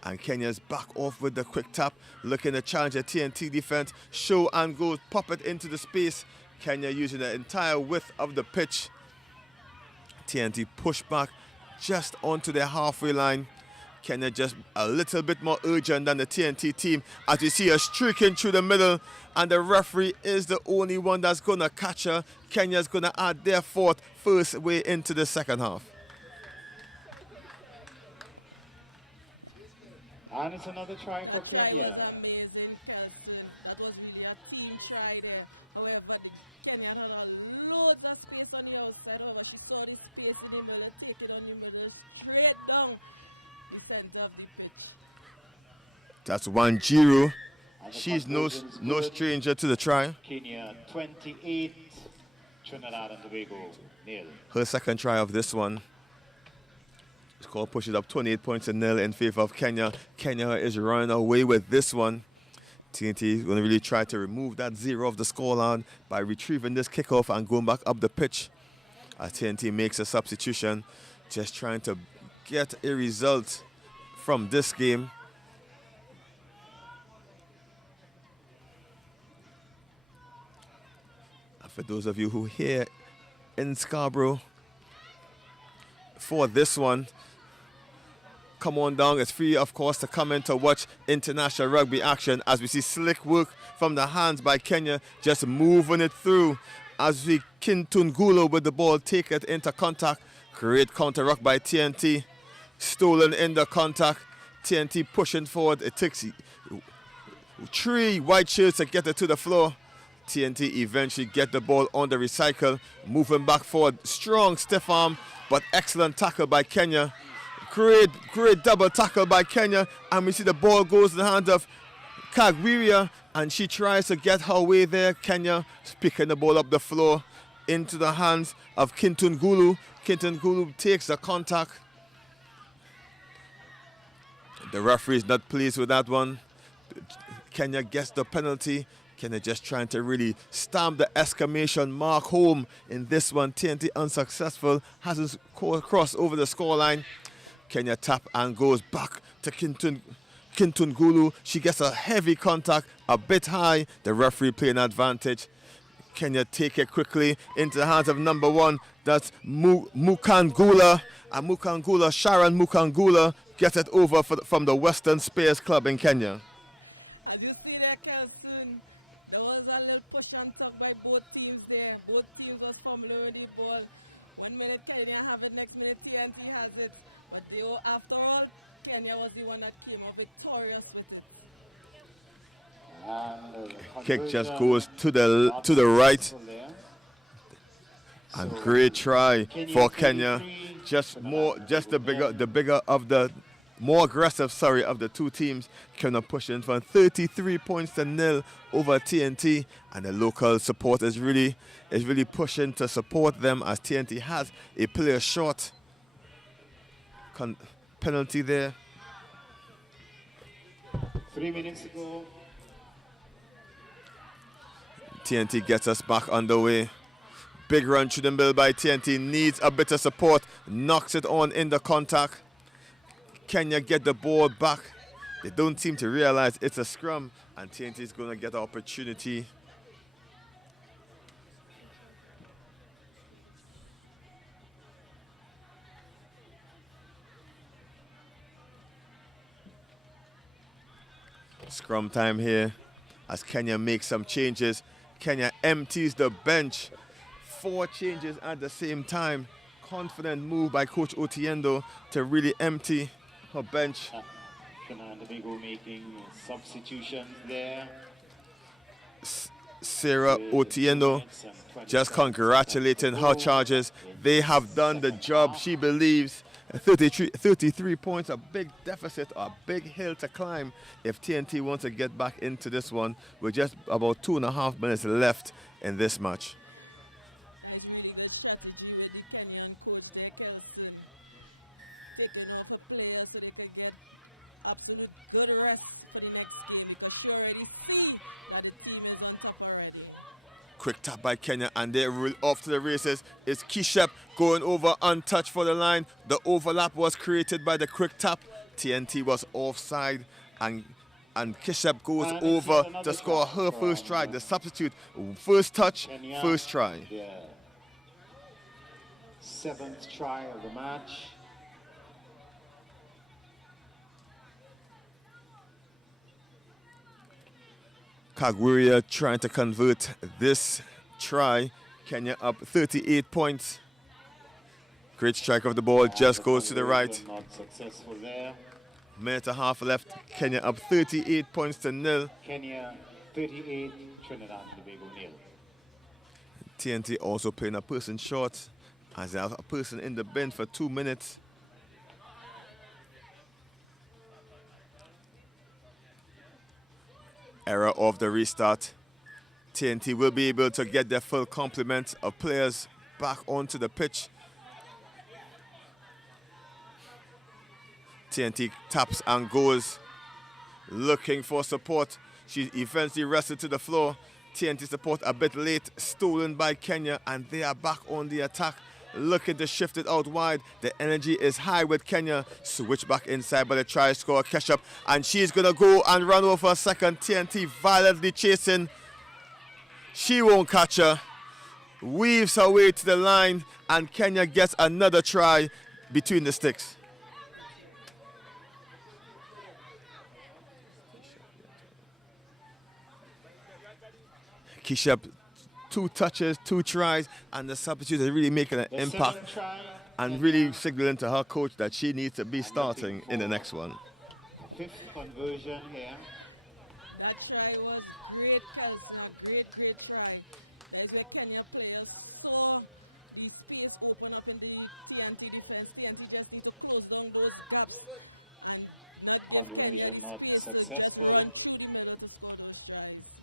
And Kenya's back off with the quick tap, looking to challenge the TNT defense. Show and go, pop it into the space. Kenya using the entire width of the pitch. TNT push back just onto their halfway line. Kenya just a little bit more urgent than the TNT team, as you see her streaking through the middle, and the referee is the only one that's going to catch her. Kenya's going to add their first way into the second half. And it's another try. That try was amazing, Kelson. That was really a team try there. However, Kenya had loads of space on the outside. However, she saw the space in the middle, take it on the middle, straight down the center of the pitch. That's Wanjiru. She's no stranger to the try. Kenya 28, Trinidad and Tobago 0. Her second try of this one. Score pushes up 28 points to 0 in favor of Kenya. Kenya is running away with this one. TNT is going to really try to remove that 0 of the scoreline by retrieving this kickoff and going back up the pitch. As TNT makes a substitution, just trying to get a result from this game. And for those of you who are here in Scarborough for this one, come on down. It's free, of course, to come in to watch international rugby action as we see slick work from the hands by Kenya, just moving it through as we Kintungulu with the ball, take it into contact. Great counter ruck by TNT. Stolen in the contact. TNT pushing forward. It takes 3 white shirts to get it to the floor. TNT eventually get the ball on the recycle, moving back forward. Strong stiff arm, but excellent tackle by Kenya. Great double tackle by Kenya, and we see the ball goes in the hands of Kagwiria, and she tries to get her way there. Kenya picking the ball up the floor into the hands of Kintungulu. Kintungulu takes the contact. The referee is not pleased with that one. Kenya gets the penalty. Kenya just trying to really stamp the exclamation mark home in this one. TNT unsuccessful, hasn't crossed over the scoreline. Kenya tap and goes back to Kintungulu. She gets a heavy contact, a bit high. The referee playing advantage. Kenya take it quickly into the hands of number 1. That's Mukangula. And Mukangula, Sharon Mukangula, gets it over from the Western Spears Club in Kenya. As you see there, Kelson, there was a little push and tug by both teams there. Both teams was fumbling with the ball. 1 minute Kenya have it, next minute TNT has it. But after all, Kenya was the one that came out victorious with it. Kick just goes to the right. And great try for Kenya. More aggressive, of the two teams. Kenya pushing from 33 points to 0 over TNT, and the local support is really pushing to support them as TNT has a player short. Penalty there. 3 minutes to go. TNT gets us back underway. Big run through the middle by TNT. Needs a bit of support. Knocks it on in the contact. Kenya get the ball back. They don't seem to realize it's a scrum, and TNT is going to get the opportunity. Scrum time here as Kenya makes some changes. Kenya empties the bench. 4 changes at the same time. Confident move by Coach Otiendo to really empty her bench. Trinidad and Tobago making substitutions there. Sarah Otiendo just congratulating her charges. They have done the job, she believes. 33 points, a big deficit, a big hill to climb if TNT wants to get back into this one with just about 2.5 minutes left in this match. That is really good strategy with the Kenyan coach there, Kelson, taking off a player so they could get absolute good rest for the next game, because she already see that the team is on top already. Quick tap by Kenya, and they roll off to the races. It's Kishep going over untouched for the line. The overlap was created by the quick tap. TNT was offside, and Kishep goes over to score her first try. The substitute, first touch, Kenya, first try. their 7th try of the match. Kagwiria trying to convert this try. Kenya up 38 points. Great strike of the ball, just goes to the right. Not successful there. Minute and a half left. Kenya up 38 points to 0. Kenya 38, Trinidad and Tobago 0. TNT also playing a person short as they have a person in the bench for 2 minutes. Error of the restart. TNT will be able to get their full complement of players back onto the pitch. TNT taps and goes, looking for support. She eventually wrestled to the floor. TNT support a bit late, stolen by Kenya, and they are back on the attack. Looking to shift it out wide. The energy is high with Kenya. Switch back inside, but they try to score Keshap, and she's going to go and run over a second. TNT violently chasing. She won't catch her. Weaves her way to the line, and Kenya gets another try between the sticks. Keshap, 2 touches, 2 tries, and the substitute is really making an impact and really signaling to her coach that she needs to be starting in the next one. 5th conversion here. That try was great, Kelson, a great try. That is where Kenya players saw the space open up in the TNT defense. TNT just need to close down those gaps and not give Kenya the space to just run through the middle to score those tries.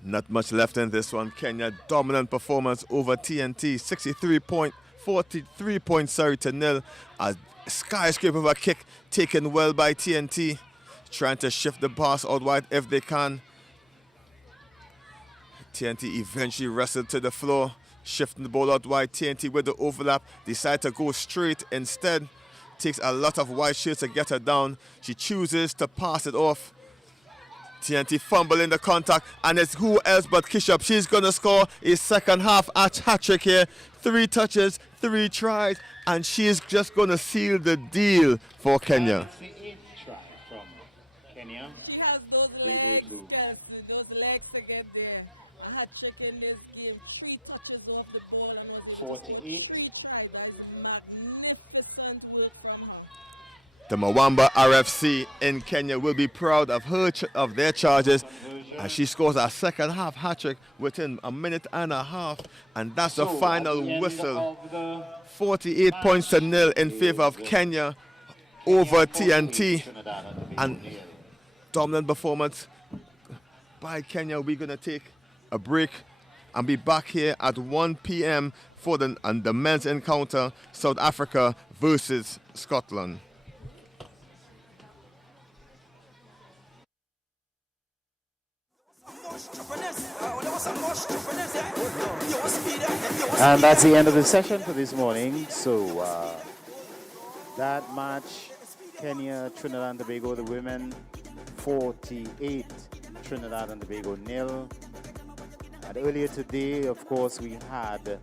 Not much left in this one. Kenya dominant performance over TNT, 43 points to 0. A skyscraper of a kick taken well by TNT, trying to shift the pass out wide if they can. TNT eventually wrestled to the floor, shifting the ball out wide. TNT with the overlap decide to go straight instead. Takes a lot of white shirts to get her down. She chooses to pass it off. TNT fumbling the contact, and it's who else but Kishap. She's going to score a second half hat-trick here. 3 touches, 3 tries, and she's just going to seal the deal for Kenya. That's the 8th try from Kenya. She has those legs, Kelson, those legs to get there. A hat-trick in this game, 3 touches off the ball and was able to score 3 tries. That is magnificent work from her. The Mwamba RFC in Kenya will be proud of of their charges as she scores a second half hat-trick within a minute and a half, and that's the final whistle. 48 points to 0 in favor of Kenya over TNT, and dominant performance by Kenya. We're going to take a break and be back here at 1 p.m. for the men's encounter, South Africa versus Scotland. And that's the end of the session for this morning. So that match, Kenya, Trinidad and Tobago, the women 48, Trinidad and Tobago 0. And earlier today, of course, we had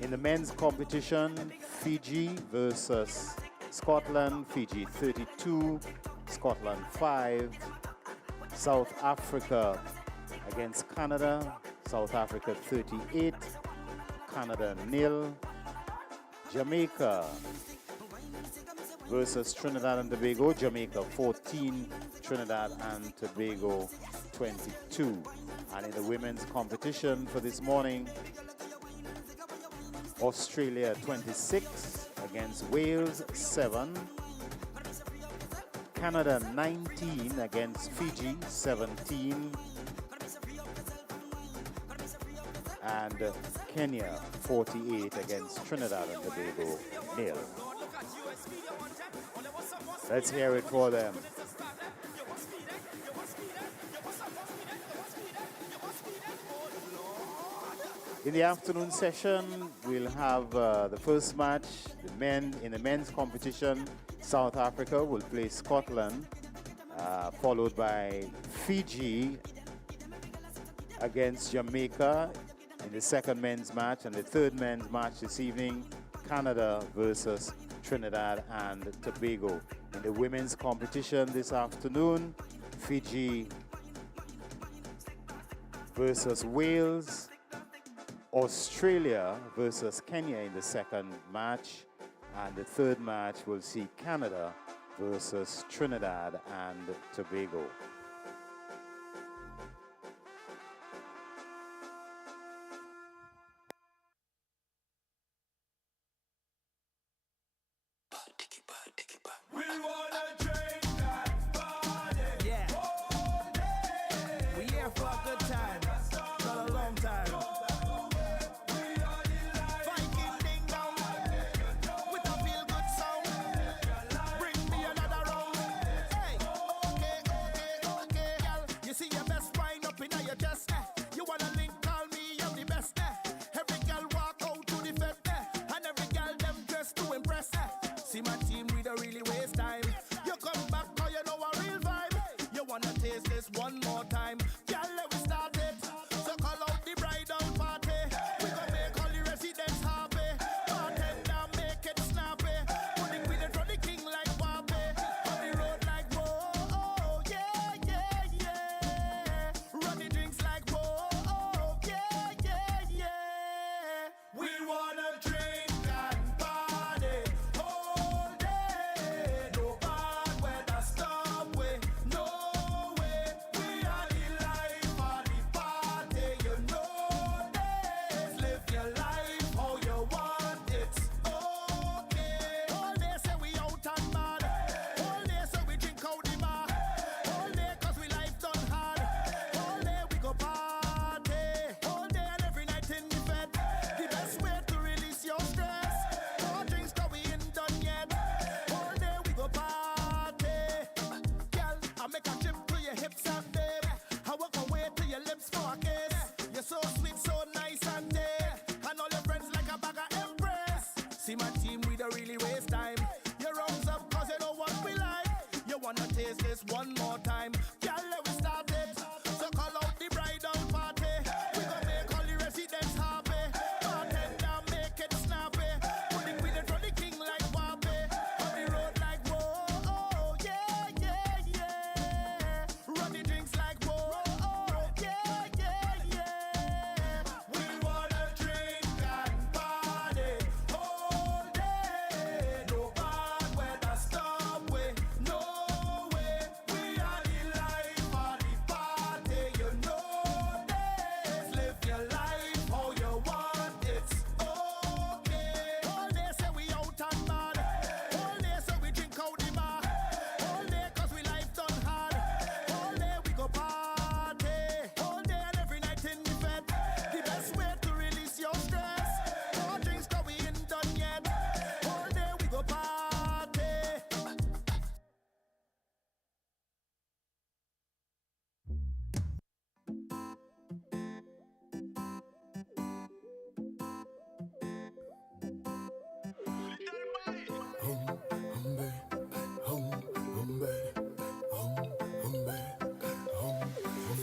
In the men's competition, Fiji versus Scotland. Fiji 32, Scotland 5. South Africa against Canada. South Africa 38, Canada 0. Jamaica versus Trinidad and Tobago. Jamaica 14, Trinidad and Tobago 22. And in the women's competition for this morning, Australia 26 against Wales 7. Canada 19 against Fiji 17. And Kenya 48 against Trinidad and Tobago 0. Let's hear it for them. In the afternoon session, we'll have the first match. In the men's competition, South Africa will play Scotland, followed by Fiji against Jamaica in the second men's match, and the third men's match this evening, Canada versus Trinidad and Tobago. In the women's competition this afternoon, Fiji versus Wales, Australia versus Kenya in the second match, and the third match will see Canada versus Trinidad and Tobago. See my team, we don't really waste time. You come back, cause you know a real vibe. You wanna taste this one more time. Girl, let me start.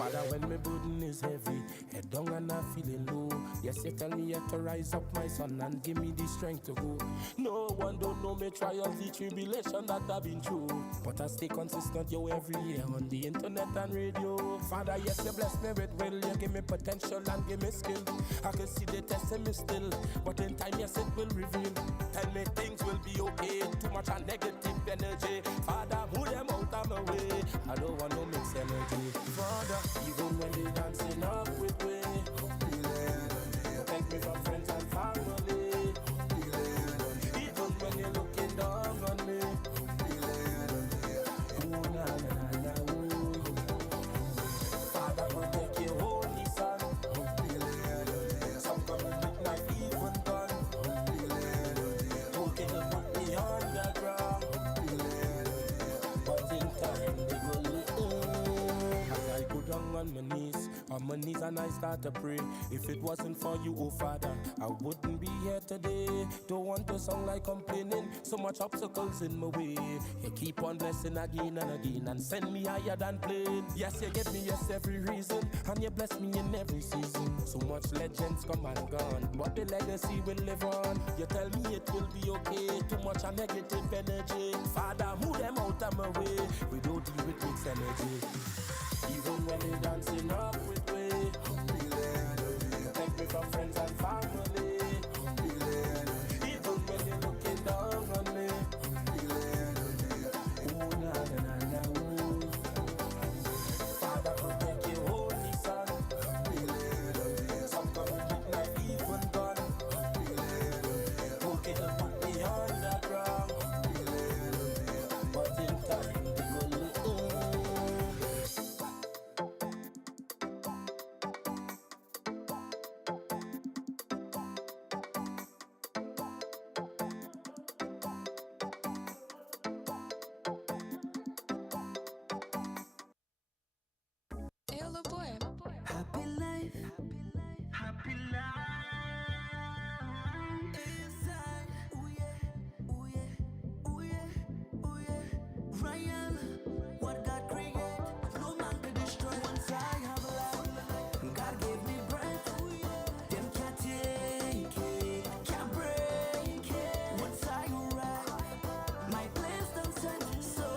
Father, when my burden is heavy, head down and I'm feeling low. Yes, you tell me yet to rise up, my son, and give me the strength to go. No one don't know me trials, the tribulation that I've been through. But I stay consistent, yo, every year on the internet and radio. Father, yes, you bless me with will, you give me potential and give me skill. I can see the test in me still, but in time, yes, it will reveal. Tell me things will be okay, too much of negative energy. Father, move them out of my way. I don't want no mixed energy. Father, even when they dancing up with me, protect me from friends and family. Even when you're looking down on me. Ooh, na, na, na, na, ooh. Father, protect your holy son. Some come with knife even gun. Who can put me on the ground? But in time they will as I go down on my knees and I start to pray. If it wasn't for you, oh Father, I wouldn't be here today. Don't want to sound like complaining, so much obstacles in my way. You keep on blessing again and again and send me higher than plane. Yes, you give me yes every reason, and you bless me in every season. So much legends come and gone, but the legacy will live on. You tell me it will be okay, too much of negative energy. Father, move them out of my way. We don't deal with mixed energy. Even when they dancing up with me, protect me from friends and family. Even when you're looking down on me. Ooh, na, na, na, na, ooh. Father, protect your holy son. Some come with knife even gun. Who can put me on the ground? But in time they will Happy life. Happy life. Inside. Ooh yeah. Ooh yeah. Ooh yeah. Ooh yeah. Royal. What God created, no man can destroy. Once I have life, God gave me breath. Them can't take it, can't break it. Once I arrive, my place done set. So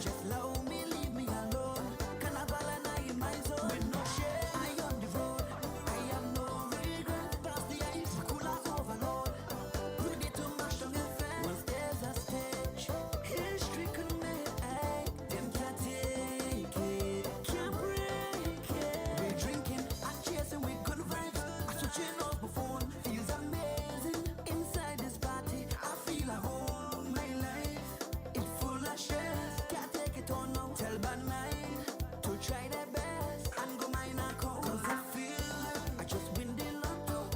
just allow me, leave me alone. Carnival and I in my zone. With no shame, I on the road. I have no regret. Past the ice, cool as overload. Ready to mash on your fence. Once there's a stage, history could make. Them can't take it, can't break it. We're drinking and chasing with good vibes. I'm switching off my phone, feels amazing. Inside this party, I feel at home. My life, it's full of stress. Can't take it on now. Tell bad mind to try their best and go mine account. Cause I feel I just win the lotto.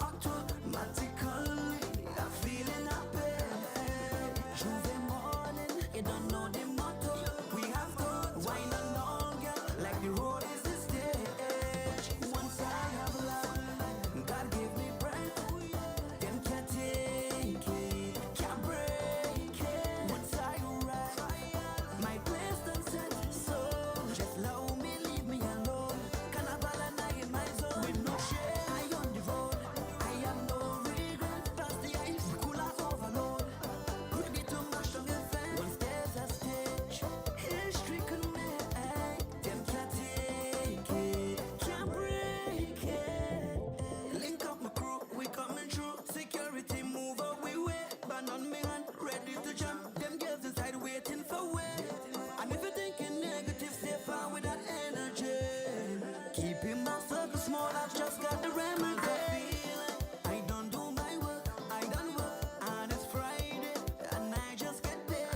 Automatically, I'm feeling happy. Tuesday morning, you don't know the motto. We have to wine and all, girl, like the road is the stage. Once I have love, God give me breath. Them can't take it, can't break it. Once I arrive, my place done set. So just allow me, leave me alone. Carnival and I in my zone. With no shame, I on the road. I have no regret. Past the ice, cool as overload. Ready to mash on your fence. Once there's a stage, history could make. Them can't take it, can't break it. Link up my crew, we coming through. Security move up, we wait. Band on me hand, ready to jump. Them girls inside waiting for way. And if you're thinking negative, stay far with that energy. Keeping my circle small, I've just got the remedy. I don't do my work, I done work. And it's Friday, and I just get there.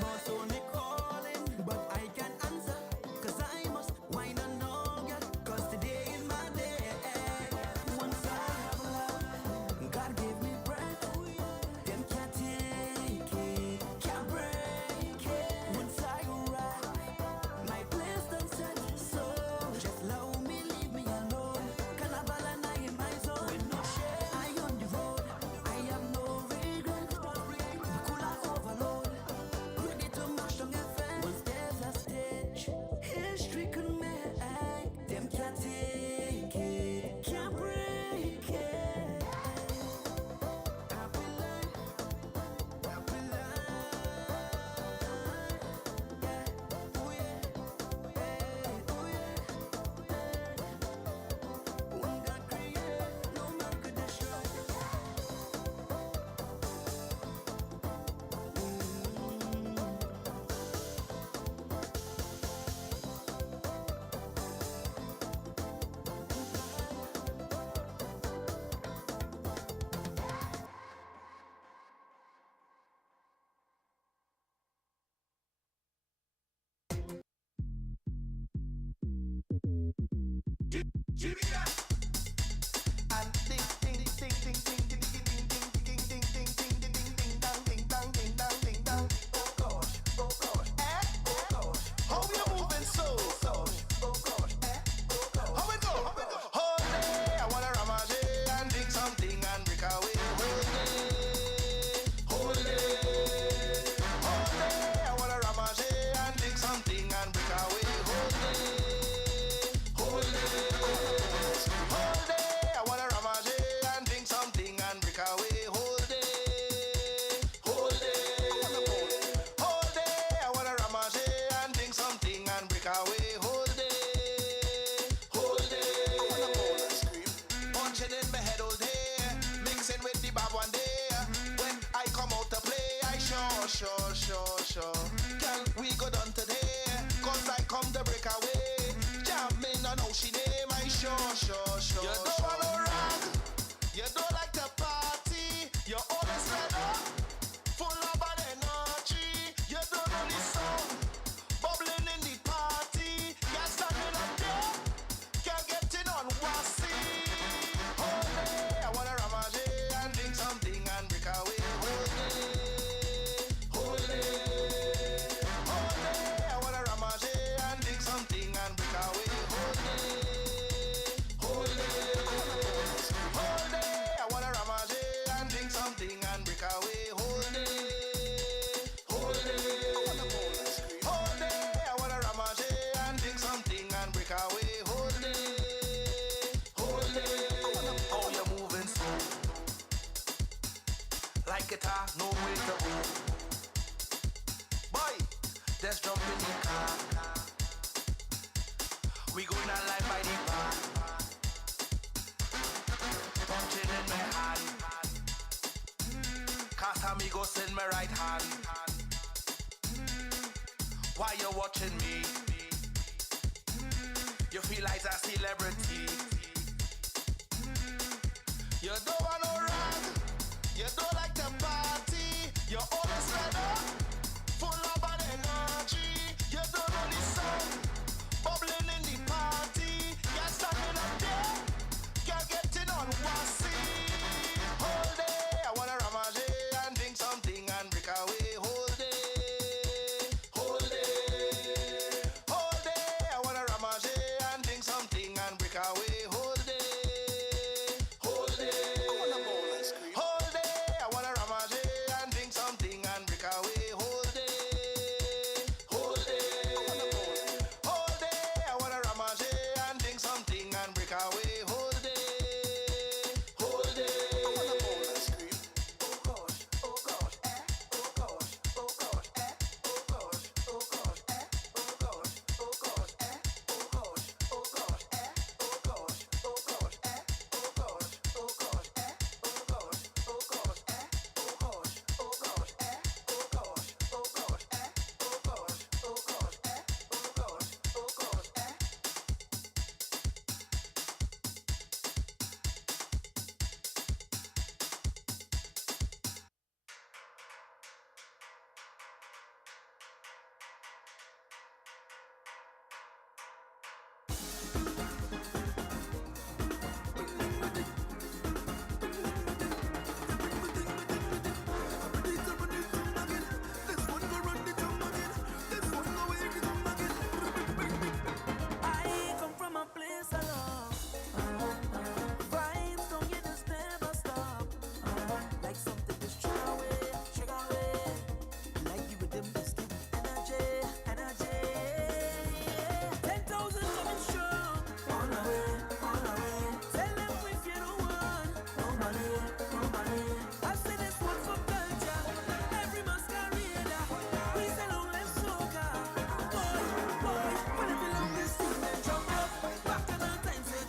Boss only calling, but I can't answer. Cause I must wine and all, girl. Cause today is my day. Once I have love, God gave me breath. Them can't take it, can't break it. Once I arrive, my place done set. So just allow me, leave me alone. Carnival and I And ding ding ding ding ding ding ding ding ding ding ding ding ding ding ding dong ding dong ding dong ding dong. Oh gosh, oh gosh, oh gosh. How you moving so? Oh gosh, oh gosh. How we go? Whole day I wanna ramage and drink something and break away. Whole day I wanna ramage and drink something and break away. Whole day I wanna ramage and drink something and break away. Whole day I wanna ramage and drink something and break away. Whole day punching in my head all day, mixing with the bab one day. When I come out to play, I sure. Girl, we go done today, cause I come to break away. Jamming on ocean name, I sure. You don't want no rag, you don't like to party, you always red up, full of bad energy. You don't know the song, bubbling in the party. Can't standing up there, can't get in on wassy. Whole day I wanna ramage and drink something and break away. Whole day I wanna ramage and drink something and break away. Whole day I wanna ramage and drink something and break away. Whole day I wanna ramage and drink something and break away. Whole day. How you moving so? Like guitar, no way to go. Boy, let's jump in the car. We going out live by the bar. Punching in my hand, Casamigos in my right hand. Why you watching me? You feel like a celebrity. You don't want no rag, you don't like to party. You always red up, full of bad energy. You don't know the song, bubbling in the party. You're standing up there, can't get in on wassy. Whole day I wanna ramage and drink something and break away. Whole day I wanna ramage and drink something and break away. Whole day I wanna ramage and drink something and break away. Whole day I wanna ramage and drink something and break away. Whole day. I come from a place I love. Vibes don't get us never stop. Like something just trigger away. Like the rhythm just give me energy. 10,000 coming strong. On our way. Tell them if you don't want no money. I say this one for culture. Every masquerade. We sell on less soca. Boy, when it belongs to sing and jump up. Back in the time, say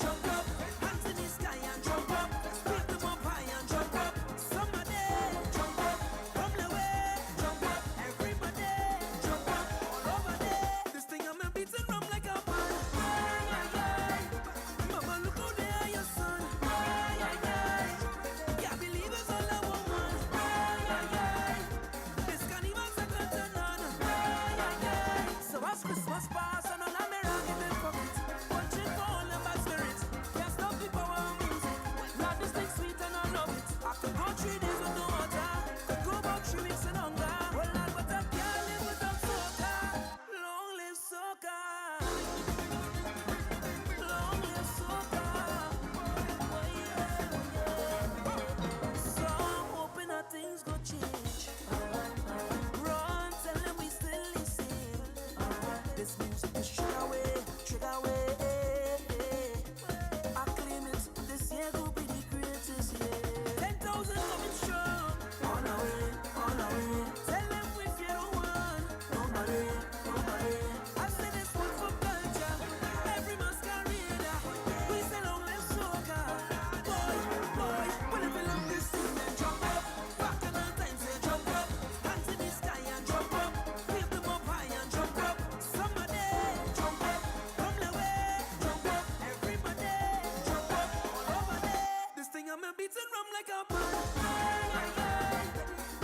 like a pan.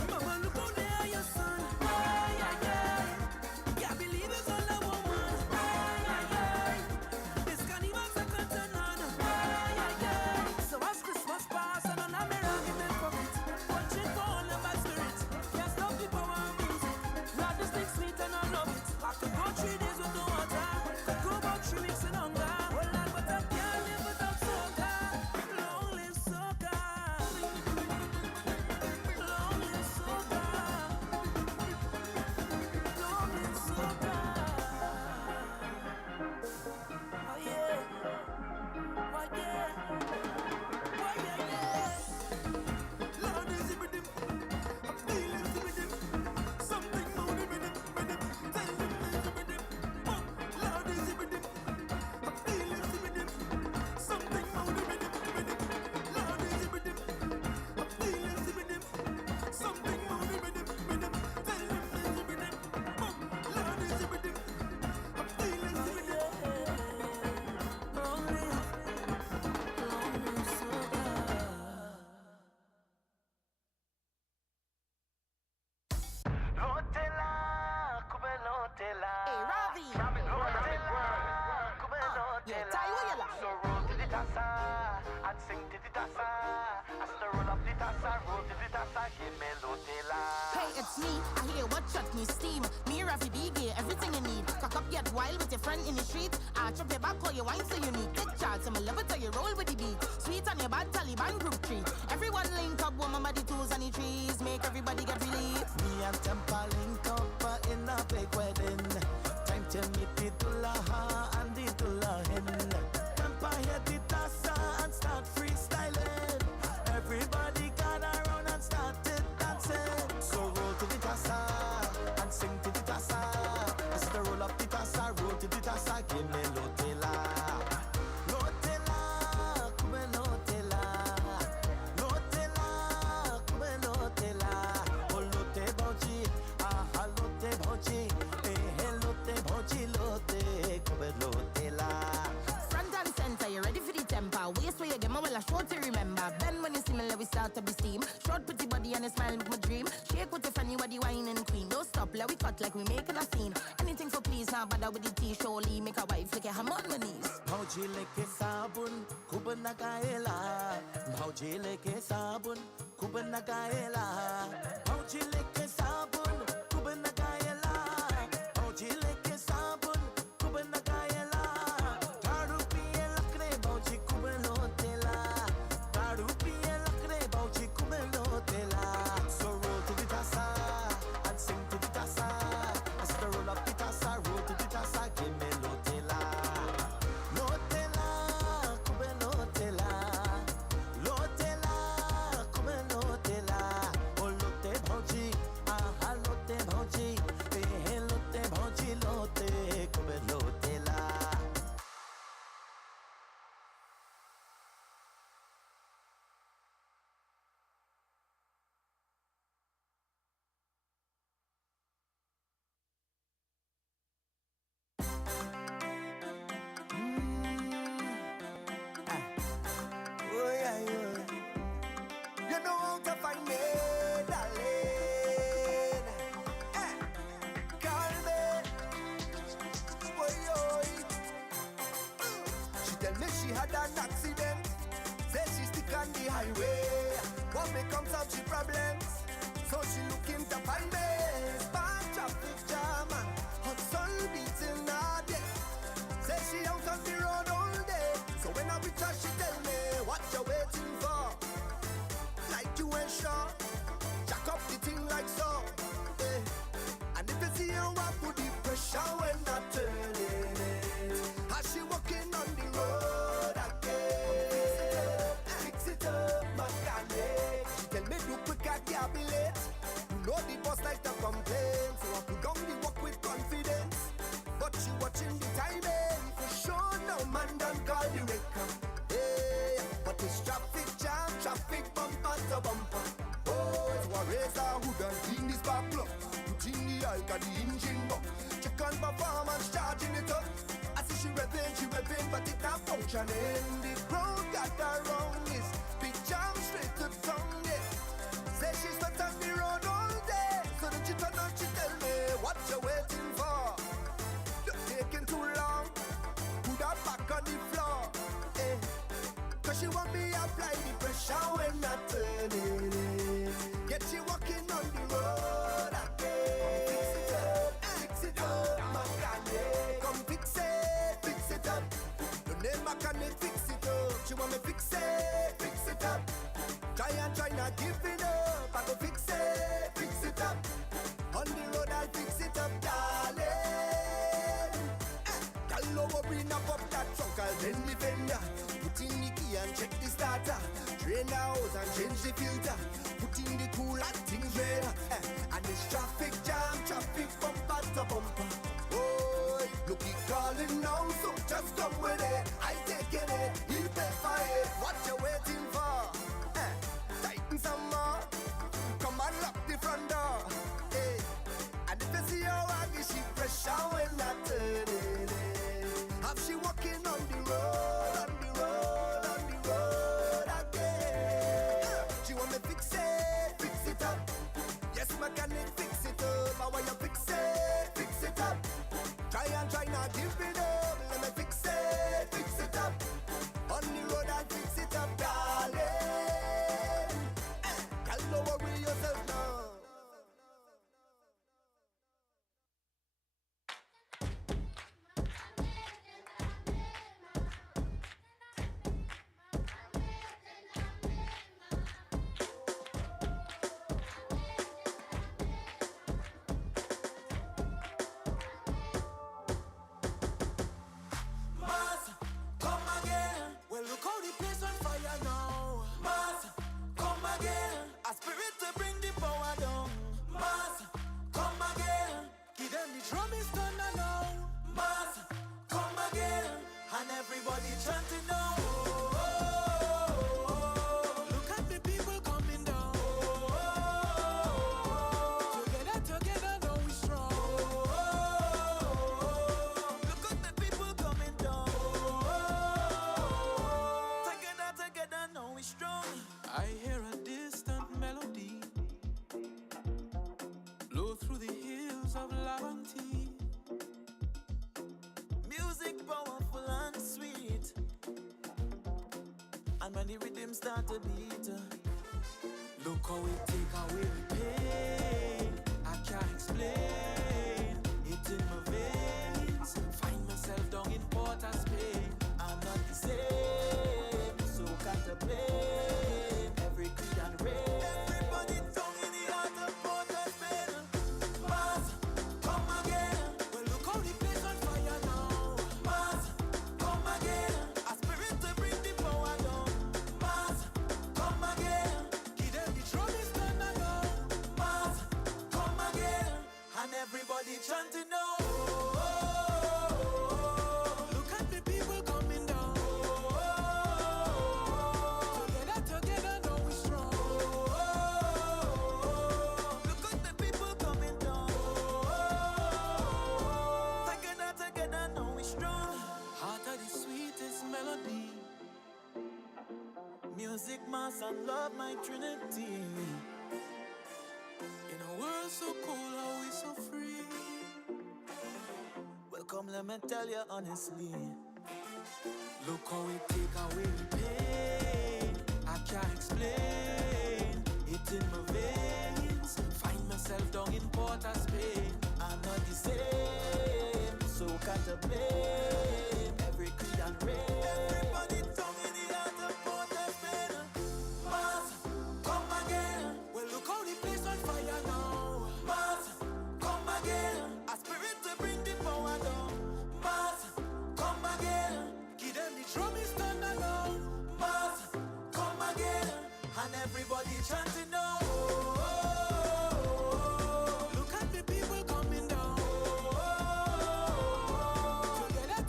Mama, look out there, your son. Can't believe it's all a woman. This carnival's a curtain on. So as Christmas pass, and on a mirror in my pocket, watching for all of my spirits. Can't stop the power of music. Lord, this thing sweet and I love it. I could go 3 days with no water. Could go about 3 weeks in hunger. Oh Lord, but I can't live without soca. Long live soca. Long live soca. Long live soca. Oh yeah. Oh yeah. Oh yeah, yeah. Lord is the rhythm. I'm feeling the rhythm. Something more than rhythm. Tell them there's a rhythm. Lord is the rhythm. I'm feeling the rhythm. Something more than rhythm. Lord is the rhythm. I'm feeling the rhythm. Something more than rhythm. Tell them there's a rhythm. Lord is the rhythm. I'm feeling the rhythm. Long live soca. Lotela, kube lotela. Hey, Ravi. Lotela, kube lotela. So roll to the tassa and sing to the tassa. As the roll up the tassa, roll to the tassa, give me lotela. Hey, it's me. I hear what shot me steam. Me, Rafi B, get everything you need. Cock up, get wild with your friend in the street. Arch up your back, call your wine so unique. Take charge, I'm a love it till you roll with the beat. Sweet on your bad Taliban group treat. Everyone link up, woman by the tools and the trees. Make everybody get relief. Me and Tempa link up in a big wedding. Time to meet the Dulaha and the Dulahin. Tempa hit the tassa and start freestyling. Everybody gather around and started dancing. So roll to the tassa and sing to the tassa. As the roll up the tassa, roll to the tassa, give me lotela. Lotela, kube lotela. Lotela, kube lotela. Oh, lote bauchi, aha lote bauchi. Lote bauchi, lote, kube lotela. Front and center, you ready for the temper. Waist where you get my well, I sure to remember. Bend when you see me, let we start to be steam. Short pretty body and a smile with my dream. Shake with your funny body, wine and queen. Don't stop, let we cut like we making a scene. Anything for please, now bother with the tea. Surely make a wife like a ham on my knees. Bauchi leke sabun, kuba nagaela. Bauchi leke sabun, kuba nagaela. Bauchi leke sabun, kuba nagaela. Bauchi leke sabun, kuba nagaela. Daru piye lakre, bauchi kuba lotela. Daru piye lakre, bauchi kuba lotela. So roll to the tassa and sing to the tassa. As the roll up the tassa, roll to the tassa, give me lotela. Lotela, kube lotela. Lotela, kube lotela. Oh, lote bauchi, aha lote bauchi. Lote bauchi, lote, kube lotela. Oh yeah, yeah. You know how to find me, darling. Call me. Oi, oi. She tell me she had an accident. Say she stick on the highway. What may come some she problems. So she looking to find me. Spark traffic jam and hot sun beating her day. Say she out on the road all day. So when I reach her, she tell me, what you waiting for? Like you ain't sure. Jack up the thing like so. Eh. And if you see her, I put the pressure when I turn it. As she walking on the road again. Fix it up, mechanic. She tell me do quick, I can't be late. You know the boss like to complain. So I put down the work with confidence. But she watching the timing. For sure, no man don't call the wrecker. Hey, but it's traffic jam, traffic bumper to bumper. Oh, it's a racer who done clean this back block. Put in the oil, got the engine box. Check on performance, charging it up. I see she revving, but it not functioning. The crowd got her wrong. This big jam straight to town. What you waiting for? You're taking too long. Put her back on the floor. Eh. Cause she want me apply the pressure when I turn it in. Get you walking on the road again. Fix it up, mechanic. Come fix it up. Your name mechanic, fix it up. She want me fix it up. Try not giving up. I go fix it up. On the road I'll fix it up, darling. Girl, no worry, knock up that trunk, I'll bend the fender. Put in the key and check the starter. Drain the hose and change the filter. Put in the cooler, things red hot. And it's traffic jam, traffic bumper to bumper. Oh, look, he calling now, so just come with it. I taking it, he pay for it. What you waiting for? Tighten some more. Come and lock the front door. Hey. And if you see how I get she pressure when I turn it in. Have she walking on the road again. She want me fix it up. Yes, mechanic, fix it up. I want you fix it up. Try not give it up. Let me fix it up. On the road I'll fix it up, darling. Girl, don't worry yourself now. And when the rhythm start to beat, look how it take away the pain. I can't explain it in my veins. Find myself down in Port of Spain. I'm not the same, so can't I blame every creed and race. Everybody down in the heart of Port of Spain. Mars, come again. Well, look how the place on fire now. Mars, come again. A spirit to bring the power down. Mars, come again. Give them the drum is done now. Mars, come again. And everybody chanting now. Look at the people coming down. Together now we strong. Look at the people coming down. Together now we strong. Heart of the sweetest melody. Music, mass and love, my Trinity. In a world so cold, how we so free. Well, come, let me tell you honestly. Look how it take away the pain. I can't explain it in my veins. Find myself down in Port of Spain. I'm not the same, so can't I blame every creed and race. Everybody down in the heart of Port of Spain. Mars, come again. Well, look how the place on fire now. Mars, come again. A spirit to bring the power down. Mars, come again. Give them the drum is done now. Mars, come again. And everybody chanting now. Look at the people coming down. Together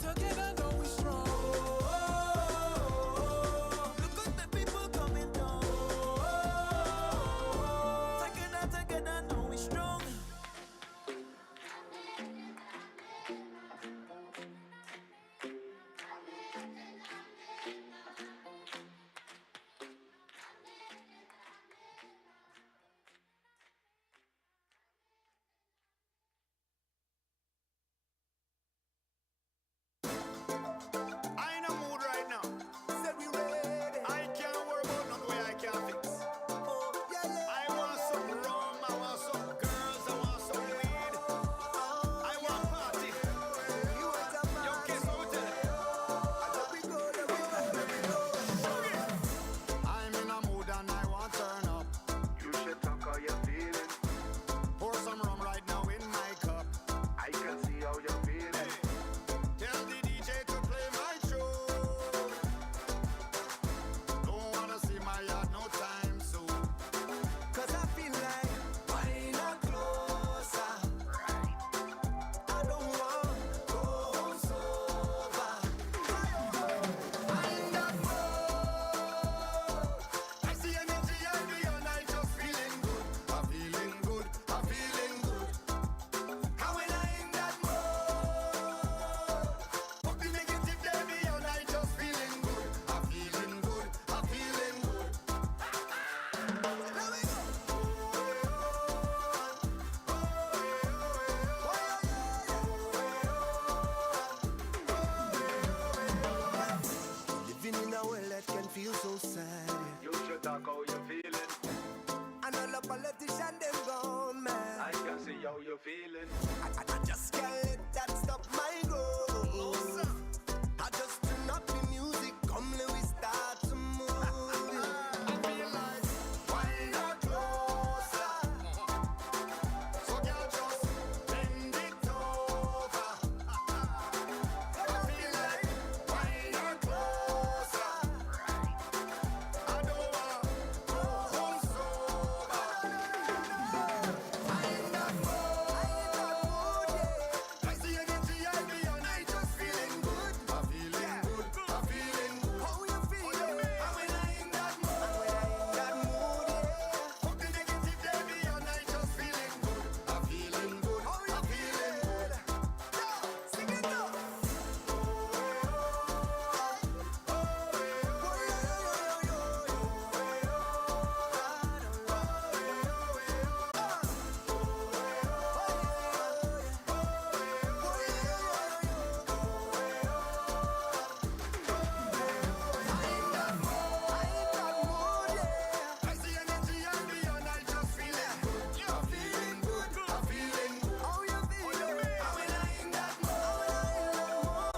in a world that can feel so sad. You should talk how you feeling. And all the politicians, them gone mad. I can see how you feeling. I just can't let that stop my growth. I just turn up the music, come let we start to move. I feel like, why not closer? So girl, just bend it over. I feel like, why not closer? I don't want to go home sober. I ain't that mood, yeah. I see energy and me and I just feeling good. I'm feeling good, I'm feeling good. How you feeling? And when I in that mood, yeah. Fuck the negative, baby, and I just feeling good. I'm feeling good, I'm feeling good. Yo, sing it now. I see energy and me and I just feeling good. I'm feeling good, I'm feeling good. How you feeling? And when I in that mood,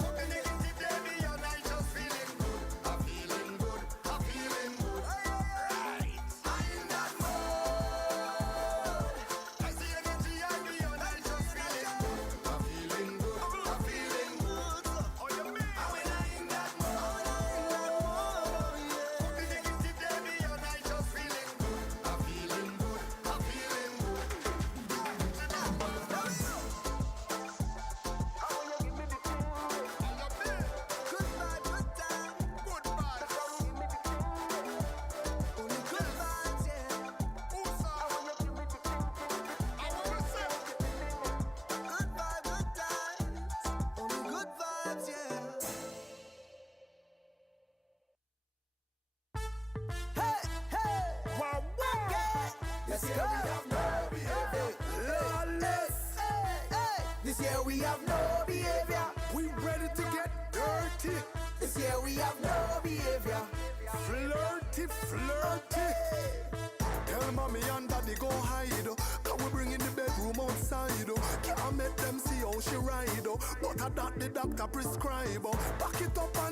fuck the negative, baby, and I just feeling good. I'm feeling good, I'm feeling good. Right, I in that mood. I see energy and me and I just feeling good. I'm feeling good, I'm feeling good. Oh, you mean? And when I in that mood, fuck the negative, baby, and I just feeling good. I'm feeling good, I'm feeling good. Good vibe, good time, good vibes. Only good vibes, yeah. Good vibe, good times. Only good vibes, yeah. Hey, hey, wow, wow. This year we have no behavior. Lawless. Hey, this year we have no behavior. We ready to get dirty. This year we have no behavior. Flirty, flirty. Tell mommy and daddy go hide. Can we bring in the bedroom outside? Can't make them see how she ride. But I that the doctor prescribe. Back it up and